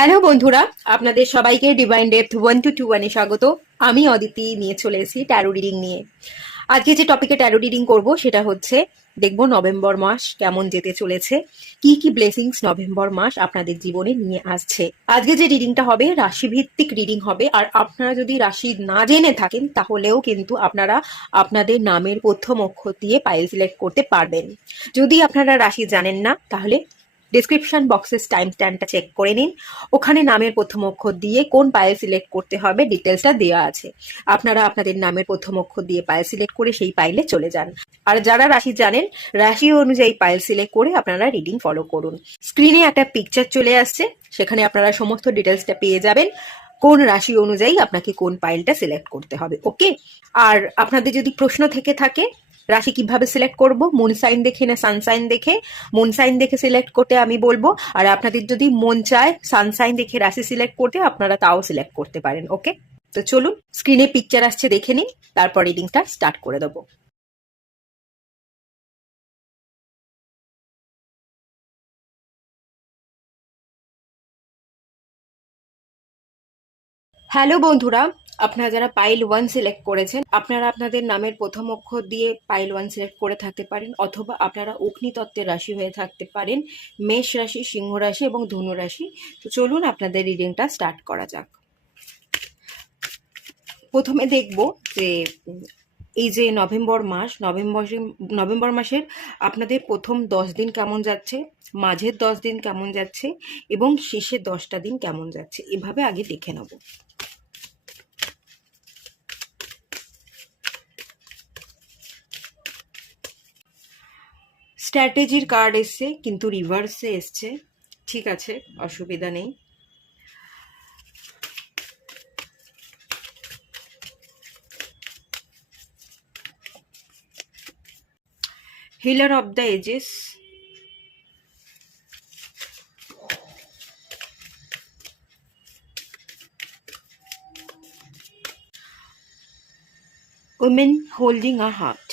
Hello বন্ধুরা, আপনাদের সবাইকে ডিভাইন ডেপথ 1221 স্বাগত। আমি অদিতি নিয়ে চলে এসেছি ট্যারো রিডিং নিয়ে। আজকে যে টপিকে ট্যারো রিডিং করব সেটা হচ্ছে দেখব নভেম্বর মাস কেমন যেতে চলেছে, কি কি ব্লেসিংস নভেম্বর মাস আপনাদের জীবনে নিয়ে আসছে। আজকে যে রিডিংটা হবে রাশিভিত্তিক রিডিং হবে, আর আপনারা যদি রাশি না জেনে থাকেন তাহলেও কিন্তু আপনারা আপনাদের নামের প্রথম অক্ষর দিয়ে পাইল সিলেক্ট করতে পারবেন। যদি আপনারা রাশি জানেন না তাহলে ডিসক্রিপশন বক্সের টাইম স্ট্যাম্পটা চেক করে নিন, ওখানে নামের প্রথম অক্ষর দিয়ে কোন পাইল সিলেক্ট করতে হবে ডিটেলসটা দেওয়া আছে। আপনারা আপনাদের নামের প্রথম অক্ষর দিয়ে পাইল সিলেক্ট করে সেই পাইলে চলে যান। আর যারা রাশি জানেন রাশি অনুযায়ী পাইল সিলেক্ট করে আপনারা রিডিং ফলো করুন। স্ক্রিনে একটা পিকচার চলে আসছে, সেখানে আপনারা সমস্ত ডিটেলসটা পেয়ে যাবেন কোন রাশি অনুযায়ী আপনাকে কোন পাইলটা সিলেক্ট করতে হবে। ওকে, আর আপনাদের যদি প্রশ্ন থেকে থাকে রাশি কিভাবে সিলেক্ট করব, মুন সাইন দেখে না সানসাইন দেখে, মুন সাইন দেখে সিলেক্ট করতে আমি বলবো। আর আপনাদের যদি মন চায় সানসাইন দেখে রাশি সিলেক্ট করতে আপনারা তাও সিলেক্ট করতে পারেন। ওকে, তো চলুন স্ক্রিনে পিকচার আসছে দেখে নিন, তারপর রিডিংটা স্টার্ট করে দেবো। হ্যালো বন্ধুরা, আপনারা যারা পাইল 1 সিলেক্ট করেছেন আপনারা আপনাদের নামের প্রথম অক্ষর দিয়ে পাইল 1 সিলেক্ট করে থাকতে পারেন, অথবা আপনারা অগ্নিতত্ত্বের রাশি হয়ে থাকতে পারেন, মেষ রাশি, সিংহ রাশি এবং ধনু রাশি। তো চলুন আপনাদের রিডিংটা স্টার্ট করা যাক। প্রথমে দেখব যে এই যে নভেম্বর মাসের আপনাদের প্রথম 10 দিন কেমন যাচ্ছে, মাঝের 10 দিন কেমন যাচ্ছে এবং শেষের 10টা দিন কেমন যাচ্ছে, এভাবে আগে দেখে নেব। স্ট্র্যাটেজির কার্ড এসছে কিন্তু রিভার্সে এসছে, ঠিক আছে, অসুবিধা নেই। Healer of the ages, women holding a heart,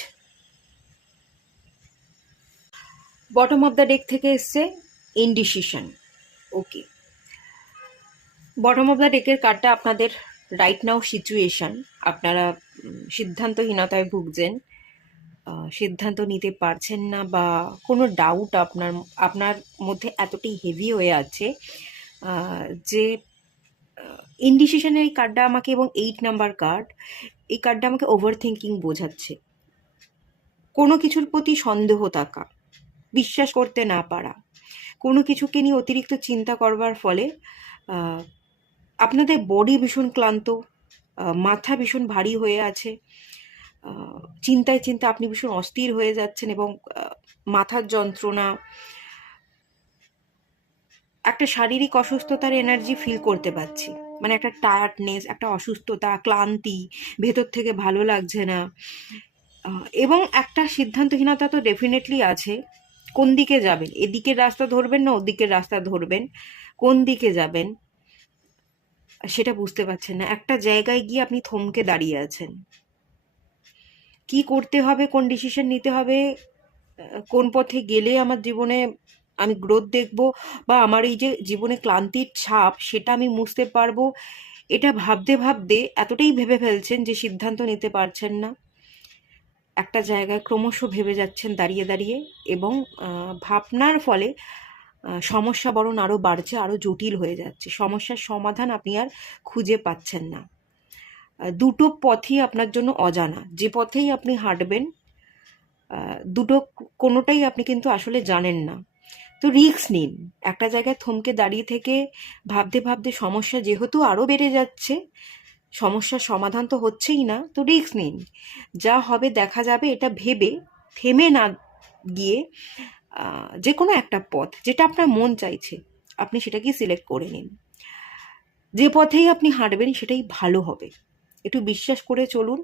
bottom of the deck থেকে এসছে indecision. Okay, bottom of the ডেকের কার্ডটা আপনাদের রাইট নাও সিচুয়েশন, আপনারা সিদ্ধান্তহীনতায় ভুগছেন, সিদ্ধান্ত নিতে পারছেন না, বা কোনো ডাউট আপনার আপনার মধ্যে এতটাই হেভি হয়ে আছে যে ইনডিসিশনের এই কার্ডটা আমাকে, এবং 8 নাম্বার কার্ড, এই কার্ডটা আমাকে ওভার থিঙ্কিং বোঝাচ্ছে। কোনো কিছুর প্রতি সন্দেহ থাকা, বিশ্বাস করতে না পারা, কোনো কিছুকে নিয়ে অতিরিক্ত চিন্তা করবার ফলে আপনাদের বডি ভীষণ ক্লান্ত, মাথা ভীষণ ভারী হয়ে আছে, চিন্তায় চিন্তা আপনি ভীষণ অস্থির হয়ে যাচ্ছেন, এবং মাথার যন্ত্রণা, একটা শারীরিক অসুস্থতার এনার্জি ফিল করতে পারছি, মানে একটা টায়ার্ডনেস, একটা অসুস্থতা, ক্লান্তি, ভেতর থেকে ভালো লাগছে না, এবং একটা সিদ্ধান্তহীনতা তো ডেফিনেটলি আছে। কোন দিকে যাবেন, এদিকের রাস্তা ধরবেন না ওদিকের রাস্তা ধরবেন, কোন দিকে যাবেন সেটা বুঝতে পারছেন না। একটা জায়গায় গিয়ে আপনি থমকে দাঁড়িয়ে আছেন, কি করতে হবে, কোন ডিসিশন নিতে হবে, কোন পথে গেলে আমার জীবনে আমি গ্রোথ দেখব, বা আমার এই যে জীবনে ক্লান্তির ছাপ সেটা আমি মুছতে পারবো, এটা ভাবতে ভাবতে এতটাই ভেবে ফেলছেন যে সিদ্ধান্ত নিতে পারছেন না। একটা জায়গায় ক্রমশ ভেবে যাচ্ছেন দাঁড়িয়ে দাঁড়িয়ে, এবং ভাবনার ফলে সমস্যা বরং আরও বাড়ছে, আরও জটিল হয়ে যাচ্ছে, সমস্যার সমাধান আপনি আর খুঁজে পাচ্ছেন না। দুটো পথই আপনার জন্য অজানা, যে পথেই আপনি হাঁটবেন দুটো কোনোটাই আপনি কিন্তু আসলে জানেন না। তো রিস্ক নিন, একটা জায়গায় থমকে দাঁড়িয়ে থেকে ভাবতে ভাবতে সমস্যা যেহেতু আরও বেড়ে যাচ্ছে, সমস্যার সমাধান তো হচ্ছেই না, তো রিস্ক নিন, যা হবে দেখা যাবে, এটা ভেবে থেমে না গিয়ে যে কোনো একটা পথ যেটা আপনার মন চাইছে আপনি সেটাকে সিলেক্ট করে নিন। যে পথেই আপনি হাঁটবেন সেটাই ভালো হবে, একটু বিশ্বাস করে চলুন।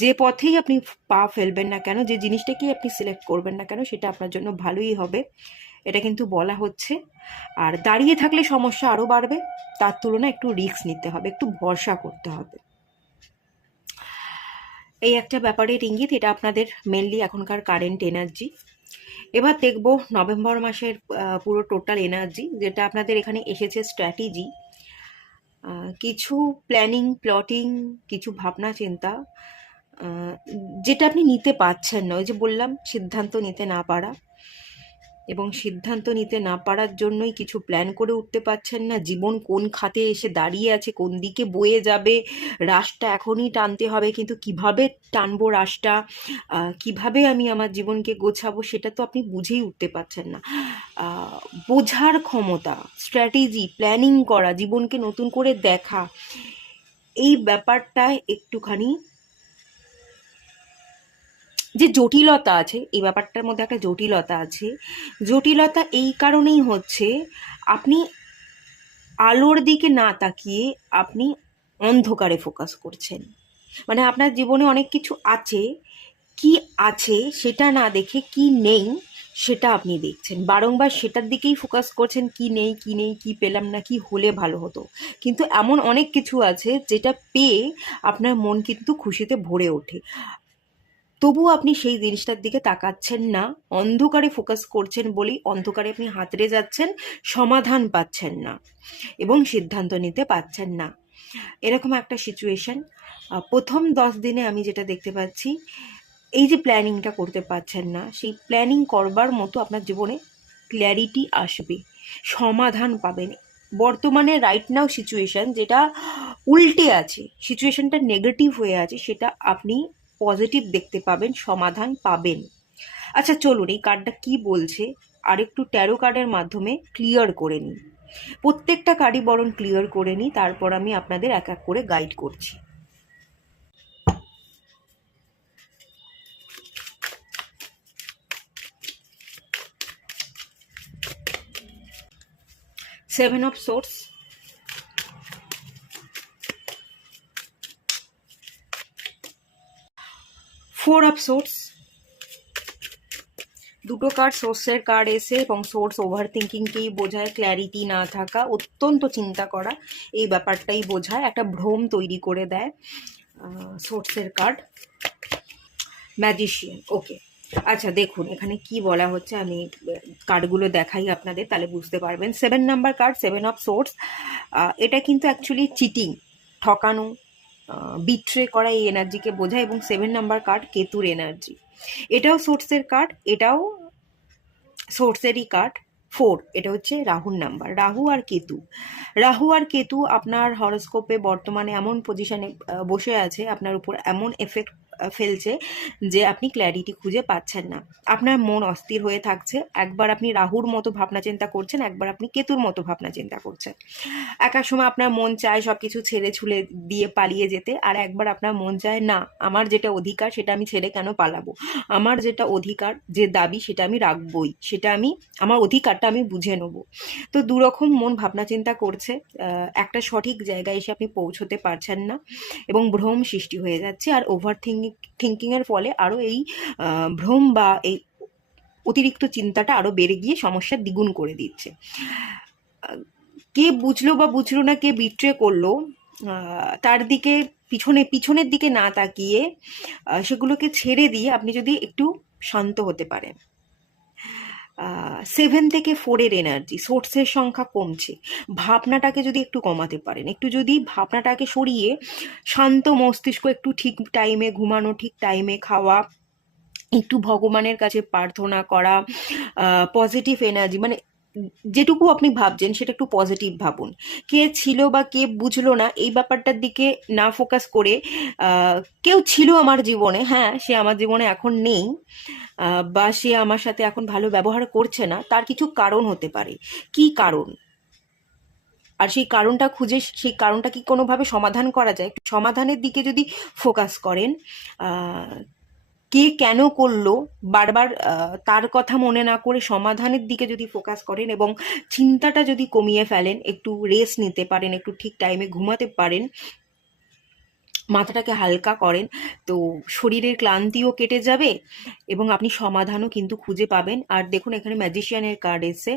যে পথেই আপনি পা ফেলবেন না কেন, যে জিনিসটাকেই আপনি সিলেক্ট করবেন না কেন, সেটা আপনার জন্য ভালোই হবে, এটা কিন্তু বলা হচ্ছে। আর দাঁড়িয়ে থাকলে সমস্যা আরও বাড়বে, তার তুলনায় একটু রিস্ক নিতে হবে, একটু ভরসা করতে হবে, এই একটা ব্যাপারের ইঙ্গিত। এটা আপনাদের মেনলি এখনকার কারেন্ট এনার্জি। এবার দেখব নভেম্বর মাসের পুরো টোটাল এনার্জি, যেটা আপনাদের এখানে এসেছে স্ট্র্যাটেজি। কিছু প্ল্যানিং, প্লটিং, কিছু ভাবনা চিন্তা যেটা আপনি নিতে পারছেন না। ওই যে বললাম, সিদ্ধান্ত নিতে না পারা, এবং সিদ্ধান্ত নিতে না পারার জন্যই কিছু প্ল্যান করে উঠতে পারছেন না। জীবন কোন খাতে এসে দাঁড়িয়ে আছে, কোন দিকে বয়ে যাবে, রাশটা এখনই টানতে হবে, কিন্তু কিভাবে টানবো রাশটা, কিভাবে আমি আমার জীবনকে গোছাবো, সেটা তো আপনি বুঝেই উঠতে পারছেন না। আহ, বোঝার ক্ষমতা, স্ট্র্যাটেজি, প্ল্যানিং করা, জীবনকে নতুন করে দেখা, এই ব্যাপারটায় একটুখানি যে জটিলতা আছে, এই ব্যাপারটার মধ্যে একটা জটিলতা আছে। জটিলতা এই কারণেই হচ্ছে, আপনি আলোর দিকে না তাকিয়ে আপনি অন্ধকারে ফোকাস করছেন। মানে আপনার জীবনে অনেক কিছু আছে, কি আছে সেটা না দেখে কি নেই সেটা আপনি দেখছেন, বারংবার সেটার দিকেই ফোকাস করছেন, কি নেই, কি নেই, কি পেলাম না, কি হলে ভালো হতো। কিন্তু এমন অনেক কিছু আছে যেটা পেয়ে আপনার মন কিন্তু খুশিতে ভরে ওঠে, তবুও আপনি সেই জিনিসটার দিকে তাকাচ্ছেন না, অন্ধকারে ফোকাস করছেন বলেই অন্ধকারে আপনি হাতড়ে যাচ্ছেন, সমাধান পাচ্ছেন না এবং সিদ্ধান্ত নিতে পারছেন না। এরকম একটা সিচুয়েশন প্রথম 10 দিনে আমি যেটা দেখতে পাচ্ছি, এই যে প্ল্যানিংটা করতে পারছেন না, সেই প্ল্যানিং করবার মতো আপনার জীবনে ক্ল্যারিটি আসবে, সমাধান পাবেন। বর্তমানে রাইট নাও সিচুয়েশন যেটা উল্টে আছে, সিচুয়েশনটা নেগেটিভ হয়ে আছে, সেটা আপনি পজিটিভ দেখতে পাবেন, সমাধান পাবেন। আচ্ছা চলুন, এই কার্ডটা কি বলছে আরেকটু ট্যারো কার্ডের মাধ্যমে ক্লিয়ার করে নিই। প্রত্যেকটা কার্ডই বরং ক্লিয়ার করে নিই, তারপর আমি আপনাদের এক এক করে গাইড করছি। Seven of swords, four of swords, দুটো কার্ড সোর্সের কার্ড এসে, এবং সোর্স ওভার থিঙ্কিংকেই বোঝায়, ক্ল্যারিটি না থাকা, অত্যন্ত চিন্তা করা, এই ব্যাপারটাই বোঝায়, একটা ভ্রম তৈরি করে দেয় সোর্সের কার্ড। ম্যাজিশিয়ান, ওকে। আচ্ছা দেখুন এখানে কি বলা হচ্ছে, আমি কার্ডগুলো দেখাই আপনাদের, তাহলে বুঝতে পারবেন। 7 নাম্বার কার্ড, 7 অফ সোর্স, এটা কিন্তু অ্যাকচুয়ালি চিটিং, ঠকানো, বিট্রে করা, এই এনার্জিকে বোঝায়। এবং 7 নাম্বার কার্ড কেতুর এনার্জি, এটাও সোর্সের কার্ড, এটাও সোর্সেরই কার্ড। 4, এটা হচ্ছে রাহুর নাম্বার, রাহু আর কেতু। রাহু আর কেতু আপনার হরোস্কোপে বর্তমানে এমন পজিশনে বসে আছে, আপনার উপর এমন এফেক্ট ফেলছে যে আপনি ক্ল্যারিটি খুঁজে পাচ্ছেন না, আপনার মন অস্থির হয়ে থাকছে। একবার আপনি রাহুর মতো ভাবনা চিন্তা করছেন, একবার আপনি কেতুর মতো ভাবনা চিন্তা করছেন। এক এক সময় আপনার মন চায় সব কিছু ছেড়ে ছুড়ে দিয়ে পালিয়ে যেতে, আর একবার আপনার মন চায় না, আমার যেটা অধিকার সেটা আমি ছেড়ে কেন পালাবো, আমার যেটা অধিকার, যে দাবি সেটা আমি রাখবই, সেটা আমি, আমার অধিকারটা আমি বুঝে নেব। তো দুরকম মন ভাবনা চিন্তা করছে, একটা সঠিক জায়গায় এসে আপনি পৌঁছতে পারছেন না, এবং ভ্রম সৃষ্টি হয়ে যাচ্ছে। আর ওভার থিঙ্কিংয়ের ফলে আরও এই ভ্রম বা এই অতিরিক্ত চিন্তাটা আরও বেড়ে গিয়ে সমস্যা দ্বিগুণ করে দিচ্ছে। কে বুঝলো বা বুঝলো না, কে বিট্রে করলো, তার দিকে পিছনের দিকে না তাকিয়ে সেগুলোকে ছেড়ে দিয়ে আপনি যদি একটু শান্ত হতে পারেন। 7 থেকে 4-এর এনার্জি, সোর্সের সংখ্যা কমছে, ভাবনাটাকে যদি একটু কমাতে পারেন, একটু যদি ভাবনাটাকে সরিয়ে শান্ত মস্তিষ্ক, একটু ঠিক টাইমে ঘুমানো, ঠিক টাইমে খাওয়া, একটু ভগবানের কাছে প্রার্থনা করা, পজিটিভ এনার্জি, মানে যেটুকু আপনি ভাবছেন সেটা একটু পজিটিভ ভাবুন। কে ছিল বা কে বুঝলো না এই ব্যাপারটার দিকে না ফোকাস করে, কেউ ছিল আমার জীবনে, হ্যাঁ সে আমার জীবনে এখন নেই, বা সে আমার সাথে এখন ভালো ব্যবহার করছে না, তার কিছু কারণ হতে পারে। কি কারণ, আর সেই কারণটা খুঁজে সেই কারণটা কি কোনোভাবে সমাধান করা যায়, সমাধানের দিকে যদি ফোকাস করেন, কে কেন করলো বারবার তার কথা মনে না করে সমাধানের দিকে যদি ফোকাস করেন, এবং চিন্তাটা যদি কমিয়ে ফেলেন, একটু রেস্ট নিতে পারেন, একটু ঠিক টাইমে ঘুমাতে পারেন, মাথাটাকে হালকা করেন, তো শরীরের ক্লান্তিও কেটে যাবে এবং আপনি সমাধানও কিন্তু খুঁজে পাবেন। আর দেখুন এখানে ম্যাজিশিয়ানের কার্ড এসে,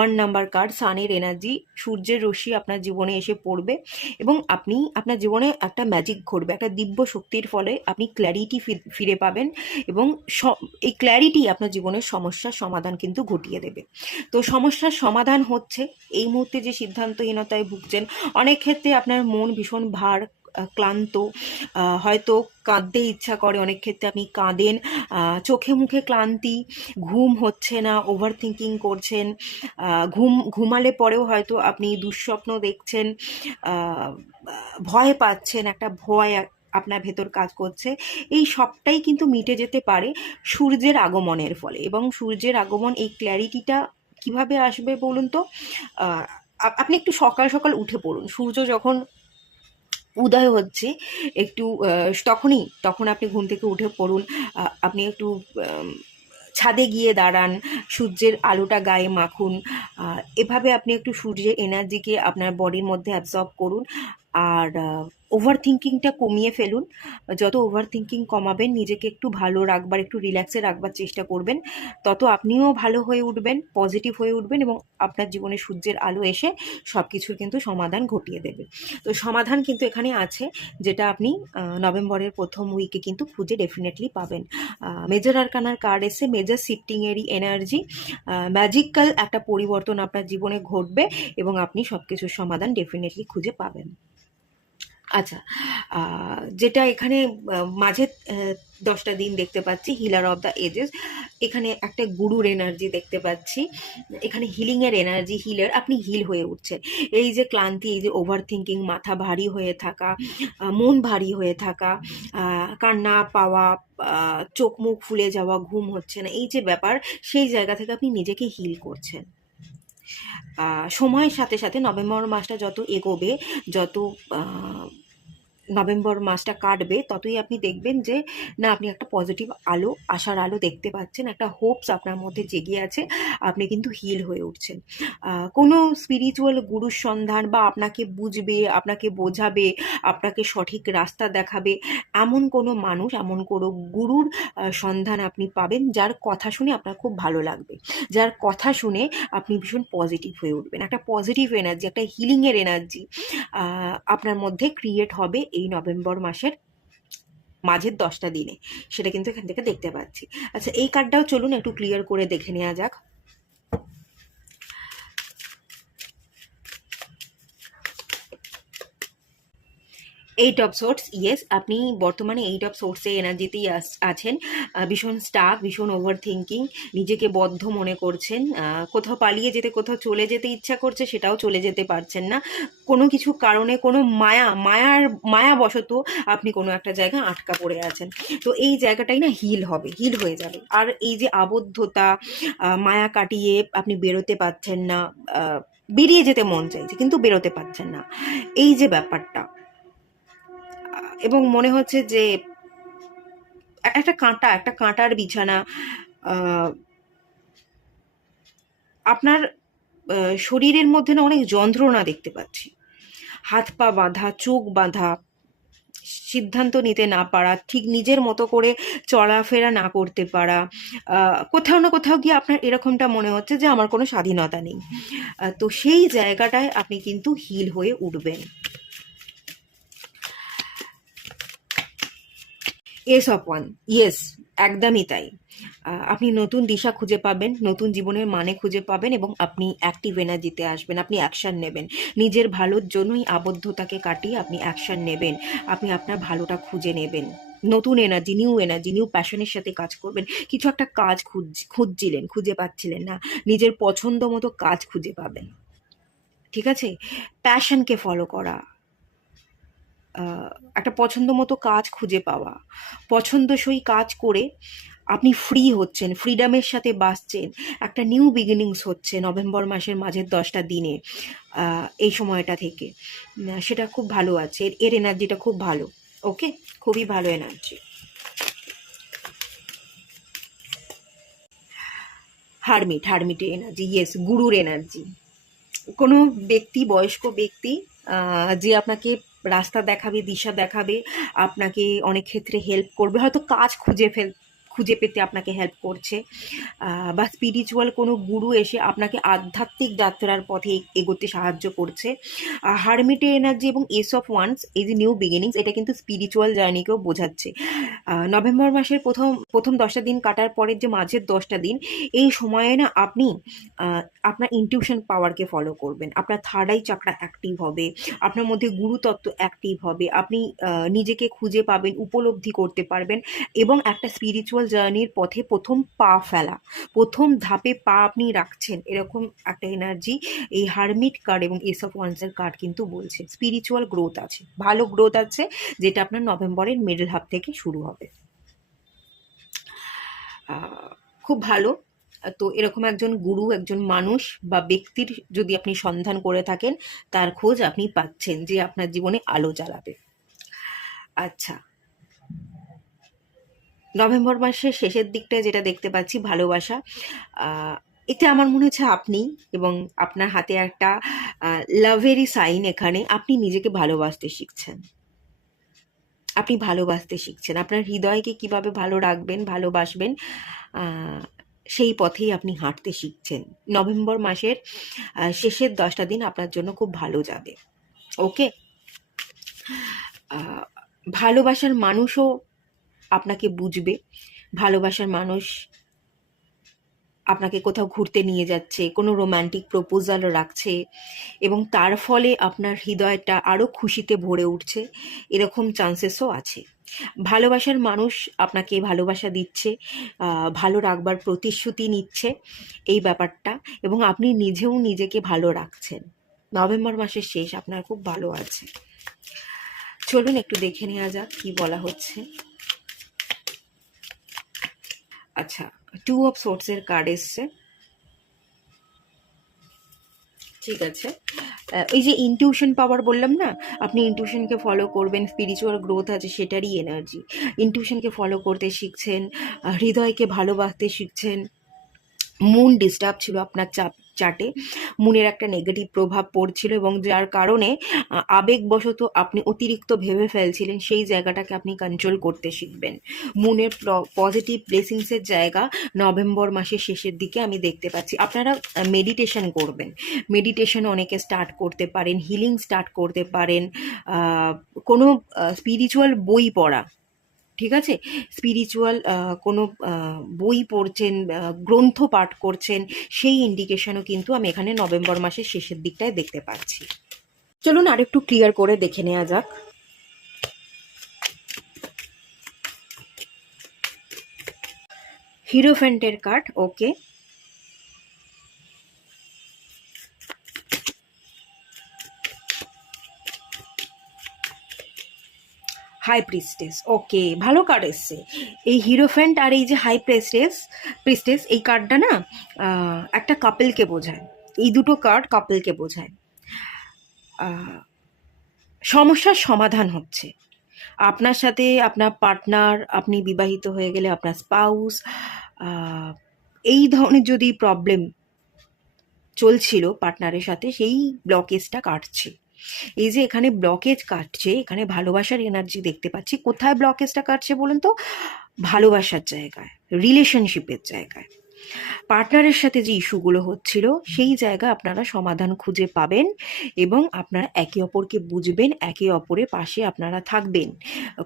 1 নাম্বার কার্ড, সানের এনার্জি, সূর্যের রশ্মি আপনার জীবনে এসে পড়বে এবং আপনি আপনার জীবনে একটা ম্যাজিক ঘটবে, একটা দিব্য শক্তির ফলে আপনি ক্ল্যারিটি ফিরে পাবেন এবং এই ক্ল্যারিটি আপনার জীবনের সমস্যার সমাধান কিন্তু ঘটিয়ে দেবে। তো সমস্যার সমাধান হচ্ছে এই মুহূর্তে যে সিদ্ধান্তহীনতায় ভুগছেন, অনেক ক্ষেত্রে আপনার মন ভীষণ ভার, ক্লান্ত, হয়তো কাঁদতে ইচ্ছা করে, অনেক ক্ষেত্রে আপনি কাঁদেন, চোখে মুখে ক্লান্তি, ঘুম হচ্ছে না, ওভার থিঙ্কিং করছেন, ঘুমালে পরেও হয়তো আপনি দুঃস্বপ্ন দেখছেন, ভয় পাচ্ছেন, একটা ভয় আপনার ভেতর কাজ করছে। এই সবটাই কিন্তু মিটে যেতে পারে সূর্যের আগমনের ফলে। এবং সূর্যের আগমন, এই ক্ল্যারিটিটা কিভাবে আসবে বলুন তো? আপনি একটু সকাল সকাল উঠে পড়ুন, সূর্য যখন উদয় হচ্ছে একটু তখন আপনি ঘুম থেকে উঠে পড়ুন, আপনি একটু ছাদে গিয়ে দাঁড়ান, সূর্যের আলোটা গায়ে মাখুন, এভাবে আপনি একটু সূর্যের এনার্জিকে আপনার বডির মধ্যে অ্যাবজর্ব করুন। আর ওভার থিঙ্কিংটা কমিয়ে ফেলুন। যত ওভার থিঙ্কিং কমাবেন, নিজেকে একটু ভালো রাখবার, একটু রিল্যাক্সে রাখবার চেষ্টা করবেন, তত আপনিও ভালো হয়ে উঠবেন, পজিটিভ হয়ে উঠবেন এবং আপনার জীবনে সূর্যের আলো এসে সব কিছুর কিন্তু সমাধান ঘটিয়ে দেবে। তো সমাধান কিন্তু এখানে আছে, যেটা আপনি নভেম্বরের প্রথম উইকে কিন্তু খুঁজে ডেফিনেটলি পাবেন। মেজর আরকানার কার্ড এসে মেজর শিফটিংয়েরই এনার্জি, ম্যাজিক্যাল একটা পরিবর্তন আপনার জীবনে ঘটবে এবং আপনি সব কিছুর সমাধান ডেফিনেটলি খুঁজে পাবেন। আচ্ছা, যেটা এখানে মাঝে 10টা দিন দেখতে পাচ্ছি, হিলার অফ দ্য এজেস, এখানে একটা গুরুর এনার্জি দেখতে পাচ্ছি, এখানে হিলিংয়ের এনার্জি, হিলার, আপনি হিল হয়ে উঠছেন। এই যে ক্লান্তি, এই যে ওভার থিঙ্কিং, মাথা ভারী হয়ে থাকা, মন ভারী হয়ে থাকা, কান্না পাওয়া, চোখ মুখ ফুলে যাওয়া, ঘুম হচ্ছে না, এই যে ব্যাপার, সেই জায়গা থেকে আপনি নিজেকে হিল করছেন। সময়ের সাথে সাথে নভেম্বর মাসটা যত এগোবে, যত নভেম্বর মাসটা কাটবে, ততই আপনি দেখবেন যে না, আপনি একটা পজিটিভ আলো, আশার আলো দেখতে পাচ্ছেন, একটা হোপস আপনার মধ্যে জেগে আছে, আপনি কিন্তু হিল হয়ে উঠছেন। কোনো স্পিরিচুয়াল গুরুর সন্ধান বা আপনাকে বুঝবে, আপনাকে বোঝাবে, আপনাকে সঠিক রাস্তা দেখাবে, এমন কোনো মানুষ, এমন কোনো গুরুর সন্ধান আপনি পাবেন, যার কথা শুনে আপনার খুব ভালো লাগবে, যার কথা শুনে আপনি ভীষণ পজিটিভ হয়ে উঠবেন। একটা পজিটিভ এনার্জি, একটা হিলিংয়ের এনার্জি আপনার মধ্যে ক্রিয়েট হবে এই নভেম্বর মাসের মাঝের 10টা দিনে, সেটা কিন্তু এখান থেকে দেখতে পাচ্ছি। আচ্ছা, এই কার্ডটাও চলুন একটু ক্লিয়ার করে দেখে নেওয়া যাক। এইট অফ সোর্টস, ইয়েস, আপনি বর্তমানে এইট অফ সোর্টসের এনার্জিতেই আছেন, ভীষণ স্টাক, ভীষণ ওভার থিঙ্কিং, নিজেকে বদ্ধ মনে করছেন, কোথাও পালিয়ে যেতে, কোথাও চলে যেতে ইচ্ছা করছে, সেটাও চলে যেতে পারছেন না, কোনো কিছু কারণে, কোনো মায়াবশত আপনি কোনো একটা জায়গায় আটকা পড়ে আছেন। তো এই জায়গাটাই না হিল হবে, হিল হয়ে যাবে। আর এই যে আবদ্ধতা, মায়া কাটিয়ে আপনি বেরোতে পারছেন না, বেরিয়ে যেতে মন চাইছে কিন্তু বেরোতে পারছেন না, এই যে ব্যাপারটা, এবং মনে হচ্ছে যে একটা কাঁটার বিছানা, আপনার শরীরের মধ্যে না অনেক যন্ত্রণা দেখতে পাচ্ছি, হাত পা বাঁধা, চোখ বাঁধা, সিদ্ধান্ত নিতে না পারা, ঠিক নিজের মতো করে চলাফেরা না করতে পারা, কোথাও না কোথাও গিয়ে আপনার এরকমটা মনে হচ্ছে যে আমার কোনো স্বাধীনতা নেই। তো সেই জায়গাটায় আপনি কিন্তু হিল হয়ে উঠবেন। এস অফ ওয়ান, ইয়েস, একদমই তাই। আপনি নতুন দিশা খুঁজে পাবেন, নতুন জীবনের মানে খুঁজে পাবেন এবং আপনি অ্যাক্টিভ এনার্জিতে আসবেন, আপনি অ্যাকশান নেবেন, নিজের ভালোর জন্যই আবদ্ধতাকে কাটিয়ে আপনি অ্যাকশান নেবেন, আপনি আপনার ভালোটা খুঁজে নেবেন, নতুন এনার্জি, নিউ প্যাশনের সাথে কাজ করবেন। কিছু একটা কাজ খুঁজছিলেন, খুঁজে পাচ্ছিলেন না, নিজের পছন্দ মতো কাজ খুঁজে পাবেন। ঠিক আছে, প্যাশনকে ফলো করা, একটা পছন্দ মতো কাজ খুঁজে পাওয়া, পছন্দসই কাজ করে আপনি ফ্রি হচ্ছেন, ফ্রিডমের সাথে বাঁচছেন, একটা নিউ বিগিনিংস হচ্ছে নভেম্বর মাসের মাঝের 10টা দিনে, এই সময়টা থেকে, সেটা খুব ভালো আছে, এর এনার্জিটা খুব ভালো। ওকে, খুবই ভালো এনার্জি। হারমিটের এনার্জি, ইয়েস, গুরুর এনার্জি, কোনো ব্যক্তি, বয়স্ক ব্যক্তি, যে আপনাকে রাস্তা দেখাবে, দিশা দেখাবে, আপনাকে অনেক ক্ষেত্রে হেল্প করবে, হয়তো কাজ খুঁজে পেতে আপনাকে হেল্প করছে, বা স্পিরিচুয়াল কোনো গুরু এসে আপনাকে আধ্যাত্মিক যাত্রার পথে এগোতে সাহায্য করছে। হারমিটের এনার্জি এবং এস অফ ওয়ান্স, এই যে নিউ বিগিনিংস, এটা কিন্তু স্পিরিচুয়াল জার্নিকেও বোঝাচ্ছে। নভেম্বর মাসের প্রথম 10টা দিন কাটার পরের যে মাঝের 10টা দিন, এই সময়ে না আপনি আপনার ইনটিউশন পাওয়ারকে ফলো করবেন, আপনার থার্ড আই চাকরা অ্যাক্টিভ হবে, আপনার মধ্যে গুরুতত্ত্ব অ্যাক্টিভ হবে, আপনি নিজেকে খুঁজে পাবেন, উপলব্ধি করতে পারবেন, এবং একটা স্পিরিচুয়াল জার্নির পথে প্রথম ধাপে পা আপনি রাখছেন, এরকম একটা এনার্জি এই হারমিট কার্ড এবং এস অফ ওয়ান্সের কার্ড কিন্তু বলছে। স্পিরিচুয়াল গ্রোথ আছে, ভালো গ্রোথ আছে, যেটা আপনার নভেম্বরের মিডল হাফ থেকে শুরু হবে। খুব ভালো। তো এরকম একজন গুরু, একজন মানুষ বা ব্যক্তির যদি আপনি সন্ধান করে থাকেন, তার খোঁজ আপনি পাচ্ছেন, যে আপনার জীবনে আলো জ্বালাবে। আচ্ছা, নভেম্বর মাসের শেষের দিকটায় যেটা দেখতে পাচ্ছি, ভালোবাসা, এটা আমার মনে হচ্ছে আপনি, এবং আপনার হাতে একটা লাভেরই সাইন। এখানে আপনি নিজেকে ভালোবাসতে শিখছেন, আপনার হৃদয়কে কিভাবে ভালো রাখবেন, ভালোবাসবেন, সেই পথেই আপনি হাঁটতে শিখছেন। নভেম্বর মাসের শেষের 10টা দিন আপনার জন্য খুব ভালো যাবে। ওকে, ভালোবাসার মানুষও আপনাকে বুঝবে, ভালোবাসার মানুষ আপনাকে কোথাও ঘুরতে নিয়ে যাচ্ছে, কোনো রোম্যান্টিক প্রপোজাল রাখছে, এবং তার ফলে আপনার হৃদয়টা আরও খুশিতে ভরে উঠছে, এরকম চান্সেসও আছে। ভালোবাসার মানুষ আপনাকে ভালোবাসা দিচ্ছে, ভালো রাখবার প্রতিশ্রুতি নিচ্ছে, এই ব্যাপারটা, এবং আপনি নিজেও নিজেকে ভালো রাখছেন। নভেম্বর মাসের শেষ আপনার খুব ভালো আছে। চলুন একটু দেখে নেওয়া যাক কি বলা হচ্ছে। আচ্ছা, 2 অফ সোর্টসের কার্ড এসছে। ঠিক আছে, ওই যে ইনটিউশন পাওয়ার বললাম না, আপনি ইনটিউশনকে ফলো করবেন, স্পিরিচুয়াল গ্রোথ আছে, সেটারই এনার্জি। ইনটিউশনকে ফলো করতে শিখছেন, হৃদয়কে ভালোবাসতে শিখছেন। মুন ডিস্টার্ব ছিল আপনার চার্টে, মুনের একটা নেগেটিভ প্রভাব পড়ছিল, এবং যার কারণে আবেগবশত আপনি অতিরিক্ত ভেবে ফেলছিলেন, সেই জায়গাটাকে আপনি কন্ট্রোল করতে শিখবেন। মুনের পজিটিভ ব্লেসিংসের জায়গা নভেম্বর মাসের শেষের দিকে আমি দেখতে পাচ্ছি। আপনারা মেডিটেশন করবেন, মেডিটেশন অনেকে স্টার্ট করতে পারেন, হিলিং স্টার্ট করতে পারেন, কোনো স্পিরিচুয়াল বই পড়া, ঠিক আছে, স্পিরিচুয়াল কোনো বই পড়ছেন, গ্রন্থ পাঠ করছেন, সেই ইন্ডিকেশনও কিন্তু আমি এখানে নভেম্বর মাসের শেষের দিকটায় দেখতে পাচ্ছি। চলুন আর একটু ক্লিয়ার করে দেখে নেওয়া যাক। হিরোফ্যান্টের কার্ড, ওকে, হাই প্রিস্টেস, ওকে, ভালো কার্ড এসছে। এই হিরোফ্যান্ট আর এই যে হাই প্রিস্টেস, এই কার্ডটা না একটা কাপেলকে বোঝায়। এই দুটো কার্ড কাপেলকে বোঝায়। সমস্যার সমাধান হচ্ছে আপনার সাথে, আপনার পার্টনার, আপনি বিবাহিত হয়ে গেলে আপনার স্পাউস, এই ধরনের যদি প্রবলেম চলছিল পার্টনারের সাথে, সেই ব্লকেজটা কাটছে। এই যে এখানে ব্লকেজ কাটছে, এখানে ভালোবাসার এনার্জি দেখতে পাচ্ছি। কোথায় ব্লকেজটা কাটছে বলুন তো? ভালোবাসার জায়গায়, রিলেশনশিপের জায়গায়। পার্টনারের সাথে যে ইস্যুগুলো হচ্ছিল, সেই জায়গা আপনারা সমাধান খুঁজে পাবেন, এবং আপনারা একে অপরকে বুঝবেন, একে অপরের পাশে আপনারা থাকবেন।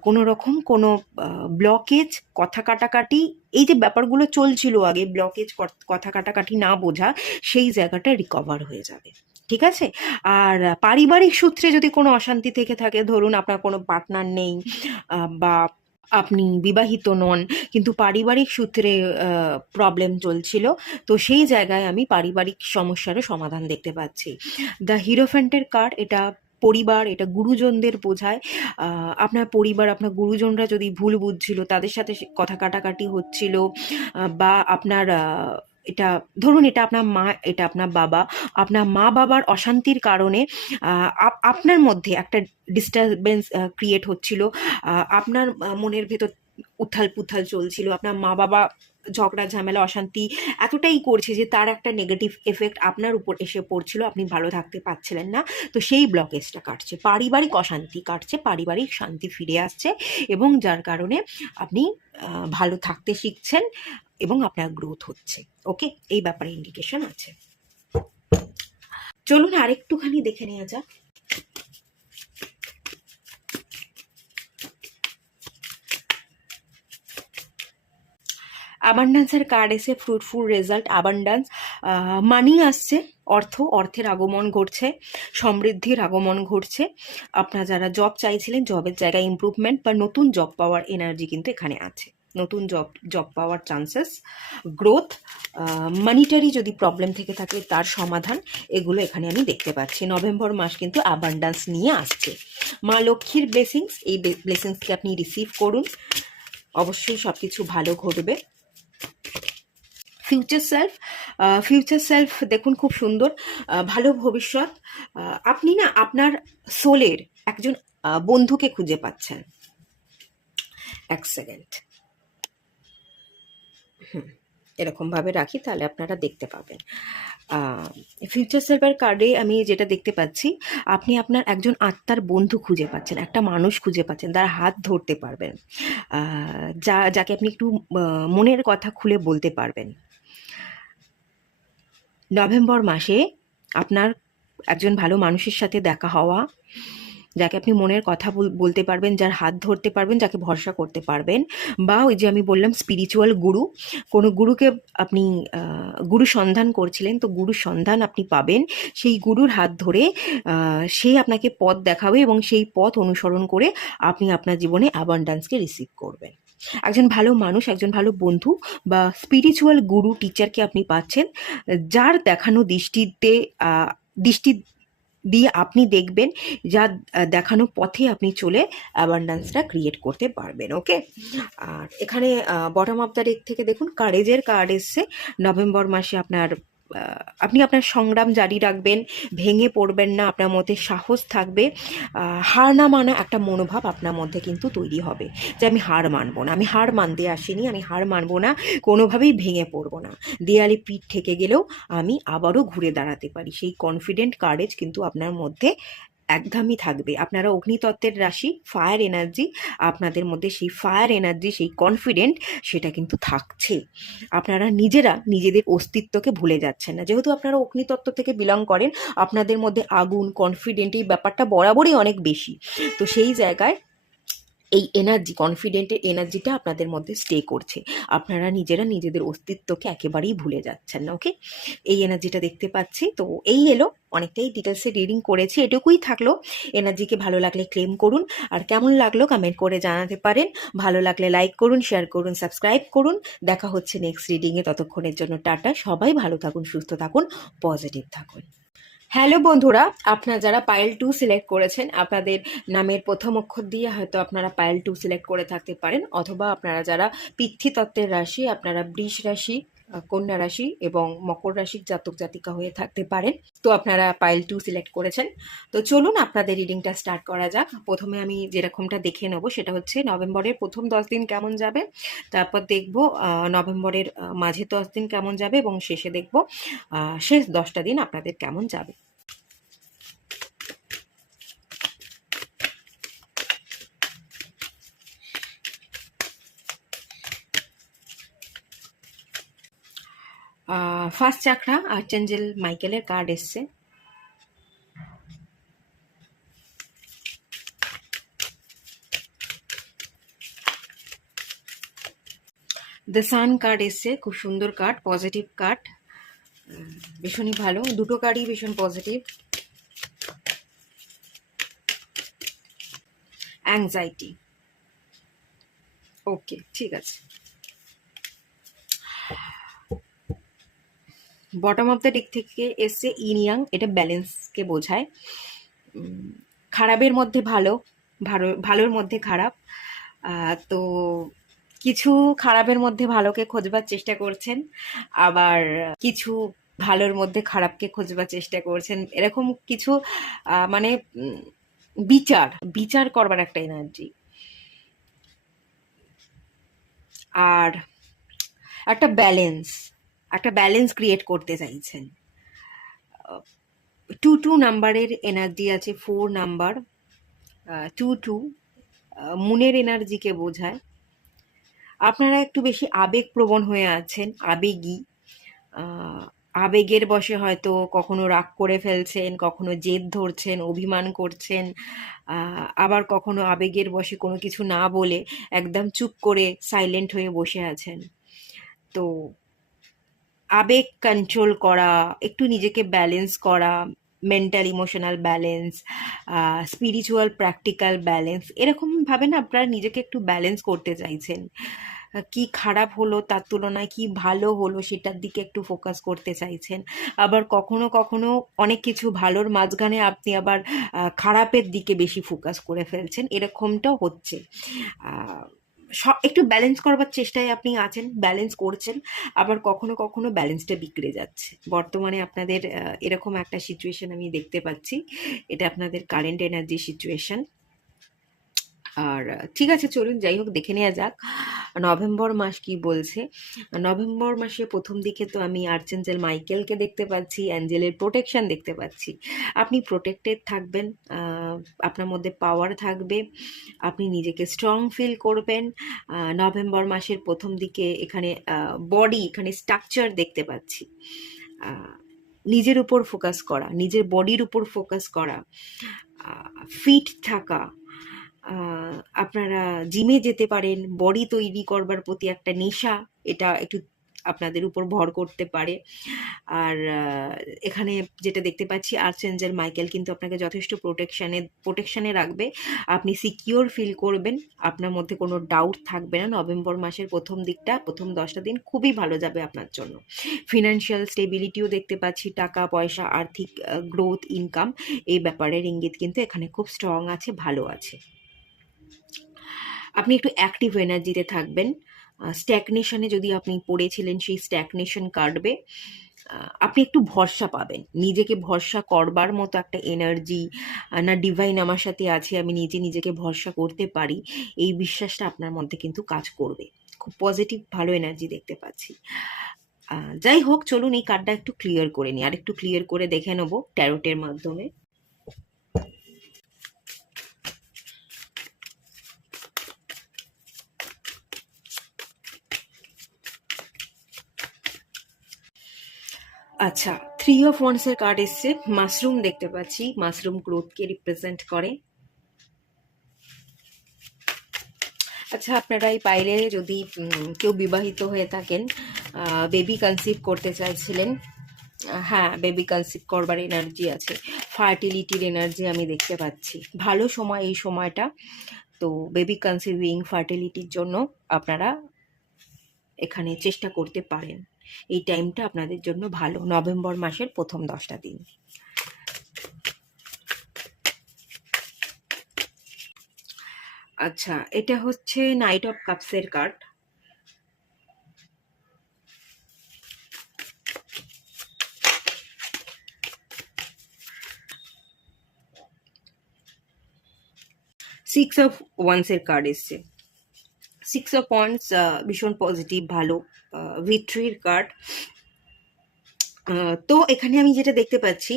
কোনো রকম কোনো ব্লকেজ, কথা কাটাকাটি, এই যে ব্যাপারগুলো চলছিল আগে, ব্লকেজ, কথা কাটাকাটি না বোঝা, সেই জায়গাটা রিকভার হয়ে যাবে। ঠিক আছে। আর পারিবারিক সূত্রে যদি কোনো অশান্তি থেকে থাকে, ধরুন আপনার কোনো পার্টনার নেই, বা আপনি বিবাহিত নন, কিন্তু পারিবারিক সূত্রে প্রবলেম চলছিল, তো সেই জায়গায় আমি পারিবারিক সমস্যারও সমাধান দেখতে পাচ্ছি। দ্য হিরোফ্যান্টের কার্ড, এটা পরিবার, এটা গুরুজনদের বোঝায়। আপনার পরিবার, আপনার গুরুজনরা যদি ভুল বুঝছিল, তাদের সাথে কথা কাটাকাটি হচ্ছিল, বা আপনার এটা ধরুন, এটা আপনার মা, এটা আপনার বাবা, আপনার মা বাবার অশান্তির কারণে আপনার মধ্যে একটা ডিস্টারবেন্স ক্রিয়েট হচ্ছিল, আপনার মনের ভেতর উথাল পুথাল চলছিল, আপনার মা বাবা ঝগড়া ঝামেলা অশান্তি এতটাই করছে যে তার একটা নেগেটিভ এফেক্ট আপনার উপর এসে পড়ছিল, আপনি ভালো থাকতে পারছিলেন না। তো সেই ব্লকেজটা কাটছে, পারিবারিক অশান্তি কাটছে, পারিবারিক শান্তি ফিরে আসছে, এবং যার কারণে আপনি ভালো থাকতে শিখছেন এবং আপনার গ্রোথ হচ্ছে। ওকে, এই ব্যাপারে ইন্ডিকেশন আছে। চলুন আরেকটুখানি দেখে নেওয়া যাক। অ্যাবান্ডান্সের কার্ড এসে ফ্রুটফুল রেজাল্ট, অ্যাবান্ডান্স, মানি আসছে, অর্থের আগমন ঘটছে, সমৃদ্ধির আগমন ঘটছে। আপনারা যারা জব চাইছিলেন, জবের জায়গায় ইমপ্রুভমেন্ট বা নতুন জব পাওয়ার এনার্জি কিন্তু এখানে আছে, নতুন জব পাওয়ার চান্সেস, গ্রোথ, মানিটারি যদি প্রবলেম থেকে থাকে তার সমাধান, এগুলো এখানে আমি দেখতে পাচ্ছি। নভেম্বর মাস কিন্তু অ্যাবান্ডান্স নিয়ে আসছে। মা লক্ষ্মীর ব্লেসিংস, এই ব্লেসিংসকে আপনি রিসিভ করুন, অবশ্যই সব কিছু ভালো ঘটবে। ফিউচার সেলফ দেখুন খুব সুন্দর, ভালো ভবিষ্যৎ। আপনি না আপনার সোলের একজন বন্ধুকে খুঁজে পাচ্ছেন। এক সেকেন্ড, এরকমভাবে রাখি, তাহলে আপনারা দেখতে পাবেন। ফিউচার সেলফের কার্ডে আমি যেটা দেখতে পাচ্ছি, আপনি আপনার একজন আত্মার বন্ধু খুঁজে পাচ্ছেন, একটা মানুষ খুঁজে পাচ্ছেন, তার হাত ধরতে পারবেন, যাকে আপনি একটু মনের কথা খুলে বলতে পারবেন। নভেম্বর মাসে আপনার একজন ভালো মানুষের সাথে দেখা হওয়া, যাকে আপনি মনের কথা বলতে পারবেন, যার হাত ধরতে পারবেন, যাকে ভরসা করতে পারবেন, বা ওই যে আমি বললাম স্পিরিচুয়াল গুরু, কোনো গুরুকে আপনি গুরু সন্ধান করছিলেন, তো গুরু সন্ধান আপনি পাবেন। সেই গুরুর হাত ধরে সে আপনাকে পথ দেখাবে এবং সেই পথ অনুসরণ করে আপনি আপনার জীবনে অ্যাবান্ডান্সকে রিসিভ করবেন। একজন ভালো মানুষ, একজন ভালো বন্ধু বা স্পিরিচুয়াল গুরু টিচারকে আপনি পাচ্ছেন, যার দেখানো দৃষ্টি দিয়ে আপনি দেখবেন, যা দেখানো পথে আপনি চলে অ্যাবান্ডান্সটা ক্রিয়েট করতে পারবেন। ওকে, আর এখানে বটম অফ দ্য ডেক থেকে দেখুন কারেজের কার্ড এসছে। নভেম্বর মাসে আপনি আপনার সংগ্রাম জারি রাখবেন, ভেঙে পড়বেন না, আপনার মধ্যে সাহস থাকবে, হার না মানা একটা মনোভাব আপনার মধ্যে কিন্তু তৈরি হবে, যে আমি হার মানবো না, আমি হার মানতে আসিনি, আমি হার মানবো না, কোনোভাবেই ভেঙে পড়বো না, দেয়ালে পিঠ ঠেকে গেলেও আমি আবারও ঘুরে দাঁড়াতে পারি। সেই কনফিডেন্ট কারেজ কিন্তু আপনার মধ্যে একদমই থাকবে। আপনারা অগ্নিতত্ত্বের রাশি, ফায়ার এনার্জি, আপনাদের মধ্যে সেই ফায়ার এনার্জি, সেই কনফিডেন্ট, সেটা কিন্তু থাকছে। আপনারা নিজেরা নিজেদের অস্তিত্বকে ভুলে যাচ্ছেন না। যেহেতু আপনারা অগ্নিতত্ত্ব থেকে বিলং করেন, আপনাদের মধ্যে আগুন, কনফিডেন্ট, এই ব্যাপারটা বরাবরই অনেক বেশি। তো সেই জায়গায় এই এনার্জি, কনফিডেন্টের এনার্জিটা আপনাদের মধ্যে স্টে করছে। আপনারা নিজেরা নিজেদের অস্তিত্বকে একেবারেই ভুলে যাচ্ছেন না। ওকে, এই এনার্জিটা দেখতে পাচ্ছি। তো এই এলো, অনেকটাই ডিটেলসে রিডিং করেছি, এটুকুই থাকলো। এনার্জিকে ভালো লাগলে ক্লেম করুন, আর কেমন লাগলো কমেন্ট করে জানাতে পারেন। ভালো লাগলে লাইক করুন, শেয়ার করুন, সাবস্ক্রাইব করুন। দেখা হচ্ছে নেক্সট রিডিংয়ে, ততক্ষণের জন্য টাটা। সবাই ভালো থাকুন, সুস্থ থাকুন, পজিটিভ থাকুন। হ্যালো বন্ধুরা, আপনারা যারা পাইল 2 সিলেক্ট করেছেন, আপনাদের নামের প্রথম অক্ষর দিয়ে হয়তো আপনারা পাইল 2 সিলেক্ট করে থাকতে পারেন, অথবা আপনারা যারা পিতৃতত্ত্বের রাশি, আপনারা বৃষ রাশি, কন্যা রাশি এবং মকর রাশির জাতক জাতিকা হয়ে থাকতে পারেন। তো আপনারা পাইল 2 সিলেক্ট করেছেন। তো চলুন আপনাদের রিডিংটা স্টার্ট করা যাক। প্রথমে আমি যেরকমটা দেখে নেব সেটা হচ্ছে নভেম্বরের প্রথম 10 দিন কেমন যাবে, তারপর দেখব নভেম্বরের মাঝে 10 দিন কেমন যাবে, এবং শেষে দেখব শেষ 10টা দিন আপনাদের কেমন যাবে। ফার্স্ট চাকরা আর্চেঞ্জেল মাইকেলের কার্ড এসছে। দ্য সান কার্ড এসছে, খুব সুন্দর কার্ড, পজিটিভ কার্ড, ভীষণই ভালো, দুটো কার্ডই ভীষণ পজিটিভ। অ্যাংজাইটি, ওকে ঠিক আছে। বটম অফ দ্য ডেক থেকে এসছে ইন ইয়াং, এটা ব্যালেন্সকে বোঝায়। খারাপের মধ্যে ভালো, ভালোর মধ্যে খারাপ। তো কিছু খারাপের মধ্যে ভালোকে খোঁজবার চেষ্টা করছেন, আবার কিছু ভালোর মধ্যে খারাপকে খোঁজবার চেষ্টা করছেন, এরকম কিছু মানে বিচার করবার একটা এনার্জি। আর একটা ব্যালেন্স ক্রিয়েট করতে চাইছেন। 2 নাম্বারের এনার্জি আছে, 4 নাম্বার, 2 মুনের এনার্জিকে বোঝায়। আপনারা একটু বেশি আবেগপ্রবণ হয়ে আছেন, আবেগী। আহ, আবেগের বশে হয়তো কখনো রাগ করে ফেলছেন, কখনো জেদ ধরছেন, অভিমান করছেন, আবার কখনো আবেগের বশে কোনো কিছু না বলে একদম চুপ করে সাইলেন্ট হয়ে বসে আছেন। তো আবেগ কন্ট্রোল করা, একটু নিজেকে ব্যালেন্স করা, mental emotional balance, spiritual practical balance, এরকমভাবে না আপনারা নিজেকে একটু ব্যালেন্স করতে চাইছেন। কি খারাপ হলো তার তুলনায় কি ভালো হলো সেটার দিকে একটু ফোকাস করতে চাইছেন। আবার কখনো কখনো অনেক কিছু ভালোর মাঝখানে আপনি আবার খারাপের দিকে বেশি ফোকাস করে ফেলছেন, এরকমটাও হচ্ছে। একটু ব্যালেন্স করবার চেষ্টায় আপনি আছেন, ব্যালেন্স করছেন, আবার কখনো কখনো ব্যালেন্সটা বিগড়ে যাচ্ছে। বর্তমানে আপনাদের এরকম একটা সিচুয়েশন আমি দেখতে পাচ্ছি, এটা আপনাদের কারেন্ট এনার্জি সিচুয়েশন। আর ঠিক আছে, চলুন যাই হোক দেখে নেওয়া যাক নভেম্বর মাস কি বলছে। নভেম্বর মাসে প্রথম দিকে তো আমি আর্চেঞ্জেল মাইকেলকে দেখতে পাচ্ছি, অ্যাঞ্জেলের প্রোটেকশন দেখতে পাচ্ছি। আপনি প্রোটেক্টেড থাকবেন, আপনার মধ্যে পাওয়ার থাকবে, আপনি নিজেকে স্ট্রং ফিল করবেন। নভেম্বর মাসের প্রথম দিকে এখানে এখানে স্ট্রাকচার দেখতে পাচ্ছি। নিজের উপর ফোকাস করা, নিজের বডির উপর ফোকাস করা, ফিট থাকা, আপনারা জিমে যেতে পারেন, বডি তৈরি করবার প্রতি একটা নেশা, এটা একটু আপনাদের উপর ভর করতে পারে। আর এখানে যেটা দেখতে পাচ্ছি আর্চেঞ্জেল মাইকেল কিন্তু আপনাকে যথেষ্ট প্রোটেকশনে রাখবে, আপনি সিকিওর ফিল করবেন, আপনার মধ্যে কোনো ডাউট থাকবে না। নভেম্বর মাসের প্রথম দিকটা, প্রথম 10টা দিন খুবই ভালো যাবে আপনার জন্য। ফিনান্সিয়াল স্টেবিলিটিও দেখতে পাচ্ছি, টাকা পয়সা, আর্থিক গ্রোথ, ইনকাম, এই ব্যাপারের ইঙ্গিত কিন্তু এখানে খুব স্ট্রং আছে, ভালো আছে। আপনি একটু অ্যাক্টিভ এনার্জিতে থাকবেন, স্ট্যাগনেশনে যদি আপনি পড়েছিলেন সেই স্ট্যাগনেশন কাটবে, আপনি একটু ভরসা পাবেন, নিজেকে ভরসা করবার মতো একটা এনার্জি, না ডিভাইন আমার সাথে আছে, আমি নিজেকে ভরসা করতে পারি, এই বিশ্বাসটা আপনার মধ্যে কিন্তু কাজ করবে। খুব পজিটিভ ভালো এনার্জি দেখতে পাচ্ছি। যাই হোক, চলুন এই কার্ডটা একটু ক্লিয়ার করে নিই, আর একটু ক্লিয়ার করে দেখে নেবো ট্যারোটের মাধ্যমে। আচ্ছা, 3 অফ ওয়ান্ডসের কার্ড এসছে, মাশরুম দেখতে পাচ্ছি, মাশরুম গ্রোথকে রিপ্রেজেন্ট করে। আচ্ছা, আপনারাই পাইলে যদি কেউ বিবাহিত হয়ে থাকেন, বেবি কনসিভ করতে চাইছিলেন, হ্যাঁ বেবি কনসিভ করবার এনার্জি আছে, ফার্টিলিটির এনার্জি আমি দেখতে পাচ্ছি, ভালো সময় এই সময়টা। তো বেবি কনসিভিং, ফার্টিলিটির জন্য আপনারা এখানে চেষ্টা করতে পারেন, এই টাইমটা আপনাদের জন্য ভালো, নভেম্বর মাসের প্রথম 10টা দিন। আচ্ছা, এটা হচ্ছে নাইট অফ কাপসের কার্ড। সিক্স অফ ওয়ান্সের কার্ড এসছে। 6 অফ ওয়ান্স ভীষণ পজিটিভ, ভালো, ভিক্টরির কার্ড। তো এখানে আমি যেটা দেখতে পাচ্ছি,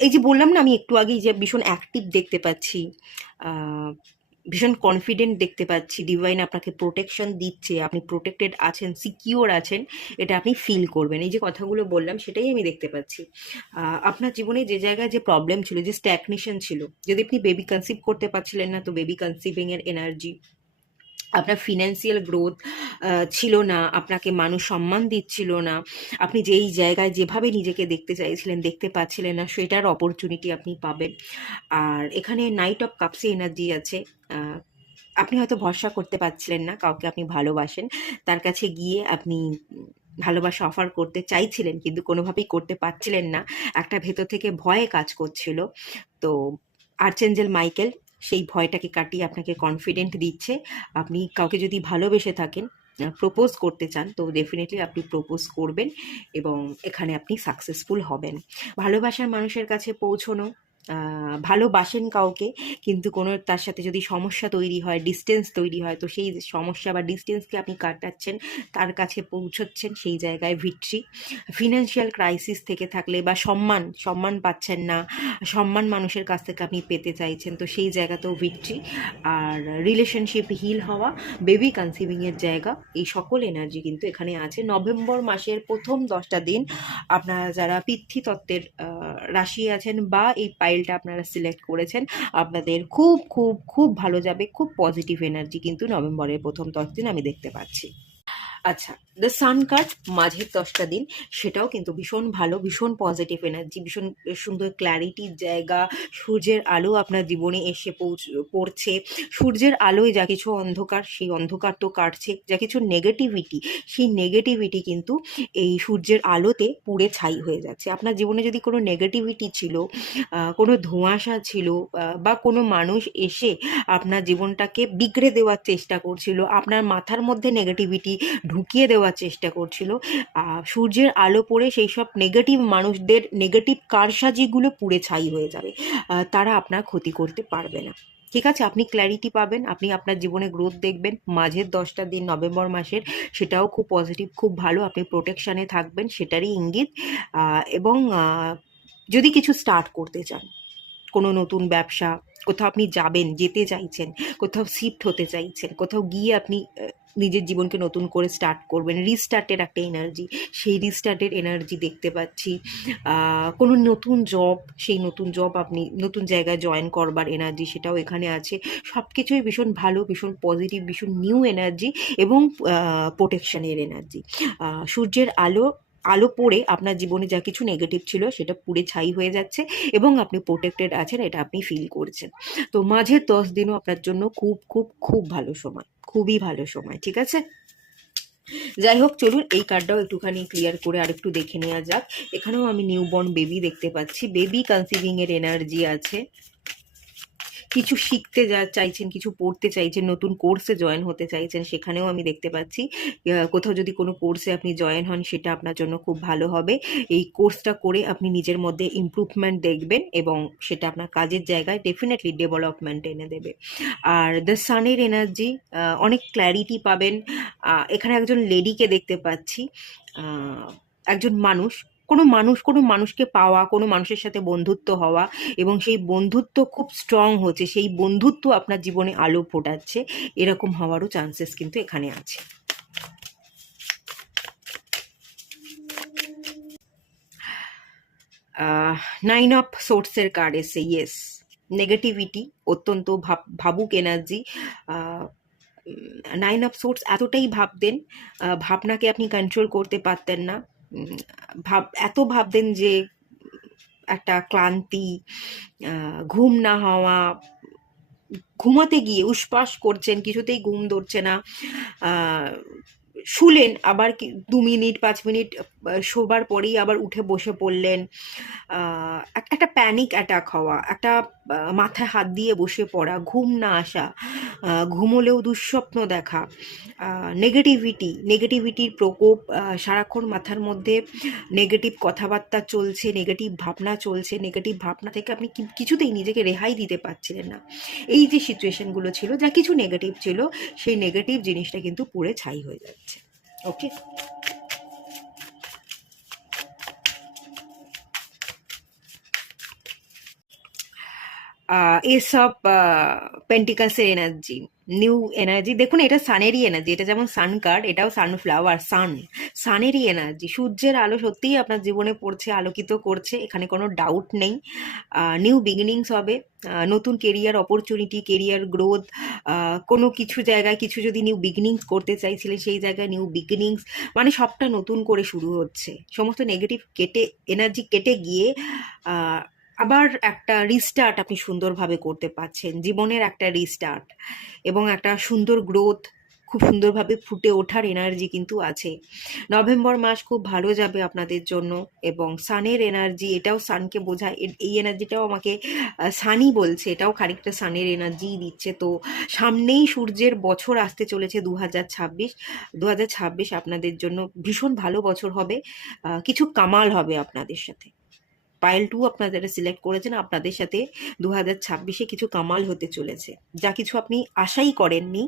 এই যে বললাম না আমি একটু আগেই যে ভীষণ অ্যাক্টিভ দেখতে পাচ্ছি, ভীষণ কনফিডেন্ট দেখতে পাচ্ছি, ডিভাইন আপনাকে প্রোটেকশন দিচ্ছে, আপনি প্রোটেক্টেড আছেন, সিকিওর আছেন, এটা আপনি ফিল করবেন। এই যে কথাগুলো বললাম সেটাই আমি দেখতে পাচ্ছি। আপনার জীবনে যে জায়গায় যে প্রবলেম ছিল, যে স্ট্যাগনেশন ছিল, যদি আপনি বেবি কনসিভ করতে পারছিলেন না, তো বেবি কনসিভিংয়ের এনার্জি, আপনার ফিনান্সিয়াল গ্রোথ ছিল না, আপনাকে মানুষ সম্মান দিচ্ছিল না, আপনি যেই জায়গায় যেভাবে নিজেকে দেখতে চাইছিলেন দেখতে পাচ্ছিলেন না, সেটার অপরচুনিটি আপনি পাবেন। আর এখানে নাইট অফ কাপসে এনার্জি আছে, আপনি হয়তো ভরসা করতে পারছিলেন না, কাউকে আপনি ভালোবাসেন, তার কাছে গিয়ে আপনি ভালোবাসা অফার করতে চাইছিলেন কিন্তু কোনোভাবেই করতে পারছিলেন না, একটা ভেতর থেকে ভয়ে কাজ করছিল। তো আর্চেঞ্জেল মাইকেল সেই ভয়টাকে কাটিয়ে আপনাকে কনফিডেন্ট দিচ্ছে। আপনি কাউকে যদি ভালোবেসে থাকেন, প্রপোজ করতে চান, তো ডেফিনেটলি আপনি প্রপোজ করবেন এবং এখানে আপনি সাকসেসফুল হবেন। ভালোবাসার মানুষের কাছে পৌঁছনো, ভালোবাসেন কাউকে, কিন্তু কোনো তার সাথে যদি সমস্যা তৈরি হয়, ডিস্টেন্স তৈরি হয়, তো সেই সমস্যা বা ডিস্টেন্সকে আপনি কাটাচ্ছেন, তার কাছে পৌঁছচ্ছেন, সেই জায়গায় ভিক্টরি। ফিনান্সিয়াল ক্রাইসিস থেকে থাকলে বা সম্মান পাচ্ছেন না, সম্মান মানুষের কাছ থেকে আপনি পেতে চাইছেন, তো সেই জায়গাতেও ভিক্টরি। আর রিলেশনশিপ হিল হওয়া, বেবি কনসিভিংয়ের জায়গা, এই সকল এনার্জি কিন্তু এখানে আছে। নভেম্বর মাসের প্রথম 10টা দিন আপনারা যারা পিতৃতত্ত্বের রাশি আছেন বা এই পাইলটা আপনারা সিলেক্ট করেছেন, আপনাদের খুব খুব খুব ভালো যাবে, খুব পজিটিভ এনার্জি কিন্তু নভেম্বরের প্রথম 10 দিন আমি দেখতে পাচ্ছি। আচ্ছা, দ্য সান কার্ড মাঝের 10টা দিন, সেটাও কিন্তু ভীষণ ভালো, ভীষণ পজিটিভ এনার্জি, ভীষণ সুন্দর ক্ল্যারিটির জায়গা। সূর্যের আলো আপনার জীবনে এসে পড়ছে। সূর্যের আলোয় যা কিছু অন্ধকার, সেই অন্ধকার তো কাটছে। যা কিছু নেগেটিভিটি, সেই নেগেটিভিটি কিন্তু এই সূর্যের আলোতে পুড়ে ছাই হয়ে যাচ্ছে। আপনার জীবনে যদি কোনো নেগেটিভিটি ছিল, কোনো ধোঁয়াশা ছিল, বা কোনো মানুষ এসে আপনার জীবনটাকে বিগড়ে দেওয়ার চেষ্টা করছিল, আপনার মাথার মধ্যে নেগেটিভিটি ঢুকিয়ে দেওয়ার চেষ্টা করছিল, সূর্যের আলো পড়ে সেই সব নেগেটিভ মানুষদের নেগেটিভ কারসাজিগুলো পুড়ে ছাই হয়ে যাবে। তারা আপনার ক্ষতি করতে পারবে না। ঠিক আছে, আপনি ক্ল্যারিটি পাবেন, আপনি আপনার জীবনে গ্রোথ দেখবেন মাঝের 10টা দিন নভেম্বর মাসের, সেটাও খুব পজিটিভ, খুব ভালো। আপনি প্রোটেকশানে থাকবেন, সেটারই ইঙ্গিত। এবং যদি কিছু স্টার্ট করতে চান, কোনো নতুন ব্যবসা, কোথাও আপনি যাবেন, যেতে চাইছেন, কোথাও শিফট হতে চাইছেন, কোথাও গিয়ে আপনি নিজের জীবনকে নতুন করে স্টার্ট করবেন, রিস্টার্টের একটা এনার্জি, সেই রিস্টার্টের এনার্জি দেখতে পাচ্ছি। কোনো নতুন জব, সেই নতুন জব আপনি নতুন জায়গায় জয়েন করবার এনার্জি, সেটাও এখানে আছে। সব কিছুই ভীষণ ভালো, ভীষণ পজিটিভ, ভীষণ নিউ এনার্জি এবং প্রোটেকশনের এনার্জি। সূর্যের আলো পড়ে আপনার জীবনে যা কিছু নেগেটিভ ছিল সেটা পুড়ে ছাই হয়ে যাচ্ছে এবং আপনি প্রোটেক্টেড আছেন, এটা আপনি ফিল করছেন। তো মাঝের 10 দিনও আপনার জন্য খুব খুব খুব ভালো সময়, খুবই ভালো সময়। ঠিক আছে, যাই হোক, চলুন এই কার্ডটাও একটুখানি ক্লিয়ার করে আরেকটু দেখে নেওয়া যাক। এখানেও আমি নিউবর্ন বেবি দেখতে পাচ্ছি, বেবি কনসিভিং এর এনার্জি আছে। কিছু শিখতে চাইছেন, কিছু পড়তে চাইছেন, নতুন কোর্সে জয়েন হতে চাইছেন, সেখানেও আমি দেখতে পাচ্ছি। কোথাও যদি কোনো কোর্সে আপনি জয়েন হন, সেটা আপনার জন্য খুব ভালো হবে। এই কোর্সটা করে আপনি নিজের মধ্যে ইমপ্রুভমেন্ট দেখবেন এবং সেটা আপনার কাজের জায়গায় ডেফিনেটলি ডেভেলপমেন্ট এনে দেবে। আর দ্য সানের এনার্জি, অনেক ক্ল্যারিটি পাবেন। এখানে একজন লেডিকে দেখতে পাচ্ছি, একজন কোনো মানুষকে পাওয়া, কোনো মানুষের সাথে বন্ধুত্ব হওয়া এবং সেই বন্ধুত্ব খুব স্ট্রং হচ্ছে, সেই বন্ধুত্ব আপনার জীবনে আলো ফোটাচ্ছে, এরকম হওয়ারও চান্সেস কিন্তু এখানে আছে। নাইন অফ সোর্সের কার্ড এসে, ইয়েস, নেগেটিভিটি, অত্যন্ত ভাবুক এনার্জি। নাইন অফ সোর্স এতটাই ভাবতেন, ভাবনাকে আপনি কন্ট্রোল করতে পারতেন না। এত ভাবতেন যে একটা ক্লান্তি, ঘুম না হওয়া, ঘুমাতে গিয়ে উসপাস করছেন, কিছুতেই ঘুম ধরছে না, শুলেন, আবার 2 মিনিট 5 মিনিট শোবার পরেই আবার উঠে বসে পড়লেন, একটা প্যানিক অ্যাটাক হওয়া, একটা মাথায় হাত দিয়ে বসে পড়া, ঘুম না আসা, ঘুমোলেও দুঃস্বপ্ন দেখা, নেগেটিভিটির প্রকোপ, সারাক্ষণ মাথার মধ্যে নেগেটিভ কথাবার্তা চলছে, নেগেটিভ ভাবনা চলছে, নেগেটিভ ভাবনা থেকে আপনি কিছুতেই নিজেকে রেহাই দিতে পারছিলেন না। এই যে সিচুয়েশনগুলো ছিল, যা কিছু নেগেটিভ ছিল, সেই নেগেটিভ জিনিসটা কিন্তু পুড়ে ছাই হয়ে যাচ্ছে। ওকে, এসব পেন্টিকাসের এনার্জি, নিউ এনার্জি, দেখুন এটা সানেরই এনার্জি, এটা যেমন সান কার্ড, এটাও সানফ্লাওয়ার, সানেরই এনার্জি। সূর্যের আলো সত্যিই আপনার জীবনে পড়ছে, আলোকিত করছে, এখানে কোনো ডাউট নেই। নিউ বিগিনিংস হবে, নতুন কেরিয়ার অপরচুনিটি, কেরিয়ার গ্রোথ, কোনো কিছু জায়গায় কিছু যদি নিউ বিগিনিংস করতে চাইছিলেন, সেই জায়গায় নিউ বিগিনিংস, মানে সবটা নতুন করে শুরু হচ্ছে, সমস্ত নেগেটিভ এনার্জি কেটে গিয়ে আবার একটা রিস্টার্ট আপনি সুন্দরভাবে করতে পারছেন, জীবনের একটা রিস্টার্ট এবং একটা সুন্দর গ্রোথ, খুব সুন্দরভাবে ফুটে ওঠার এনার্জি কিন্তু আছে। নভেম্বর মাস খুব ভালো যাবে আপনাদের জন্য এবং সানের এনার্জি, এটাও সানকে বোঝায়, এই এনার্জিটাও আমাকে সানই বলছে, এটাও খানিকটা সানের এনার্জিই দিচ্ছে। তো সামনেই সূর্যের বছর আসতে চলেছে 2026 আপনাদের জন্য ভীষণ ভালো বছর হবে, কিছু কামাল হবে আপনাদের সাথে। পাইল 2 আপনারা যারা সিলেক্ট করেছেন, আপনাদের সাথে 2026-এ কিছু কামাল হতে চলেছে। যা কিছু আপনি আশাই করেননি,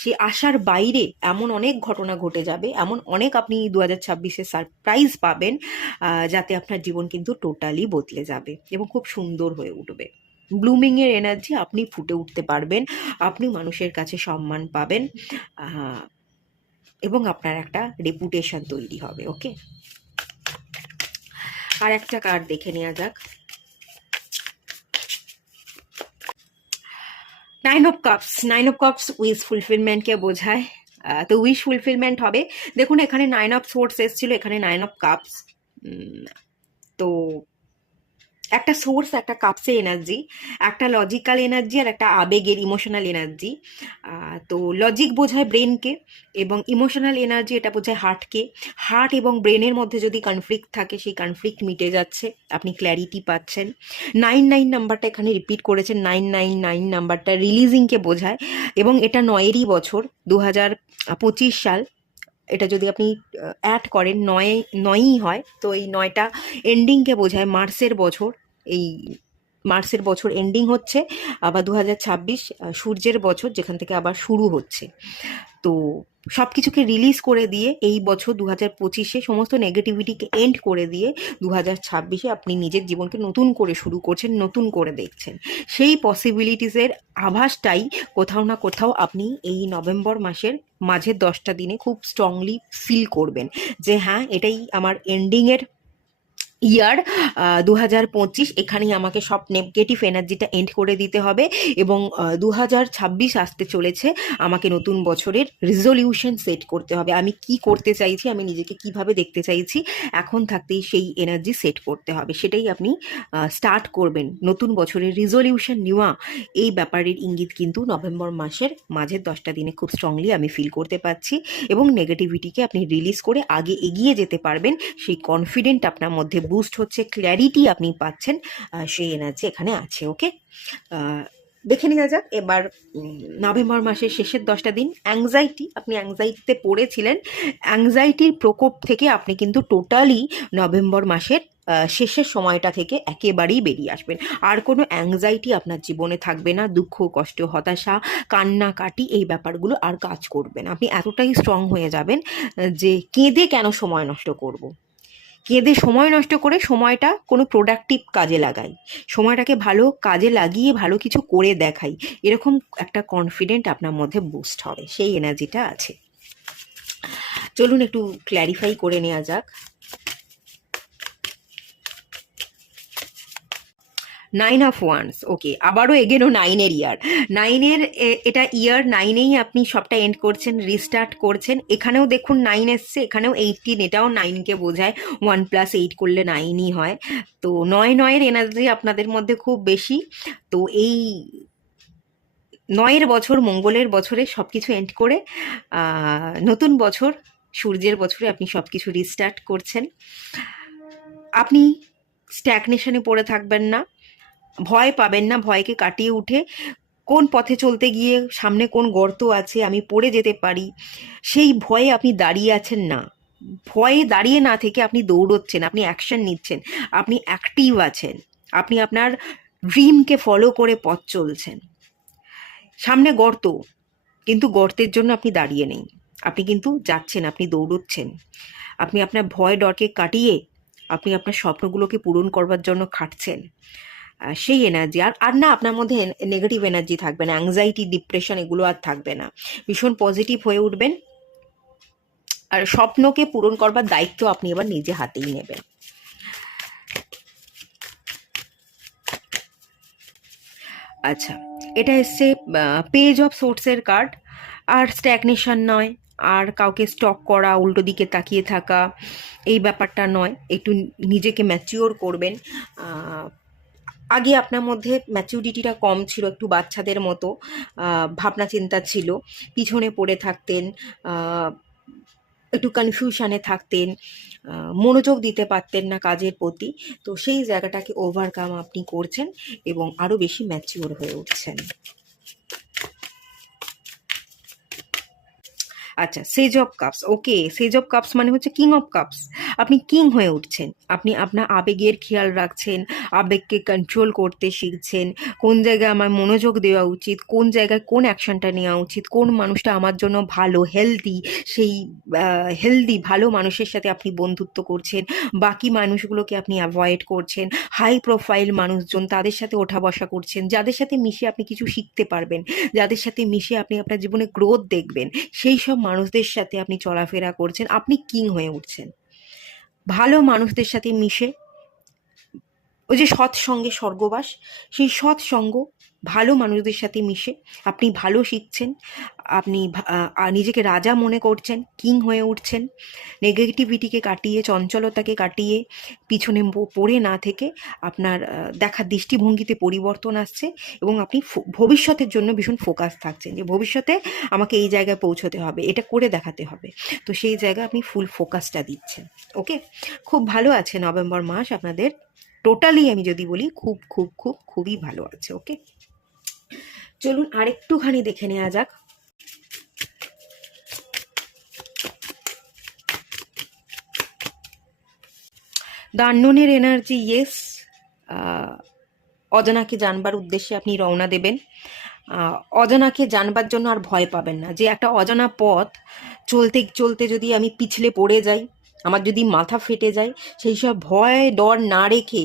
সে আশার বাইরে এমন অনেক ঘটনা ঘটে যাবে, এমন অনেক আপনি 2026-এ সারপ্রাইজ পাবেন, যাতে আপনার জীবন কিন্তু টোটালি বদলে যাবে এবং খুব সুন্দর হয়ে উঠবে। ব্লুমিংয়ের এনার্জি, আপনি ফুটে উঠতে পারবেন, আপনি মানুষের কাছে সম্মান পাবেন, এবং আপনার একটা রেপুটেশন তৈরি হবে। ওকে, আর একটা কার্ড দেখে নেওয়া যাক। 9 অফ কাপস উইশ ফুলফিলমেন্টকে বোঝায়। তো উইশ ফুলফিলমেন্ট হবে। দেখুন, এখানে 9 অফ সোর্স এসেছিল, এখানে 9 অফ কাপস। তো একটা সোর্স, একটা কাপসের এনার্জি, একটা লজিক্যাল এনার্জি, আর একটা আবেগের ইমোশনাল এনার্জি। তো লজিক বোঝায় ব্রেনকে, এবং ইমোশনাল এনার্জি এটা বোঝায় হার্টকে। হার্ট এবং ব্রেনের মধ্যে যদি কনফ্লিক্ট থাকে, সেই কনফ্লিক্ট মিটে যাচ্ছে, আপনি ক্ল্যারিটি পাচ্ছেন। 9 নাম্বারটা এখানে রিপিট করেছেন। 9 নাম্বারটা রিলিজিংকে বোঝায়, এবং এটা 9-এরই বছর, 2025 সাল। এটা যদি আপনি অ্যাড করেন, নয়ই হয়, তো এই 9টা এন্ডিংকে বোঝায়। মার্চের বছর, এই মার্চের বছর এন্ডিং হচ্ছে, আবার 2026 সূর্যের বছর, যেখান থেকে আবার শুরু হচ্ছে। তো সব কিছুকে রিলিজ করে দিয়ে এই বছর 2025-এ সমস্ত নেগেটিভিটিকে এন্ড করে দিয়ে 2026-এ আপনি নিজের জীবনকে নতুন করে শুরু করছেন, নতুন করে দেখছেন। সেই পসিবিলিটিসের আভাসটাই কোথাও না কোথাও আপনি এই নভেম্বর মাসের মাঝের 10টা দিনে খুব স্ট্রংলি ফিল করবেন, যে হ্যাঁ, এটাই আমার এন্ডিংয়ের ইয়ার 2025। এখানেই আমাকে সব নেগেটিভ এনার্জিটা এন্ড করে দিতে হবে, এবং 2026 আসতে চলেছে। আমাকে নতুন বছরের রিজলিউশন সেট করতে হবে। আমি কি করতে চাইছি, আমি নিজেকে কিভাবে দেখতে চাইছি, এখন থাকতেই সেই এনার্জি সেট করতে হবে। সেটাই আপনি স্টার্ট করবেন। নতুন বছরের রিজলিউশন নেওয়া, এই ব্যাপারের ইঙ্গিত কিন্তু নভেম্বর মাসের মাঝের 10টা দিনে খুব স্ট্রংলি আমি ফিল করতে পারছি, এবং নেগেটিভিটিকে আপনি রিলিজ করে আগে এগিয়ে যেতে পারবেন। সেই কনফিডেন্ট আপনার মধ্যে বুস্ট হচ্ছে, ক্ল্যারিটি আপনি পাচ্ছেন, সেই এনার্জি এখানে আছে। ওকে, দেখে নেওয়া যাক এবার নভেম্বর মাসের শেষের 10টা দিন। আপনি অ্যাংজাইটিতে পড়েছিলেন, অ্যাংজাইটির প্রকোপ থেকে আপনি কিন্তু টোটালি নভেম্বর মাসের শেষের সময়টা থেকে একেবারেই বেরিয়ে আসবেন। আর কোনো অ্যাংজাইটি আপনার জীবনে থাকবে না। দুঃখ, কষ্ট, হতাশা, কান্নাকাটি, এই ব্যাপারগুলো আর কাজ করবে না। আপনি এতটাই স্ট্রং হয়ে যাবেন যে কেঁদে কেন সময় নষ্ট করব, কেঁদে সময় নষ্ট করে সময়টা কোনো প্রোডাক্টিভ কাজে লাগাই, সময়টাকে ভালো কাজে লাগিয়ে ভালো কিছু করে দেখাই, এরকম একটা কনফিডেন্ট আপনার মধ্যে বুস্ট হবে। সেই এনার্জিটা আছে। চলুন একটু ক্ল্যারিফাই করে নেওয়া যাক। 9 অফ ওয়ান্স। ওকে, আবারও এগেনও 9-এর ইয়ার। 9-এর এটা ইয়ার 9-এই আপনি সবটা এন্ড করছেন, রিস্টার্ট করছেন। এখানেও দেখুন 9 এসছে, এখানেও 18, এটাও 9কে বোঝায়। 1 + 8 করলে 9ই হয়। তো 9-9-এর এনার্জি আপনাদের মধ্যে খুব বেশি। তো এই 9-এর বছর, মঙ্গলের বছরে সব কিছু এন্ড করে নতুন বছর, সূর্যের বছরে আপনি সব কিছু রিস্টার্ট করছেন। আপনি স্ট্যাগনেশনে পড়ে থাকবেন না, ভয় পাবেন না। ভয়কে কাটিয়ে উঠে কোন পথে চলতে গিয়ে সামনে কোন গর্ত আছে, আমি পড়ে যেতে পারি, সেই ভয়ে আপনি দাঁড়িয়ে আছেন না। ভয়ে দাঁড়িয়ে না থেকে আপনি দৌড়চ্ছেন, আপনি অ্যাকশন নিচ্ছেন, আপনি অ্যাক্টিভ আছেন, আপনি আপনার ড্রিমকে ফলো করে পথ চলছেন। সামনে গর্ত, কিন্তু গর্তের জন্য আপনি দাঁড়িয়ে নেই, আপনি কিন্তু যাচ্ছেন, আপনি দৌড়চ্ছেন। আপনি আপনার ভয় ডরকে কাটিয়ে আপনি আপনার স্বপ্নগুলোকে পূরণ করবার জন্য খাটছেন। সেই এনার্জি আর না, আপনার মধ্যে নেগেটিভ এনার্জি থাকবে না, অ্যাংজাইটি, ডিপ্রেশন এগুলো আর থাকবে না। ভীষণ পজিটিভ হয়ে উঠবেন, আর স্বপ্নকে পূরণ করবার দায়িত্ব আপনি এবার নিজে হাতেই নেবেন। আচ্ছা, এটা এসছে পেজ অফ সোর্সের কার্ড। আর স্ট্যাগনেশন নয়, আর কাউকে স্টক করা, উল্টো দিকে তাকিয়ে থাকা, এই ব্যাপারটা নয়। একটু নিজেকে ম্যাচিওর করবেন। আগে আপনার মধ্যে ম্যাচুরিটিটা কম ছিল, একটু বাচ্চাদের মতো ভাবনা চিন্তা ছিল, পিছনে পড়ে থাকতেন, একটু কনফিউশনে থাকতেন, মনোযোগ দিতে পারতেন না কাজের প্রতি। তো সেই জায়গাটাকে ওভারকাম আপনি করছেন এবং আরও বেশি ম্যাচিওর হয়ে উঠছেন। আচ্ছা, sage of cups, okay. Sage of cups মানে হচ্ছে কিং অফ কাপস। আপনি কিং হয়ে উঠছেন, আপনি আপনার আবেগের খেয়াল রাখছেন, আবেগকে কন্ট্রোল করতে শিখছেন, কোন জায়গায় আমার মনোযোগ দেওয়া উচিত, কোন জায়গায় কোন অ্যাকশনটা নেওয়া উচিত, কোন মানুষটা আমার জন্য ভালো, হেলদি, সেই হেলদি ভালো মানুষের সাথে আপনি বন্ধুত্ব করছেন, বাকি মানুষগুলোকে আপনি অ্যাভয়েড করছেন, হাই প্রোফাইল মানুষজন তাদের সাথে ওঠা বসা করছেন, যাদের সাথে মিশে আপনি কিছু শিখতে পারবেন, যাদের সাথে মিশে আপনি আপনার জীবনে গ্রোথ দেখবেন, সেই সব মানুষদের সাথে আপনি চলাফেরা করছেন, আপনি কিং হয়ে উঠছেন। ভালো মানুষদের সাথে মিশে, ওই যে সৎসঙ্গে স্বর্গবাস, সেই সৎসঙ্গ, ভালো মানুষদের সাথে মিশে আপনি ভালো শিখছেন, আপনি নিজেকে রাজা মনে করছেন, কিং হয়ে উঠছেন, নেগেটিভিটিকে কাটিয়ে, চঞ্চলতাকে কাটিয়ে, পিছনে পড়ে না থেকে আপনার দেখার দৃষ্টিভঙ্গিতে পরিবর্তন আসছে, এবং আপনি ভবিষ্যতের জন্য ভীষণ ফোকাস থাকছেন যে ভবিষ্যতে আমাকে এই জায়গায় পৌঁছতে হবে, এটা করে দেখাতে হবে। তো সেই জায়গায় আপনি ফুল ফোকাসটা দিচ্ছেন। ওকে, খুব ভালো আছে নভেম্বর মাস আপনাদের। টোটালি আমি যদি বলি খুব খুব খুব খুবই ভালো আছে। ওকে, চলুন আরেকটুখানি দেখে নেওয়া যাক। দ্য আননোনের এনার্জি, ইয়েস, অজানাকে জানবার উদ্দেশ্যে আপনি রওনা দেবেন। অজানাকে জানবার জন্য আর ভয় পাবেন না, যে একটা অজানা পথ চলতে চলতে যদি আমি পিছলে পড়ে যাই, আমার যদি মাথা ফেটে যায়, সেই সব ভয় ডর না রেখে,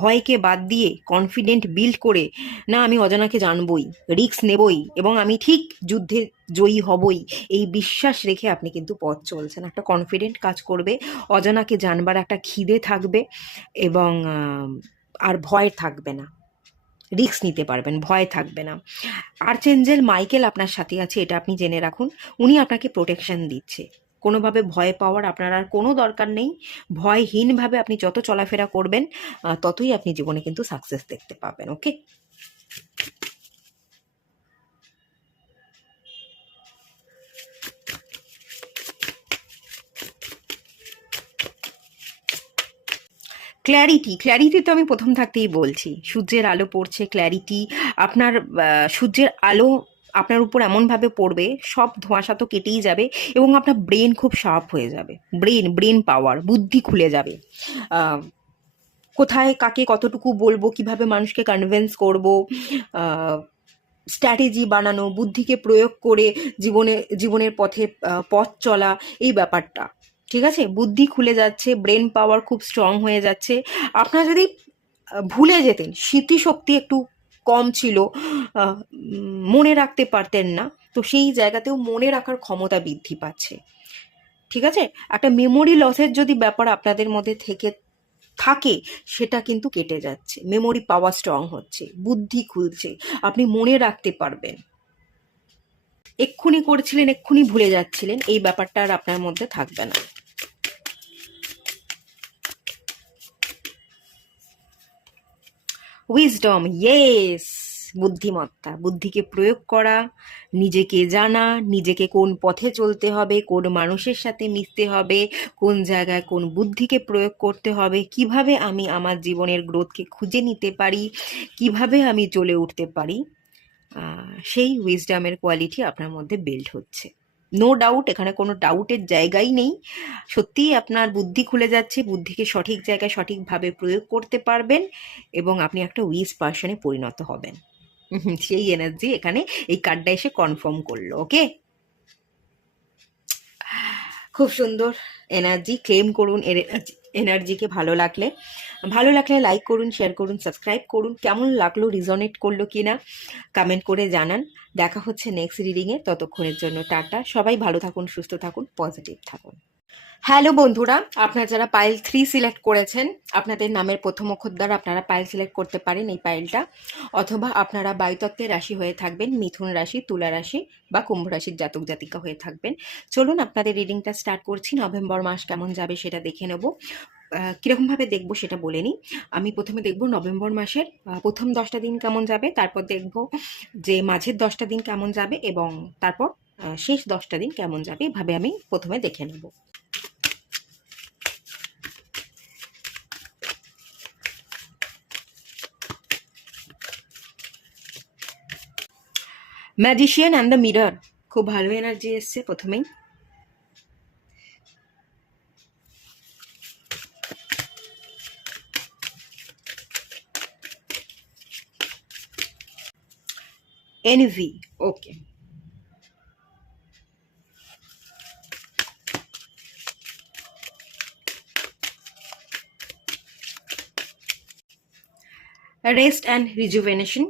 ভয়কে বাদ দিয়ে কনফিডেন্ট বিল্ড করে, না আমি অজানাকে জানবই, রিস্ক নেবই, এবং আমি ঠিক যুদ্ধে জয়ী হবই, এই বিশ্বাস রেখে আপনি কিন্তু পথ চলছেন। একটা কনফিডেন্ট কাজ করবে, অজানাকে জানবার একটা খিদে থাকবে, এবং আর ভয় থাকবে না, রিস্ক নিতে পারবেন, ভয় থাকবে না। আর্চেঞ্জেল মাইকেল আপনার সাথে আছে, এটা আপনি জেনে রাখুন। উনি আপনাকে প্রোটেকশন দিচ্ছে, কোনোভাবে ভয় পাওয়ার আপনার আর কোনো দরকার নেই। ভয়হীনভাবে আপনি যত চলাফেরা করবেন, ততই আপনি জীবনে কিন্তু সাকসেস দেখতে পাবেন। ওকে, ক্ল্যারিটি তো আমি প্রথম থাকতেই বলছি, সূর্যের আলো পড়ছে, ক্ল্যারিটি। আপনার সূর্যের আলো আপনার উপর এমনভাবে পড়বে, সব ধোঁয়াশা তো কেটেই যাবে, এবং আপনার ব্রেন খুব শার্প হয়ে যাবে, ব্রেন পাওয়ার, বুদ্ধি খুলে যাবে। কোথায় কাকে কতটুকু বলবো, কিভাবে মানুষকে কনভিন্স করব, স্ট্র্যাটেজি বানানো, বুদ্ধিকে প্রয়োগ করে জীবনের পথ চলা, এই ব্যাপারটা, ঠিক আছে, বুদ্ধি খুলে যাচ্ছে, ব্রেন পাওয়ার খুব স্ট্রং হয়ে যাচ্ছে। আপনারা যদি ভুলে যেতেন, স্মৃতিশক্তি একটু কম ছিল, মনে রাখতে পারতেন না, তো সেই জায়গাতেও মনে রাখার ক্ষমতা বৃদ্ধি পাচ্ছে। ঠিক আছে, একটা মেমোরি লসের যদি ব্যাপার আপনাদের মধ্যে থাকে, সেটা কিন্তু কেটে যাচ্ছে, মেমোরি পাওয়ার স্ট্রং হচ্ছে, বুদ্ধি খুলছে, আপনি মনে রাখতে পারবেন। এক্ষুনি করছিলেন, এক্ষুনি ভুলে যাচ্ছিলেন, এই ব্যাপারটা আর আপনার মধ্যে থাকবে না। উইজডম, ইয়েস, বুদ্ধিমত্তা, বুদ্ধিকে প্রয়োগ করা, নিজেকে জানা, নিজেকে কোন পথে চলতে হবে, কোন মানুষের সাথে মিশতে হবে, কোন জায়গায় কোন বুদ্ধিকে প্রয়োগ করতে হবে, কিভাবে আমি আমার জীবনের গ্রোথকে খুঁজে নিতে পারি, কিভাবে আমি চলে উঠতে পারি, সেই উইজডামের কোয়ালিটি আপনার মধ্যে বিল্ড হচ্ছে। নো ডাউট, এখানে কোনো ডাউটের জায়গাই নেই। সত্যিই আপনার বুদ্ধি খুলে যাচ্ছে, বুদ্ধিকে সঠিক জায়গায় সঠিকভাবে প্রয়োগ করতে পারবেন, এবং আপনি একটা উইজ পার্সনে পরিণত হবেন। সেই এনার্জি এখানে এই কার্ডটা এসে কনফার্ম করলো। ওকে, খুব সুন্দর এনার্জি, ক্লেম করুন এর এনার্জিকে। ভালো লাগলে লাইক করুন, শেয়ার করুন, সাবস্ক্রাইব করুন। কেমন লাগলো, রিজনেট করলো কি না, কমেন্ট করে জানান। দেখা হচ্ছে নেক্সট রিডিংয়ে, ততক্ষণের জন্য টাটা। সবাই ভালো থাকুন, সুস্থ থাকুন, পজিটিভ থাকুন। হ্যালো বন্ধুরা, আপনারা যারা পাইল 3 সিলেক্ট করেছেন, আপনাদের নামের প্রথম অক্ষর দ্বারা আপনারা পাইল সিলেক্ট করতে পারেন এই পাইলটা, অথবা আপনারা বায়ুতত্ত্বের রাশি হয়ে থাকবেন, মিথুন রাশি, তুলা রাশি বা কুম্ভ রাশির জাতক জাতিকা হয়ে থাকবেন। চলুন আপনাদের রিডিংটা স্টার্ট করছি। নভেম্বর মাস কেমন যাবে সেটা দেখে নেব। কীরকমভাবে দেখবো সেটা বলে নিই। আমি প্রথমে দেখব নভেম্বর মাসের প্রথম 10টা দিন কেমন যাবে, তারপর দেখব যে মাঝের 10টা দিন কেমন যাবে, এবং তারপর শেষ 10টা দিন কেমন যাবে, এভাবে আমি প্রথমে দেখে নেব। ম্যাজিশিয়ান অ্যান্ড দ্য মিরর, খুব ভালো এনার্জি এসছে প্রথমেই। Envy, okay. Rest and rejuvenation.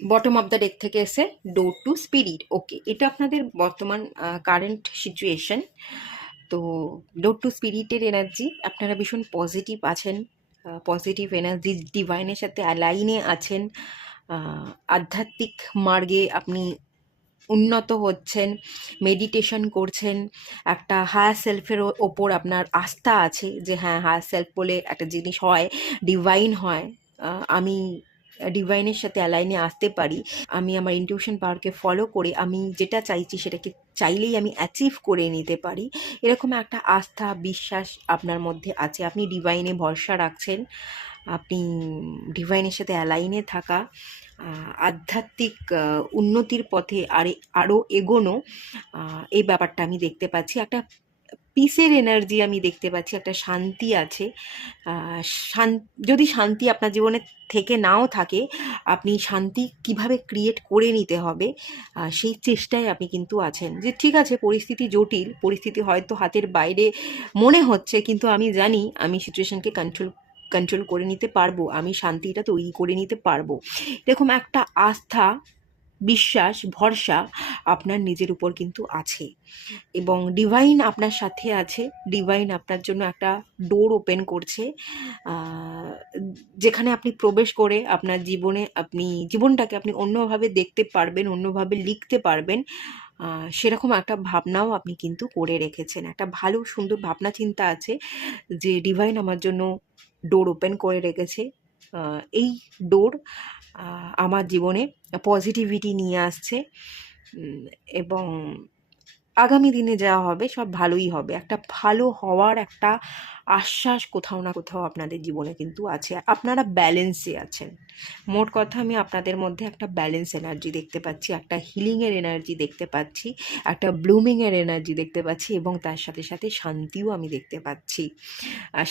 Bottom of the deck থেকে এসে ডোর টু স্পিরিট, ওকে। এটা আপনাদের বর্তমান কারেন্ট সিচুয়েশন। তো ডোর টু স্পিরিটের এনার্জি, আপনারা ভীষণ পজিটিভ আছেন, পজিটিভ এনার্জি, ডিভাইনের সাথে অ্যালাইনে আছেন, আধ্যাত্মিক মার্গে আপনি উন্নত হচ্ছেন, মেডিটেশন করছেন, একটা হায়ার সেলফের ওপর আপনার আস্থা আছে যে হ্যাঁ, হায়ার সেলফ বলে একটা জিনিস হয়, ডিভাইন হয়, আমি ডিভাইনের সাথে অ্যালাইনে আসতে পারি, আমি আমার ইনটিউশন পাওয়ারকে ফলো করে আমি যেটা চাইছি সেটাকে চাইলেই আমি অ্যাচিভ করে নিতে পারি, এরকম একটা আস্থা বিশ্বাস আপনার মধ্যে আছে। আপনি ডিভাইনে ভরসা রাখছেন, আপনি ডিভাইনের সাথে অ্যালাইনে থাকা, আধ্যাত্মিক উন্নতির পথে আরও এগোনো, এই ব্যাপারটা আমি দেখতে পাচ্ছি। একটা পিসের এনার্জি আমি দেখতে পাচ্ছি, একটা শান্তি আছে। যদি শান্তি আপনার জীবনে থেকে নাও থাকে, আপনি শান্তি কিভাবে ক্রিয়েট করে নিতে হবে সেই চেষ্টায় আপনি কিন্তু আছেন। যে ঠিক আছে, পরিস্থিতি জটিল, পরিস্থিতি হয়তো হাতের বাইরে মনে হচ্ছে, কিন্তু আমি জানি আমি সিচুয়েশনকে কন্ট্রোল করে নিতে পারবো, আমি শান্তিটা তৈরি করে নিতে পারবো। এরকম একটা আস্থা, বিশ্বাস, ভরসা আপনার নিজের উপর কিন্তু আছে, এবং ডিভাইন আপনার সাথে আছে। ডিভাইন আপনার জন্য একটা ডোর ওপেন করছে, যেখানে আপনি প্রবেশ করে আপনার জীবনটাকে আপনি অন্যভাবে দেখতে পারবেন, অন্যভাবে লিখতে পারবেন, সেরকম একটা ভাবনাও আপনি কিন্তু করে রেখেছেন। একটা ভালো সুন্দর ভাবনা চিন্তা আছে যে ডিভাইন আমার জন্য ডোর ওপেন করে রেখেছে। এই ডোর আমার জীবনে পজিটিভিটি নিয়ে আসছে, এবং আগামী দিনে যা হবে সব ভালোই হবে। একটা ভালো হওয়ার একটা আশ্বাস কোথাও না কোথাও আপনাদের জীবনে কিন্তু আছে। আপনারা ব্যালেন্সে আছেন। মোট কথা, আমি আপনাদের মধ্যে একটা ব্যালেন্স এনার্জি দেখতে পাচ্ছি, একটা হিলিংয়ের এনার্জি দেখতে পাচ্ছি, একটা ব্লুমিংয়ের এনার্জি দেখতে পাচ্ছি, এবং তার সাথে সাথে শান্তিও আমি দেখতে পাচ্ছি।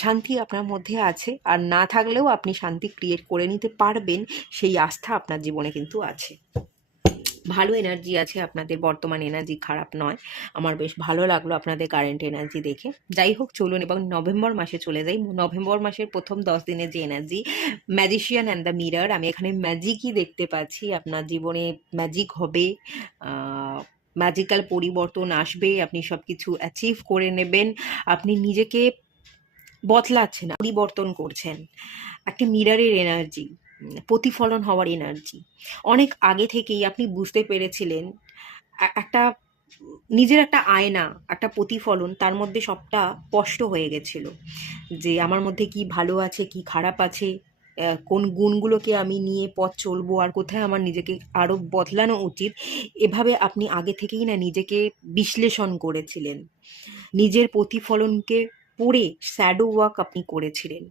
শান্তি আপনার মধ্যে আছে, আর না থাকলেও আপনি শান্তি ক্রিয়েট করে নিতে পারবেন, সেই আস্থা আপনার জীবনে কিন্তু আছে। ভালো এনার্জি আছে আপনাদের, বর্তমান এনার্জি খারাপ নয়। আমার বেশ ভালো লাগলো আপনাদের কারেন্ট এনার্জি দেখে। যাই হোক, চলুন এবং নভেম্বর মাসে চলে যাই। নভেম্বর মাসের প্রথম 10 দিনের যে energy, magician and the mirror, আমি এখানে ম্যাজিকই দেখতে পাচ্ছি। আপনার জীবনে ম্যাজিক হবে, ম্যাজিক্যাল পরিবর্তন আসবে, আপনি সব কিছু অ্যাচিভ করে নেবেন, আপনি নিজেকে বদলাচ্ছেন, পরিবর্তন করছেন। একটা মিররের এনার্জি, প্রতিফলন হওয়ার এনার্জি। অনেক আগে থেকেই আপনি বুঝতে পেরেছিলেন, একটা নিজের একটা আয়না, একটা প্রতিফলন, তার মধ্যে সবটা স্পষ্ট হয়ে গেছিল যে আমার মধ্যে কি ভালো আছে, কি খারাপ আছে, কোন গুণগুলোকে আমি নিয়ে পথ চলবো, আর কোথায় আমার নিজেকে আরও বদলানো উচিত। এভাবে আপনি আগে থেকেই না নিজেকে বিশ্লেষণ করেছিলেন, নিজের প্রতিফলনকে পড়ে শ্যাডো ওয়ার্ক আপনি করেছিলেন,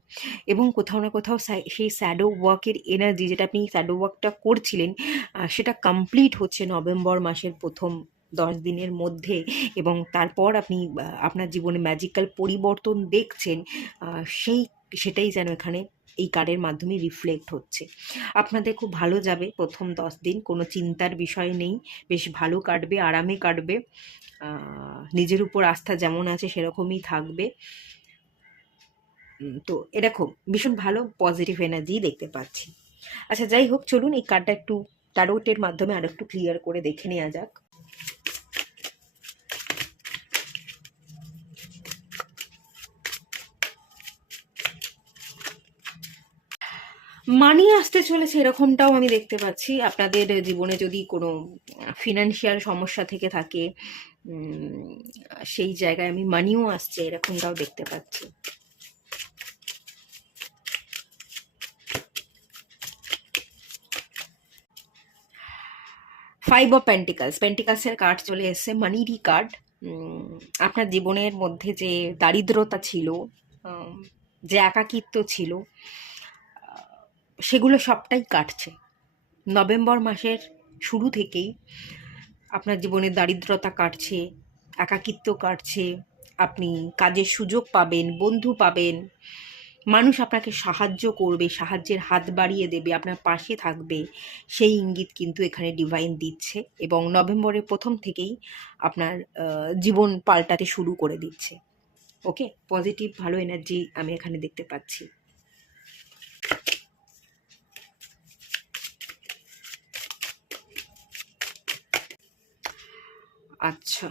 এবং কোথাও না কোথাও সেই শ্যাডো ওয়ার্কের এনার্জি, যেটা আপনি শ্যাডো ওয়ার্কটা করছিলেন, সেটা কমপ্লিট হচ্ছে নভেম্বর মাসের প্রথম 10 দিনের মধ্যে, এবং তারপর আপনি আপনার জীবনে ম্যাজিক্যাল পরিবর্তন দেখছেন। সেটাই যেন এখানে এই কার্ডের মাধ্যমে রিফ্লেক্ট হচ্ছে। আপনাদের খুব ভালো যাবে প্রথম 10 দিন, কোনো চিন্তার বিষয় নেই, বেশ ভালো কাটবে, আরামে কাটবে, নিজের উপর আস্থা যেমন আছে সেরকমই থাকবে। তো এরকম ভীষণ ভালো পজিটিভ এনার্জি দেখতে পাচ্ছি। আচ্ছা, যাই হোক, চলুন এই কার্ডটা একটু ট্যারোটের মাধ্যমে আর একটু ক্লিয়ার করে দেখে নেওয়া যাক। মানি আসতে চলেছে, এরকমটাও আমি দেখতে পাচ্ছি। আপনাদের জীবনে যদি কোনো ফিনান্সিয়াল সমস্যা থেকে থাকে, সেই জায়গায় আমি মানিও আসছে, এরকমটাও দেখতে পাচ্ছি। ফাইভ অফ পেন্টিকালসের কার্ড চলে এসছে, মানিরই কার্ড। আপনার জীবনের মধ্যে যে দারিদ্রতা ছিল, যে একাকিত্ব ছিল, সেগুলো সবটাই কাটছে। নভেম্বর মাসের শুরু থেকেই আপনার জীবনে দারিদ্রতা কাটছে, একাকিত্ব কাটছে, আপনি কাজের সুযোগ পাবেন, বন্ধু পাবেন, মানুষ আপনাকে সাহায্য করবে, সাহায্যের হাত বাড়িয়ে দেবে, আপনার পাশে থাকবে, সেই ইঙ্গিত কিন্তু এখানে ডিভাইন দিচ্ছে। এবং নভেম্বরের প্রথম থেকেই আপনার জীবন পাল্টাতে শুরু করে দিচ্ছে। ওকে, পজিটিভ ভালো এনার্জি আমি এখানে দেখতে পাচ্ছি। আচ্ছা,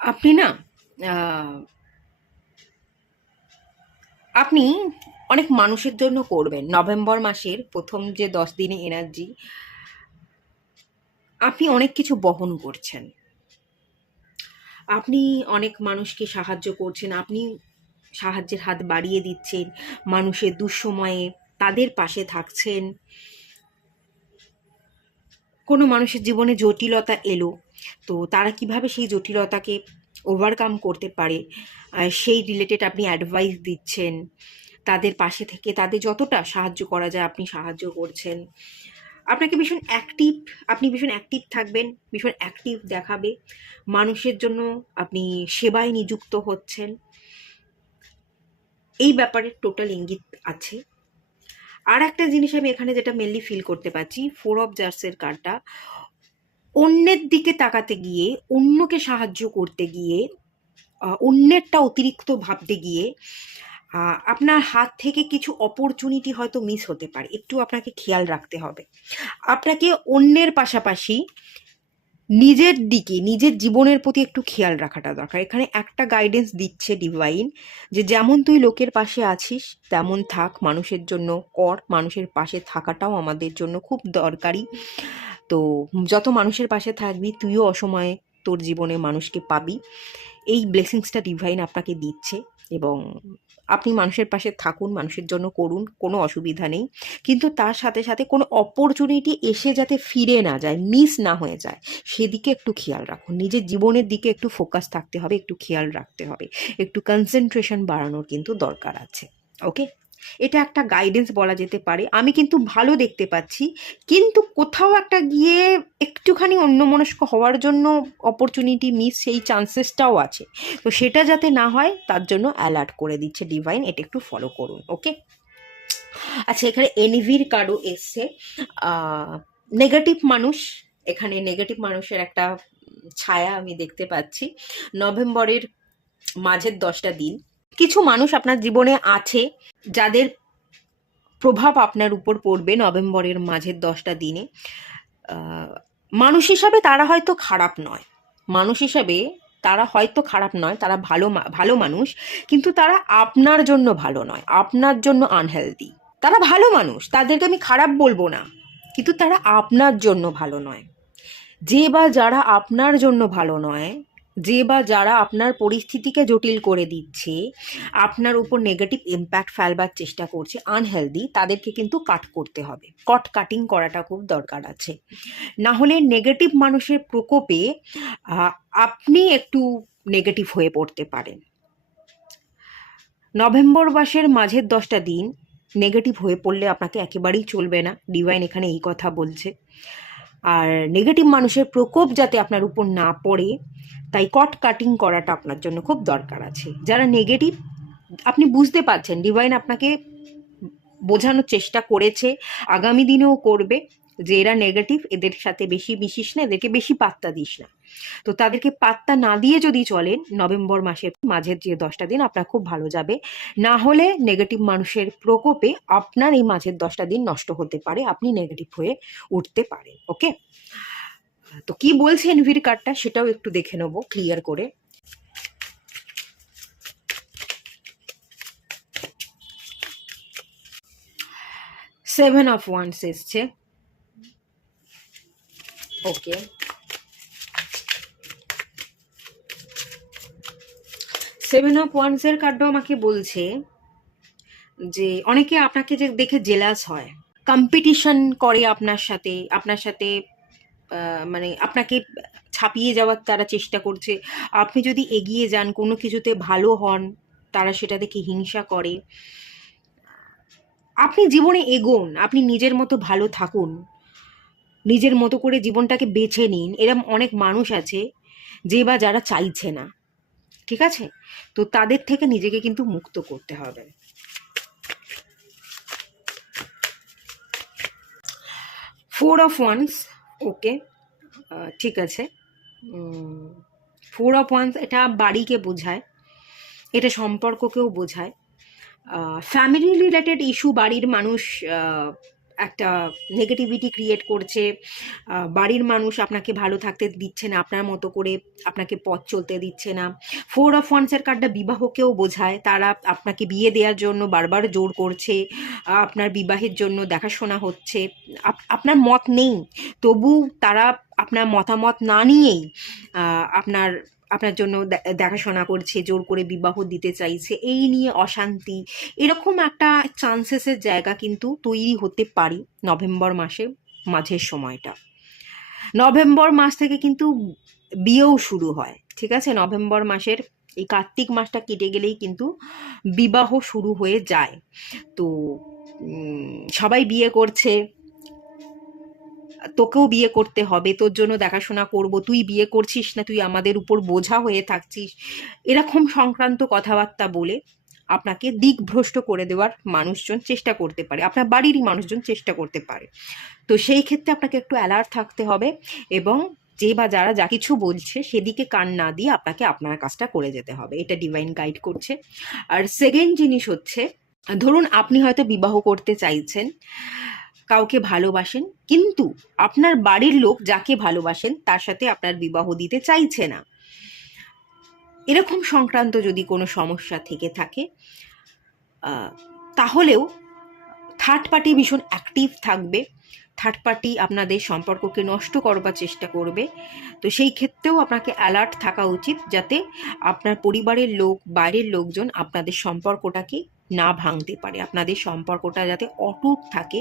আপনি না আপনি অনেক মানুষের জন্য করবেন। নভেম্বর মাসের প্রথম যে 10 দিনে এনার্জি, আপনি অনেক কিছু বহন করছেন, আপনি অনেক মানুষকে সাহায্য করছেন, আপনি সাহায্যের হাত বাড়িয়ে দিচ্ছেন, মানুষের দুঃসময়ে তাদের পাশে থাকছেন। কোনো মানুষের জীবনে জটিলতা এলো, তো তারা কিভাবে সেই জটিলতাকে ওভারকাম করতে পারে সেই রিলেটেড আপনি অ্যাডভাইস দিচ্ছেন, তাদের পাশে থেকে তাদের যতটা সাহায্য করা যায় আপনি সাহায্য করছেন। আপনাকে ভীষণ অ্যাক্টিভ, আপনি ভীষণ অ্যাক্টিভ থাকবেন, ভীষণ অ্যাক্টিভ দেখাবে, মানুষের জন্য আপনি সেবায় নিযুক্ত হচ্ছেন, এই ব্যাপারে টোটাল ইঙ্গিত আছে। আর একটা জিনিস আমি এখানে যেটা মেনলি ফিল করতে পারছি, 4 অফ জার্সের কার্ডটা, অন্যের দিকে তাকাতে গিয়ে, অন্যকে সাহায্য করতে গিয়ে, অন্যেরটা অতিরিক্ত ভাবতে গিয়ে আপনার হাত থেকে কিছু অপরচুনিটি হয়তো মিস হতে পারে। একটু আপনাকে খেয়াল রাখতে হবে। আপনাকে অন্যের পাশাপাশি নিজের দিকে, নিজের জীবনের প্রতি একটু খেয়াল রাখাটা দরকার। এখানে একটা গাইডেন্স দিচ্ছে ডিভাইন, যে যেমন তুই লোকের পাশে আছিস তেমন থাক, মানুষের জন্য কর, মানুষের পাশে থাকাটাও আমাদের জন্য খুব দরকারি। তো যত মানুষের পাশে থাকবি তুইও অসময়ে তোর জীবনে মানুষকে পাবি। এই ব্লেসিংসটা ডিভাইন আপনাকে দিচ্ছে, এবং আপনি মানুষের পাশে থাকুন, মানুষের জন্য করুন, কোনো অসুবিধা নেই। কিন্তু তার সাথে সাথে কোনো অপরচুনিটি এসে যাতে ফিরে না যায়, মিস না হয়ে যায়, সেদিকে একটু খেয়াল রাখুন। নিজের জীবনের দিকে একটু ফোকাস থাকতে হবে, একটু খেয়াল রাখতে হবে, একটু কনসেন্ট্রেশন বাড়ানোর কিন্তু দরকার আছে। ওকে, এটা একটা গাইডেন্স বলা যেতে পারে। আমি কিন্তু ভালো দেখতে পাচ্ছি, কিন্তু কোথাও একটা গিয়ে একটুখানি অন্যমনস্ক হওয়ার জন্য অপরচুনিটি মিস, সেই চান্সেসটাও আছে। তো সেটা যাতে না হয় তার জন্য অ্যালার্ট করে দিচ্ছে ডিভাইন, এটা একটু ফলো করুন। ওকে, আচ্ছা, এখানে এনিভির কার্ডও এসছে। নেগেটিভ মানুষ, এখানে নেগেটিভ মানুষের একটা ছায়া আমি দেখতে পাচ্ছি। নভেম্বরের মাঝের 10টা দিন কিছু মানুষ আপনার জীবনে আছে যাদের প্রভাব আপনার উপর পড়বে নভেম্বরের মাঝের 10টা দিনে। মানুষ হিসাবে তারা হয়তো খারাপ নয়, মানুষ হিসাবে তারা হয়তো খারাপ নয়, তারা ভালো মানুষ, কিন্তু তারা আপনার জন্য ভালো নয়, আপনার জন্য আনহেলদি। তারা ভালো মানুষ, তাদেরকে আমি খারাপ বলবো না, কিন্তু তারা আপনার জন্য ভালো নয়। যে বা যারা আপনার জন্য ভালো নয়, যে বা যারা আপনার পরিস্থিতিকে জটিল করে দিচ্ছে, আপনার উপর নেগেটিভ ইম্প্যাক্ট ফেলবার চেষ্টা করছে, আনহেলদি, তাদেরকে কিন্তু কাট করতে হবে। কাটিং করাটা খুব দরকার আছে, না হলে নেগেটিভ মানুষের প্রকোপে আপনি একটু নেগেটিভ হয়ে পড়তে পারেন। নভেম্বর মাসের মাঝের 10টা দিন নেগেটিভ হয়ে পড়লে আপনাকে একেবারেই চলবে না, ডিভাইন এখানে এই কথা বলছে। আর নেগেটিভ মানুষের প্রকোপ যাতে আপনার উপর না পড়ে, তাই কাটিং করাটা আপনার জন্য খুব দরকার আছে। যারা নেগেটিভ, আপনি বুঝতে পারছেন ডিভাইন আপনাকে বোঝানোর চেষ্টা করেছে, আগামী দিনেও করবে, যে এরা নেগেটিভ, এদের সাথে বেশি মিশিস না, এদেরকে বেশি পাত্তা দিস না। তো তাদেরকে পাত্তা না দিয়ে যদি চলেন, নভেম্বর মাসের মাঝের যে 10টা দিন আপনার খুব ভালো যাবে। না হলে নেগেটিভ মানুষের প্রকোপে আপনার এই মাঝের 10টা দিন নষ্ট হতে পারে, আপনি নেগেটিভ হয়ে উঠতে পারেন। ওকে, তো কি বলছে এনভির কার্ডটা সেটাও একটু দেখে নেবো ক্লিয়ার করে। সেভেন অফ ওয়ান্স এসছে। ওকে, সেভেন অফ ওয়ান্সের কার্ডও আমাকে বলছে যে অনেকে আপনাকে যে দেখে জেলাস হয়, কম্পিটিশন করে আপনার সাথে মানে আপনাকে ছাপিয়ে যাওয়ার তারা চেষ্টা করছে। আপনি যদি এগিয়ে যান, কোনো কিছুতে ভালো হন, তারা সেটা দেখে হিংসা করে। আপনি জীবনে এগোন, আপনি নিজের মতো ভালো থাকুন, নিজের মতো করে জীবনটাকে বেছে নিন। এরম অনেক মানুষ আছে যে বা যারা চাইছে না, ঠিক আছে? তো তাদের থেকে নিজেকে কিন্তু মুক্ত করতে হবে। 4 of Wands, ওকে, ঠিক আছে। 4 of Wands এটা বাড়িকে বোঝায়, এটা সম্পর্ককেও বোঝায়। ফ্যামিলি রিলেটেড ইস্যু, বাড়ির মানুষ একটা নেগেটিভিটি ক্রিয়েট করছে, বাড়ির মানুষ আপনাকে ভালো থাকতে দিচ্ছে না, আপনার মতো করে আপনাকে পথ চলতে দিচ্ছে না। 4 of Wands-এর কার্ডটা বিবাহকেও বোঝায়, তারা আপনাকে বিয়ে দেওয়ার জন্য বারবার জোর করছে, আপনার বিবাহের জন্য দেখাশোনা হচ্ছে, আপনার মত নেই, তবু তারা আপনার মতামত না নিয়েই আপনার আপনার জন্য দেখাশোনা করছে, জোর করে বিবাহ দিতে চাইছে, এই নিয়ে অশান্তি, এরকম একটা চান্সেসের জায়গা কিন্তু তৈরি হতে পারে নভেম্বর মাসে মাঝের সময়টা। নভেম্বর মাস থেকে কিন্তু বিয়েও শুরু হয়, ঠিক আছে? নভেম্বর মাসের এই কার্তিক মাসটা কেটে গেলেই কিন্তু বিবাহ শুরু হয়ে যায়। তো সবাই বিয়ে করছে, তোকেও বিয়ে করতে হবে, তোর জন্য দেখাশোনা করব, তুই বিয়ে করছিস না, তুই আমাদের উপর বোঝা হয়ে থাকছিস, এরকম সংক্রান্ত কথাবার্তা বলে আপনাকে দিকভ্রষ্ট করে দেওয়ার মানুষজন চেষ্টা করতে পারে, আপনার বাড়িরই মানুষজন চেষ্টা করতে পারে। তো সেই ক্ষেত্রে আপনাকে একটু অ্যালার্ট থাকতে হবে, এবং যে বা যারা যা কিছু বলছে সেদিকে কান না দিয়ে আপনাকে আপনার কাজটা করে যেতে হবে, এটা ডিভাইন গাইড করছে। আর সেকেন্ড জিনিস হচ্ছে, ধরুন আপনি হয়তো বিবাহ করতে চাইছেন, কাউকে ভালোবাসেন, কিন্তু আপনার বাড়ির লোক যাকে ভালোবাসেন তার সাথে আপনার বিবাহ দিতে চাইছে না, এরকম সংক্রান্ত যদি কোনো সমস্যা থেকে থাকে, তাহলেও থার্ড পার্টি ভীষণ অ্যাক্টিভ থাকবে, থার্ড পার্টি আপনাদের সম্পর্ককে নষ্ট করবার চেষ্টা করবে। তো সেই ক্ষেত্রেও আপনাকে অ্যালার্ট থাকা উচিত, যাতে আপনার পরিবারের লোক, বাইরের লোকজন আপনাদের সম্পর্কটাকে না ভাঙতে পারে, আপনাদের সম্পর্কটা যাতে অটুট থাকে,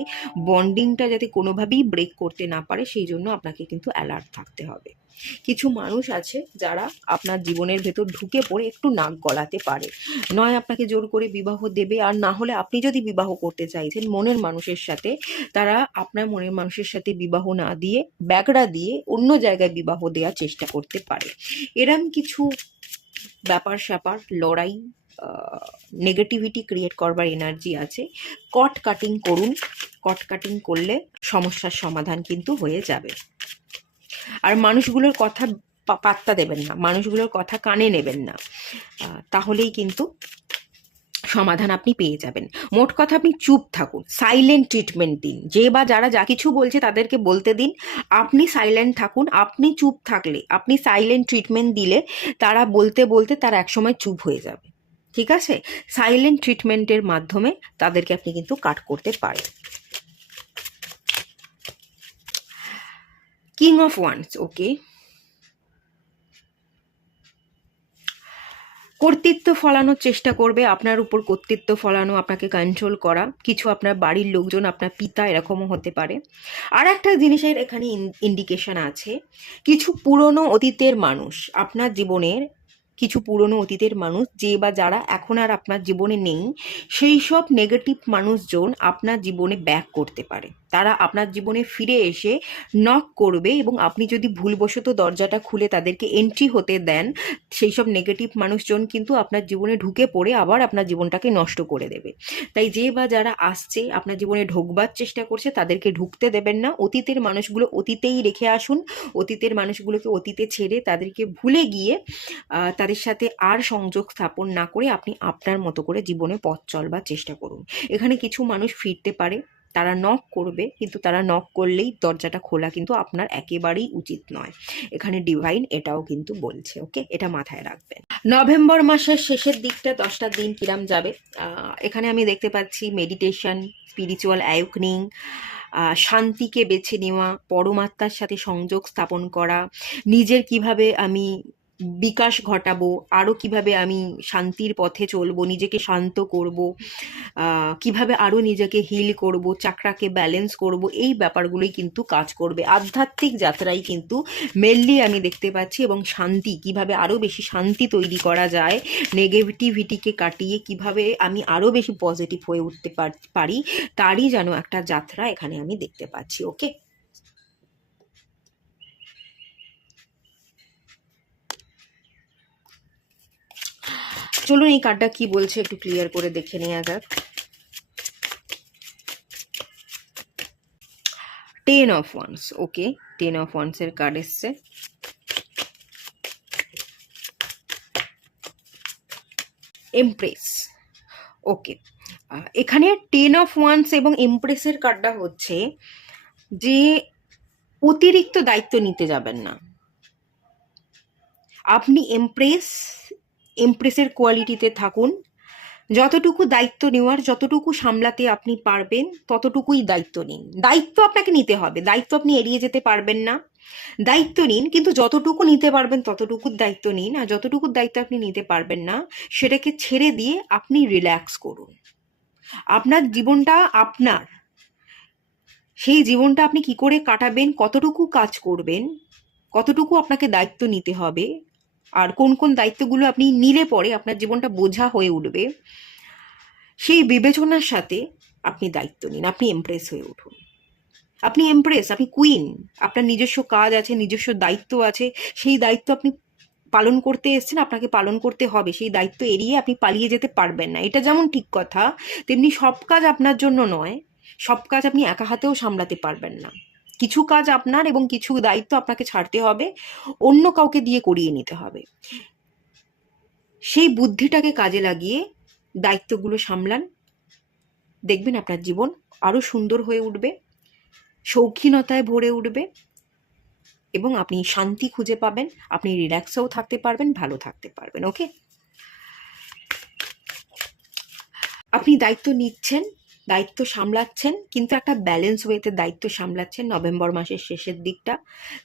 বন্ডিংটা যাতে কোনোভাবেই ব্রেক করতে না পারে, সেই জন্য আপনাকে কিন্তু অ্যালার্ট থাকতে হবে। কিছু মানুষ আছে যারা আপনার জীবনের ভেতর ঢুকে পড়ে একটু নাক গলাতে পারে, নয় আপনাকে জোর করে বিবাহ দেবে, আর না হলে আপনি যদি বিবাহ করতে চাইছেন মনের মানুষের সাথে, তারা আপনার মনের মানুষের সাথে বিবাহ না দিয়ে ব্যাগড়া দিয়ে অন্য জায়গায় বিবাহ দেওয়ার চেষ্টা করতে পারে। এরম কিছু ব্যাপার স্যাপার, লড়াই, নেগেটিভিটি ক্রিয়েট করবার এনার্জি আছে। কট কাটিং করুন, কট কাটিং করলে সমস্যার সমাধান কিন্তু হয়ে যাবে। আর মানুষগুলোর কথা পাত্তা দেবেন না, মানুষগুলোর কথা কানে নেবেন না, তাহলেই কিন্তু সমাধান আপনি পেয়ে যাবেন। মোট কথা, আপনি চুপ থাকুন, সাইলেন্ট ট্রিটমেন্ট দিন, যে বা যারা যা কিছু বলছে তাদেরকে বলতে দিন, আপনি সাইলেন্ট থাকুন। আপনি চুপ থাকলে, আপনি সাইলেন্ট ট্রিটমেন্ট দিলে তারা বলতে বলতে তারা একসময় চুপ হয়ে যাবে, ঠিক আছে? সাইলেন্ট ট্রিটমেন্টের মাধ্যমে তাদেরকে আপনি কিন্তু কাট করতে পারেন। কিং অফ ওয়ান্ডস, ওকে, কর্তৃত্ব ফলানোর চেষ্টা করবে, আপনার উপর কর্তৃত্ব ফলানো, আপনাকে কন্ট্রোল করা। কিছু আপনার বাড়ির লোকজন, আপনার পিতা, এরকমও হতে পারে। আর একটা জিনিসের এখানে ইন্ডিকেশন আছে, কিছু পুরনো অতীতের মানুষ আপনার জীবনের, কিছু পুরনো অতীতের মানুষ যে বা যারা এখন আর আপনার জীবনে নেই, সেই সব নেগেটিভ মানুষজন আপনার জীবনে ব্যাক করতে পারে। তারা আপনার জীবনে ফিরে এসে নক করবে, এবং আপনি যদি ভুলবশত দরজাটা খুলে তাদেরকে এন্ট্রি হতে দেন, সেই সব নেগেটিভ মানুষজন কিন্তু আপনার জীবনে ঢুকে পড়ে আবার আপনার জীবনটাকে নষ্ট করে দেবে। তাই যে বা যারা আসছে আপনার জীবনে ঢোকবার চেষ্টা করছে, তাদেরকে ঢুকতে দেবেন না। অতীতের মানুষগুলো অতীতেই রেখে আসুন, অতীতের মানুষগুলোকে অতীতে ছেড়ে তাদেরকে ভুলে গিয়ে তাদের সাথে আর সংযোগ স্থাপন না করে আপনি আপনার মতো করে জীবনে পথ চলবার চেষ্টা করুন। এখানে কিছু মানুষ ফিরতে পারে, তারা নক করবে, কিন্তু তারা নক করলেই দরজাটা খোলা কিন্তু আপনার একেবারেই উচিত নয়। এখানে ডিভাইন এটাও কিন্তু বলছে, ওকে, এটা মাথায় রাখবেন। নভেম্বর মাসের শেষের দিকটা 10টা দিন কিরাম যাবে, এখানে আমি দেখতে পাচ্ছি মেডিটেশন, স্পিরিচুয়াল অ্যাওয়েকনিং, শান্তিকে বেছে নেওয়া, পরমাত্মার সাথে সংযোগ স্থাপন করা, নিজের কিভাবে আমি বিকাশ ঘটাবো, আরও কিভাবে আমি শান্তির পথে চলবো, নিজেকে শান্ত করব, কিভাবে আরও নিজেকে হিল করব, চাকরাকে ব্যালেন্স করব, এই ব্যাপারগুলোই কিন্তু কাজ করবে। আধ্যাত্মিক যাত্রাই কিন্তু মেনলি আমি দেখতে পাচ্ছি, এবং শান্তি, কিভাবে আরও বেশি শান্তি তৈরি করা যায়, নেগেটিভিটিকে কাটিয়ে কিভাবে আমি আরও বেশি পজিটিভ হয়ে উঠতে পারি, তারই যেন একটা যাত্রা এখানে আমি দেখতে পাচ্ছি। ওকে, চলুন এই কার্ডটা কি বলছে একটু ক্লিয়ার করে দেখে নেওয়া যাক। 10 অফ ওয়ান্স, ওকে, 10 অফ ওয়ান্সের কার্ড এসছে। এমপ্রেস, ওকে, এখানে 10 অফ ওয়ান্স এবং এমপ্রেসের কার্ডটা হচ্ছে যে অতিরিক্ত দায়িত্ব নিতে যাবেন না। আপনি এমপ্রেসের কোয়ালিটিতে থাকুন, যতটুকু দায়িত্ব নেওয়ার, যতটুকু সামলাতে আপনি পারবেন ততটুকুই দায়িত্ব নিন। দায়িত্ব আপনাকে নিতে হবে, দায়িত্ব আপনি এড়িয়ে যেতে পারবেন না। দায়িত্ব নিন, কিন্তু যতটুকু নিতে পারবেন ততটুকুর দায়িত্ব নিন, আর যতটুকুর দায়িত্ব আপনি নিতে পারবেন না সেটাকে ছেড়ে দিয়ে আপনি রিল্যাক্স করুন। আপনার জীবনটা আপনার, সেই জীবনটা আপনি কি করে কাটাবেন, কতটুকু কাজ করবেন, কতটুকু আপনাকে দায়িত্ব নিতে হবে, আর কোন কোন দায়িত্বগুলো আপনি নিলে পরে আপনার জীবনটা বোঝা হয়ে উঠবে, সেই বিবেচনার সাথে আপনি দায়িত্ব নিন। আপনি এমপ্রেস হয়ে উঠুন, আপনি এমপ্রেস, আপনি কুইন। আপনার নিজস্ব কাজ আছে, নিজস্ব দায়িত্ব আছে, সেই দায়িত্ব আপনি পালন করতে এসেছেন, আপনাকে পালন করতে হবে। সেই দায়িত্ব এড়িয়ে আপনি পালিয়ে যেতে পারবেন না। এটা যেমন ঠিক কথা, তেমনি সব কাজ আপনার জন্য নয়, সব কাজ আপনি একা হাতেও সামলাতে পারবেন না। কিছু কাজ আপনার এবং কিছু দায়িত্ব আপনাকে ছাড়তে হবে, অন্য কাউকে দিয়ে করিয়ে নিতে হবে। সেই বুদ্ধিটাকে কাজে লাগিয়ে দায়িত্বগুলো সামলান, দেখবেন আপনার জীবন আরও সুন্দর হয়ে উঠবে, শৌখিনতায় ভরে উঠবে, এবং আপনি শান্তি খুঁজে পাবেন, আপনি রিল্যাক্সেও থাকতে পারবেন, ভালো থাকতে পারবেন। ওকে, আপনি দায়িত্ব নিচ্ছেন, দায়িত্ব সামলাচ্ছেন, কিন্তু একটা ব্যালেন্স ওয়েতে দায়িত্ব সামলাচ্ছেন। নভেম্বর মাসের শেষের দিকটা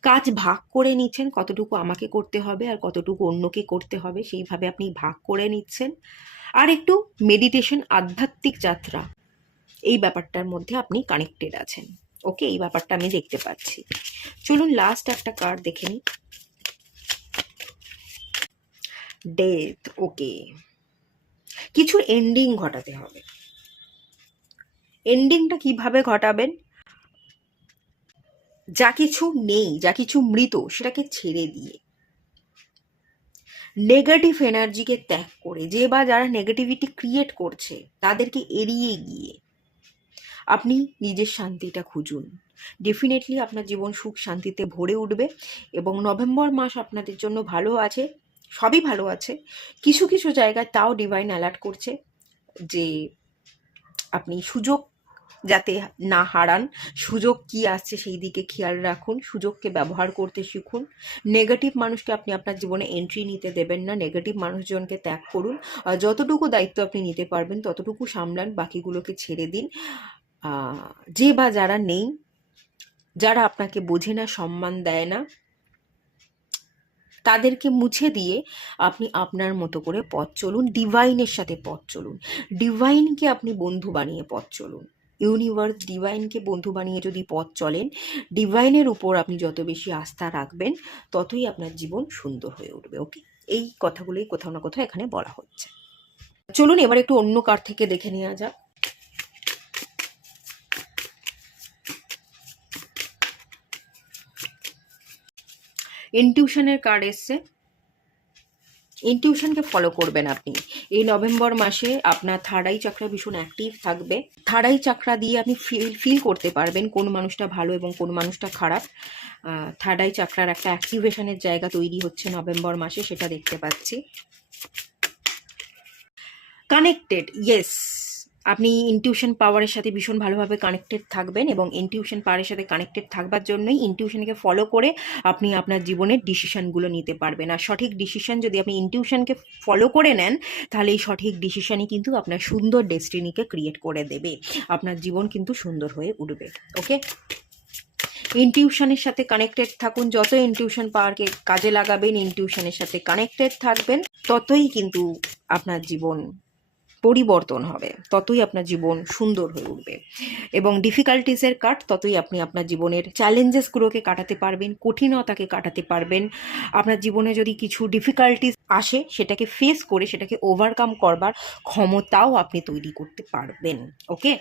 কাজ ভাগ করে নিচ্ছেন, কতটুকু আমাকে করতে হবে আর কতটুকু অন্যকে করতে হবে, সেইভাবে আপনি ভাগ করে নিচ্ছেন। আর একটু মেডিটেশন, আধ্যাত্মিক যাত্রা, এই ব্যাপারটার মধ্যে আপনি কানেক্টেড আছেন। ওকে, এই ব্যাপারটা আমি দেখতে পাচ্ছি। চলুন লাস্ট একটা কার্ড দেখে নিই। ডেথ, ওকে, কিছু এন্ডিং ঘটাতে হবে। এন্ডিংটা কিভাবে ঘটাবেন? যা কিছু নেই, যা কিছু মৃত, সেটাকে ছেড়ে দিয়ে, নেগেটিভ এনার্জিকে ত্যাগ করে, যে বা যারা নেগেটিভিটি ক্রিয়েট করছে তাদেরকে এড়িয়ে গিয়ে আপনি নিজের শান্তিটা খুঁজুন। ডেফিনেটলি আপনার জীবন সুখ শান্তিতে ভরে উঠবে, এবং নভেম্বর মাস আপনাদের জন্য ভালো আছে, সবই ভালো আছে। কিছু কিছু জায়গায় তাও ডিভাইন অ্যালার্ট করছে যে আপনি সুযোগ যাতে না হারান, সুযোগ কি আসছে সেই দিকে খেয়াল রাখুন, সুযোগকে ব্যবহার করতে শিখুন। নেগেটিভ মানুষকে আপনি আপনার জীবনে এন্ট্রি নিতে দেবেন না, নেগেটিভ মানুষজনকে ত্যাগ করুন। যতটুকু দায়িত্ব আপনি নিতে পারবেন ততটুকু সামলান, বাকিগুলোকে ছেড়ে দিন। যে বা যারা নেই, যারা আপনাকে বোঝে না, সম্মান দেয় না, তাদেরকে মুছে দিয়ে আপনি আপনার মতো করে পথ চলুন, ডিভাইনের সাথে পথ চলুন, ডিভাইনকে আপনি বন্ধু বানিয়ে পথ চলুন। ইউনিভার্স, ডিভাইনকে বন্ধু বানিয়ে যদি পথ চলেন, ডিভাইনের উপর আপনি যত বেশি আস্থা রাখবেন, ততই আপনার জীবন সুন্দর হয়ে উঠবে। ওকে, এই কথাগুলোই কোথাও না কোথাও এখানে বলা হচ্ছে। চলুন এবার একটু অন্য কার্ড থেকে দেখে নেওয়া যাক। ইনটিউশনের কার্ড এসছে। ইনটিউশনকে ফলো করবেন আপনি। এই নভেম্বর মাসে আপনার থার্ড আই চাকরা ভীষণ অ্যাক্টিভ থাকবে। থার্ড আই চাকরা দিয়ে আপনি ফিল করতে পারবেন কোন মানুষটা ভালো এবং কোন মানুষটা খারাপ। থার্ড আই চাকরার একটা অ্যাক্টিভেশনের জায়গা তৈরি হচ্ছে নভেম্বর মাসে, সেটা দেখতে পাচ্ছি। কানেক্টেড, ইয়েস, আপনি ইনটিউশন পাওয়ারের সাথে ভীষণ ভালোভাবে কানেক্টেড থাকবেন, এবং ইনটিউশন পাওয়ারের সাথে কানেক্টেড থাকবার জন্যই ইনটিউশনকে ফলো করে আপনি আপনার জীবনের ডিসিশনগুলো নিতে পারবেন। আর সঠিক ডিসিশন যদি আপনি ইনটিউশনকে ফলো করে নেন, তাহলে এই সঠিক ডিসিশনই কিন্তু আপনার সুন্দর ডেস্টিনিকে ক্রিয়েট করে দেবে, আপনার জীবন কিন্তু সুন্দর হয়ে উঠবে। ওকে, ইনটিউশনের সাথে কানেক্টেড থাকুন, যত ইনটিউশন পাওয়ারকে কাজে লাগাবেন, ইনটিউশনের সাথে কানেক্টেড থাকবেন, ততই কিন্তু আপনার জীবন পরিবর্তন হবে, ততই আপনার জীবন সুন্দর হয়ে উঠবে। এবং ডিফিকাল্টিসের কাট ততই আপনি আপনার জীবনের চ্যালেঞ্জেসগুলোকে কাটাতে পারবেন, কঠিনতাকে কাটাতে পারবেন। আপনার জীবনে যদি কিছু ডিফিকাল্টিস আসে, সেটাকে ফেস করে সেটাকে ওভারকাম করবার ক্ষমতাও আপনি তৈরি করতে পারবেন। ওকে,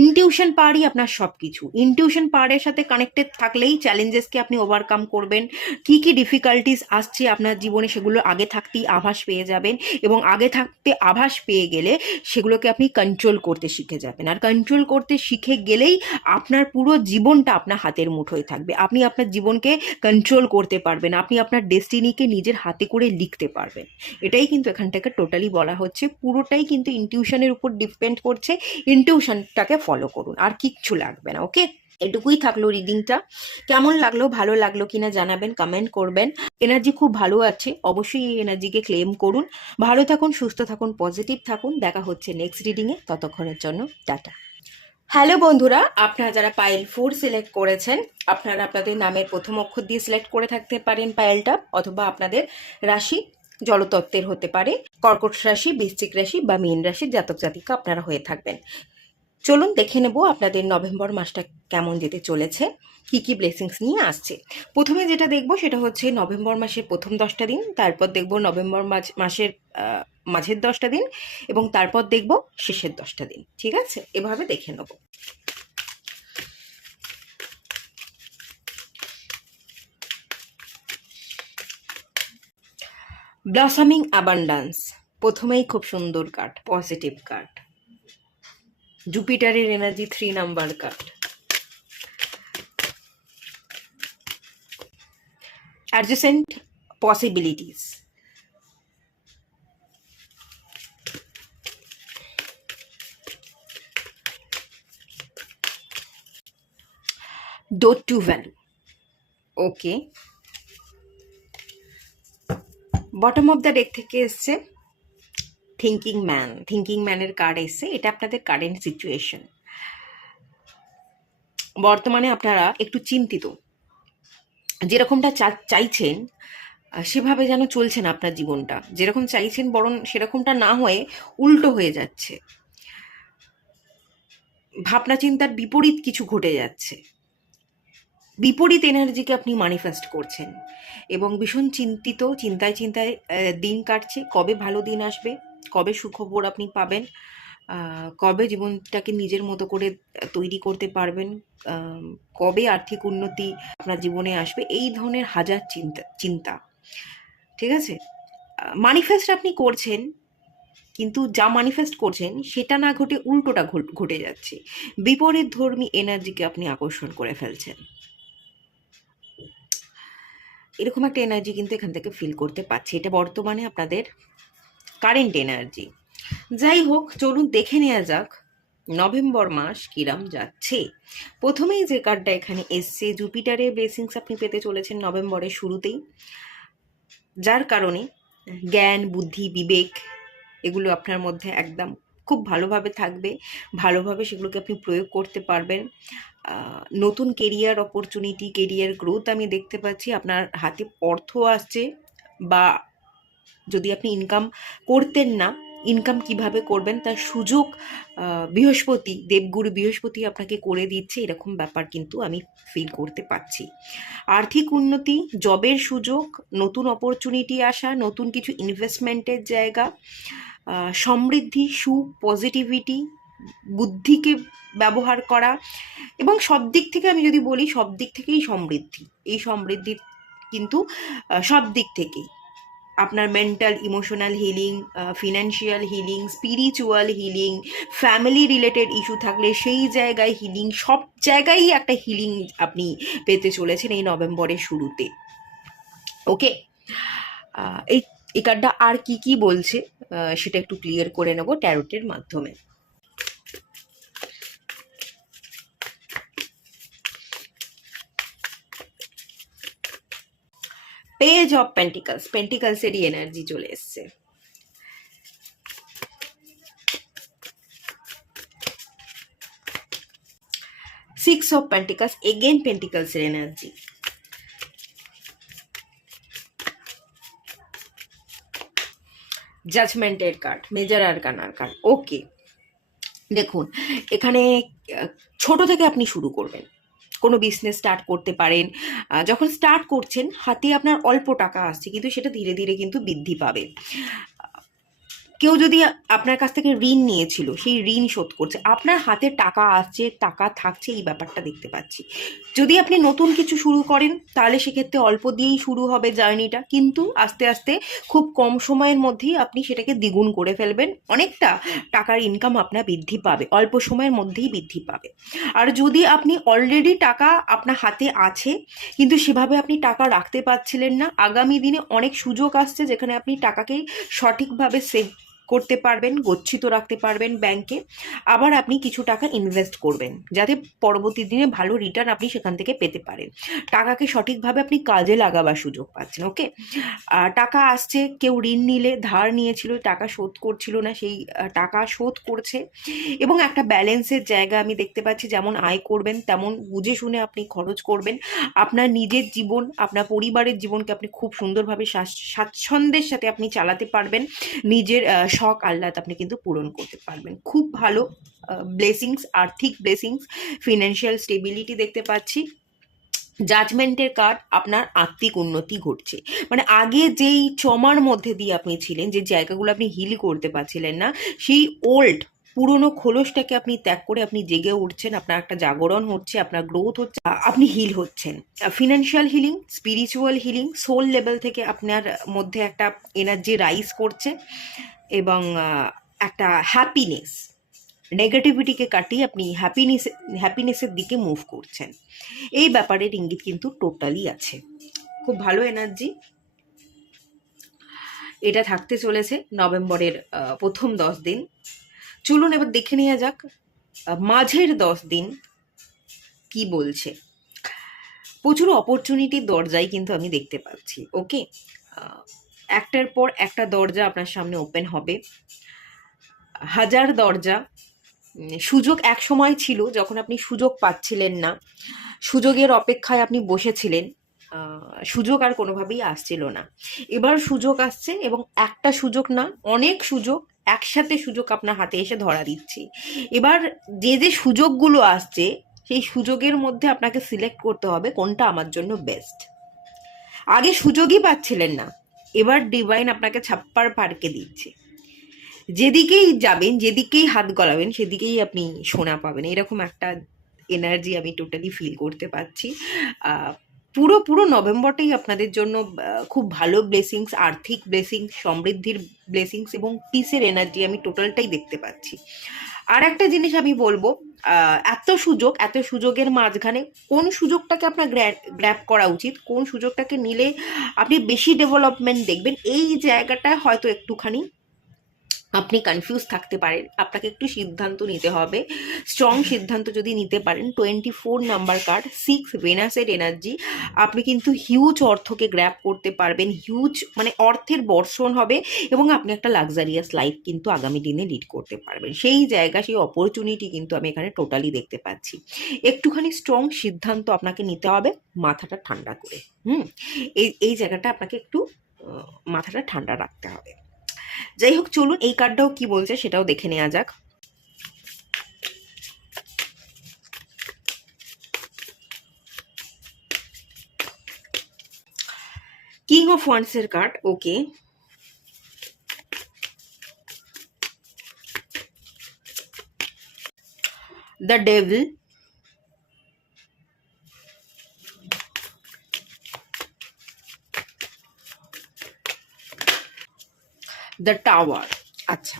ইনটিউশন পাওয়ারই আপনার সব কিছু। ইনটিউশন পাওয়ারের সাথে কানেক্টেড থাকলেই চ্যালেঞ্জেসকে আপনি ওভারকাম করবেন। কি কি ডিফিকাল্টিস আসছে আপনার জীবনে, সেগুলো আগে থাকতেই আভাস পেয়ে যাবেন, এবং আগে থাকতে আভাস পেয়ে গেলে সেগুলোকে আপনি কন্ট্রোল করতে শিখে যাবেন। আর কন্ট্রোল করতে শিখে গেলেই আপনার পুরো জীবনটা আপনার হাতের মুঠোয় থাকবে। আপনি আপনার জীবনকে কন্ট্রোল করতে পারবেন, আপনি আপনার ডেস্টিনিকে নিজের হাতে করে লিখতে পারবেন। এটাই কিন্তু এখান থেকে টোটালি বলা হচ্ছে। পুরোটাই কিন্তু ইনটিউশনের উপর ডিপেন্ড করছে। ইনটিউশনটাকে ফলো করুন, আর কিচ্ছু লাগবে না। ওকে, এটুকুই থাকলো রিডিংটা। কেমন লাগলো, ভালো লাগলো কিনা জানাবেন, কমেন্ট করবেন। এনার্জি খুব ভালো আছে, অবশ্যই এই এনার্জিকে ক্লেম করুন। ভালো থাকুন, সুস্থ থাকুন, পজিটিভ থাকুন। দেখা হচ্ছে নেক্সট রিডিংয়ে, ততক্ষণের জন্য টাটা। হ্যালো বন্ধুরা, আপনারা যারা পাইল 4 সিলেক্ট করেছেন, আপনারা আপনাদের নামের প্রথম অক্ষর দিয়ে সিলেক্ট করে থাকতে পারেন পাইলটা, অথবা আপনাদের রাশি জলতত্ত্বের হতে পারে, কর্কট রাশি, বৃশ্চিক রাশি বা মীন রাশির জাতক জাতিকা আপনারা হয়ে থাকবেন। চলুন দেখে নেব আপনাদের নভেম্বর মাসটা কেমন যেতে চলেছে, কি কি ব্লেসিংস নিয়ে আসছে। প্রথমে যেটা দেখব সেটা হচ্ছে নভেম্বর মাসের প্রথম 10টা দিন, তারপর দেখব নভেম্বর মাসের মাঝের 10টা দিন, এবং তারপর দেখব শেষের 10টা দিন। ঠিক আছে, এভাবে দেখে নেব। ব্লসমিং অ্যাবান্ডান্স, প্রথমেই খুব সুন্দর কার্ড, পজিটিভ কার্ড। জুপিটারের energy 3 number card. adjacent possibilities, door to value. Okay, bottom of the deck থেকে এসছে থিঙ্কিং ম্যান। থিঙ্কিং ম্যানের কার্ড এসছে। এটা আপনাদের কারেন্ট সিচুয়েশন। বর্তমানে আপনারা একটু চিন্তিত, যেরকমটা চাইছেন সেভাবে যেন চলছে না আপনার জীবনটা। যেরকম চাইছেন বরং সেরকমটা না হয়ে উল্টো হয়ে যাচ্ছে। ভাবনা চিন্তার বিপরীত কিছু ঘটে যাচ্ছে। বিপরীত এনার্জিকে আপনি ম্যানিফেস্ট করছেন এবং ভীষণ চিন্তিত, চিন্তায় চিন্তায় দিন কাটছে। কবে ভালো দিন আসবে, কবে সুখবর আপনি পাবেন, কবে জীবনটাকে নিজের মতো করে তৈরি করতে পারবেন, কবে আর্থিক উন্নতি আপনার জীবনে আসবে, এই ধরনের হাজার চিন্তা। ঠিক আছে, ম্যানিফেস্ট আপনি করছেন, কিন্তু যা ম্যানিফেস্ট করছেন সেটা না ঘটে উল্টোটা ঘটে যাচ্ছে। বিপরীত ধর্মী এনার্জিকে আপনি আকর্ষণ করে ফেলছেন। এরকম একটা এনার্জি কিন্তু এখান থেকে ফিল করতে পারছি। এটা বর্তমানে আপনাদের কারেন্ট এনার্জি। যাই হোক, চলুন দেখে নেওয়া যাক নভেম্বর মাস কিরাম যাচ্ছে। প্রথমেই যে কার্ডটা এখানে এসছে, জুপিটারের ব্লেসিংস আপনি পেতে চলেছেন নভেম্বরের শুরুতেই, যার কারণে জ্ঞান, বুদ্ধি, বিবেক এগুলো আপনার মধ্যে একদম খুব ভালোভাবে থাকবে। ভালোভাবে সেগুলোকে আপনি প্রয়োগ করতে পারবেন। নতুন কেরিয়ার অপরচুনিটি, কেরিয়ার গ্রোথ আমি দেখতে পাচ্ছি। আপনার হাতে অর্থ আসছে, বা যদি আপনি ইনকাম করতেন না, ইনকাম কিভাবে করবেন তার সুযোগ বৃহস্পতি, দেবগুরু বৃহস্পতি আপনাকে করে দিচ্ছে। এরকম ব্যাপার কিন্তু আমি ফিল করতে পারছি। আর্থিক উন্নতি, জবের সুযোগ, নতুন অপরচুনিটি আসা, নতুন কিছু ইনভেস্টমেন্টের জায়গা, সমৃদ্ধি, সুখ, পজিটিভিটি, বুদ্ধিকে ব্যবহার করা, এবং সব দিক থেকে আমি যদি বলি, সব দিক থেকেই সমৃদ্ধি। এই সমৃদ্ধি কিন্তু সব দিক থেকেই আপনার mental, emotional healing, financial healing, spiritual healing, family related issue থাকলে সেই জায়গায় হিলিং, সব জায়গায় একটা হিলিং আপনি পেতে চলেছেন এই নভেম্বরের শুরুতে। ওকে, এই কার্ডটা আর কি কি বলছে সেটা একটু ক্লিয়ার করে নেব ট্যারোটের মাধ্যমে। পেজ অফ পেন্টিকলস, পেন্টিকলসেরই এনার্জি চলে এসছে। সিক্স অফ পেন্টিকালস, এগেন পেন্টিকালসের এনার্জি। জাজমেন্টের কার্ড, মেজর আরকানার কার্ড। ওকে, দেখুন এখানে ছোট থেকে আপনি শুরু করবেন, কোনো বিজনেস স্টার্ট করতে পারেন। যখন স্টার্ট করছেন হাতে আপনার অল্প টাকা আসছে, কিন্তু সেটা ধীরে ধীরে কিন্তু বৃদ্ধি পাবে। কেউ যদি আপনার কাছ থেকে ঋণ নিয়েছিল, সেই ঋণ শোধ করছে, আপনার হাতে টাকা আসছে, টাকা থাকছে, এই ব্যাপারটা দেখতে পাচ্ছি। যদি আপনি নতুন কিছু শুরু করেন তাহলে সেক্ষেত্রে অল্প দিয়েই শুরু হবে জার্নিটা, কিন্তু আস্তে আস্তে খুব কম সময়ের মধ্যেই আপনি সেটাকে দ্বিগুণ করে ফেলবেন, অনেকটা টাকার ইনকাম আপনার বৃদ্ধি পাবে, অল্প সময়ের মধ্যেই বৃদ্ধি পাবে। আর যদি আপনি অলরেডি টাকা আপনার হাতে আছে কিন্তু সেভাবে আপনি টাকা রাখতে পারছিলেন না, আগামী দিনে অনেক সুযোগ আসছে যেখানে আপনি টাকাকে সঠিকভাবে সেভ করতে পারবেন, গচ্ছিত রাখতে পারবেন ব্যাংকে। আবার আপনি কিছু টাকা ইনভেস্ট করবেন যাতে পরবর্তী দিনে ভালো রিটার্ন আপনি সেখান থেকে পেতে পারেন। টাকাকে সঠিকভাবে আপনি কাজে লাগাবার সুযোগ পাচ্ছেন। ওকে, টাকা আসছে, কেউ ঋণ নিলে ধার নিয়েছিল, টাকা শোধ করছিল না, সেই টাকা শোধ করছে, এবং একটা ব্যালেন্সের জায়গা আমি দেখতে পাচ্ছি। যেমন আয় করবেন তেমন বুঝে শুনে আপনি খরচ করবেন। আপনার নিজের জীবন, আপনার পরিবারের জীবনকে আপনি খুব সুন্দরভাবে স্বাচ্ছন্দ্যের সাথে আপনি চালাতে পারবেন। নিজের শখ আহ্লাদ আপনি কিন্তু পূরণ করতে পারবেন। খুব ভালো ব্লেসিংস, আর্থিক ব্লেসিংস, ফিনান্সিয়াল স্টেবিলিটি দেখতে পাচ্ছি। জাজমেন্টের কার্ড, আপনার আত্মিক উন্নতি ঘটছে। মানে আগে যেই ট্রমার মধ্যে দিয়ে আপনি ছিলেন, যে জায়গাগুলো আপনি হিল করতে পারছিলেন না, সেই ওল্ড পুরনো খোলসটাকে আপনি ত্যাগ করে আপনি জেগে উঠছেন, আপনার একটা জাগরণ হচ্ছে, আপনার গ্রোথ হচ্ছে, আপনি হিল হচ্ছেন। Financial healing, spiritual healing, soul level থেকে আপনার মধ্যে একটা এনার্জি রাইজ করছে, এবং একটা হ্যাপিনেস, নেগেটিভিটিকে কাটিয়ে আপনি হ্যাপিনেসের দিকে মুভ করছেন। এই ব্যাপারের ইঙ্গিত কিন্তু টোটালি আছে। খুব ভালো এনার্জি এটা থাকতে চলেছে নভেম্বরের প্রথম 10 দিন। চলুন এবার দেখে নেওয়া যাক মাঝের 10 দিন কি বলছে। প্রচুর অপরচুনিটির দরজাই কিন্তু আমি দেখতে পাচ্ছি। ওকে, একটার পর একটা দরজা আপনার সামনে ওপেন হবে, হাজার দরজা। সুযোগ এক সময় ছিল যখন আপনি সুযোগ পাচ্ছিলেন না, সুযোগের অপেক্ষায় আপনি বসেছিলেন, সুযোগ আর কোনোভাবেই আসছিল না। এবার সুযোগ আসছে, এবং একটা সুযোগ না, অনেক সুযোগ একসাথে সুযোগ আপনার হাতে এসে ধরা দিচ্ছি। এবার যে যে সুযোগগুলো আসছে সেই সুযোগের মধ্যে আপনাকে সিলেক্ট করতে হবে কোনটা আমার জন্য বেস্ট। আগে সুযোগই পাচ্ছিলেন না, এবার ডিভাইন আপনাকে ছাপ্পার পার্কে দিচ্ছে। যেদিকেই যাবেন, যেদিকেই হাত গলাবেন, সেদিকেই আপনি সোনা পাবেন, এরকম একটা এনার্জি আমি টোটালি ফিল করতে পারছি। পুরো পুরো নভেম্বরটাই আপনাদের জন্য খুব ভালো ব্লেসিংস, আর্থিক ব্লেসিংস, সমৃদ্ধির ব্লেসিংস এবং পিসের এনার্জি আমি টোটালটাই দেখতে পাচ্ছি। আর একটা জিনিস আমি বলবো, এত সুযোগ, এত সুযোগের মাঝখানে কোন সুযোগটাকে আপনার গ্র্যাব করা উচিত, কোন সুযোগটাকে নিলে আপনি বেশি ডেভেলপমেন্ট দেখবেন, এই জায়গাটা হয়তো একটুখানি আপনি কনফিউজ থাকতে পারেন। আপনাকে একটু সিদ্ধান্ত নিতে হবে। স্ট্রং সিদ্ধান্ত যদি নিতে পারেন, 24 নাম্বার কার্ড, 6 ভেনাসের এনার্জি, আপনি কিন্তু হিউজ অর্থকে গ্র্যাব করতে পারবেন, হিউজ মানে অর্থের বর্ষণ হবে, এবং আপনি একটা লাক্সারিয়াস লাইফ কিন্তু আগামী দিনে লিড করতে পারবেন। সেই জায়গা, সেই অপরচুনিটি কিন্তু আমি এখানে টোটালি দেখতে পাচ্ছি। একটুখানি স্ট্রং সিদ্ধান্ত আপনাকে নিতে হবে, মাথাটা ঠান্ডা করে। এই জায়গাটা আপনাকে একটু মাথাটা ঠান্ডা রাখতে হবে। যাই হোক, চলুন এই কার্ডটাও কি বলছে সেটাও দেখে নেওয়া যাক। কিং অফ ওয়ান্ডস এর card. Okay, the devil, the tower. আচ্ছা,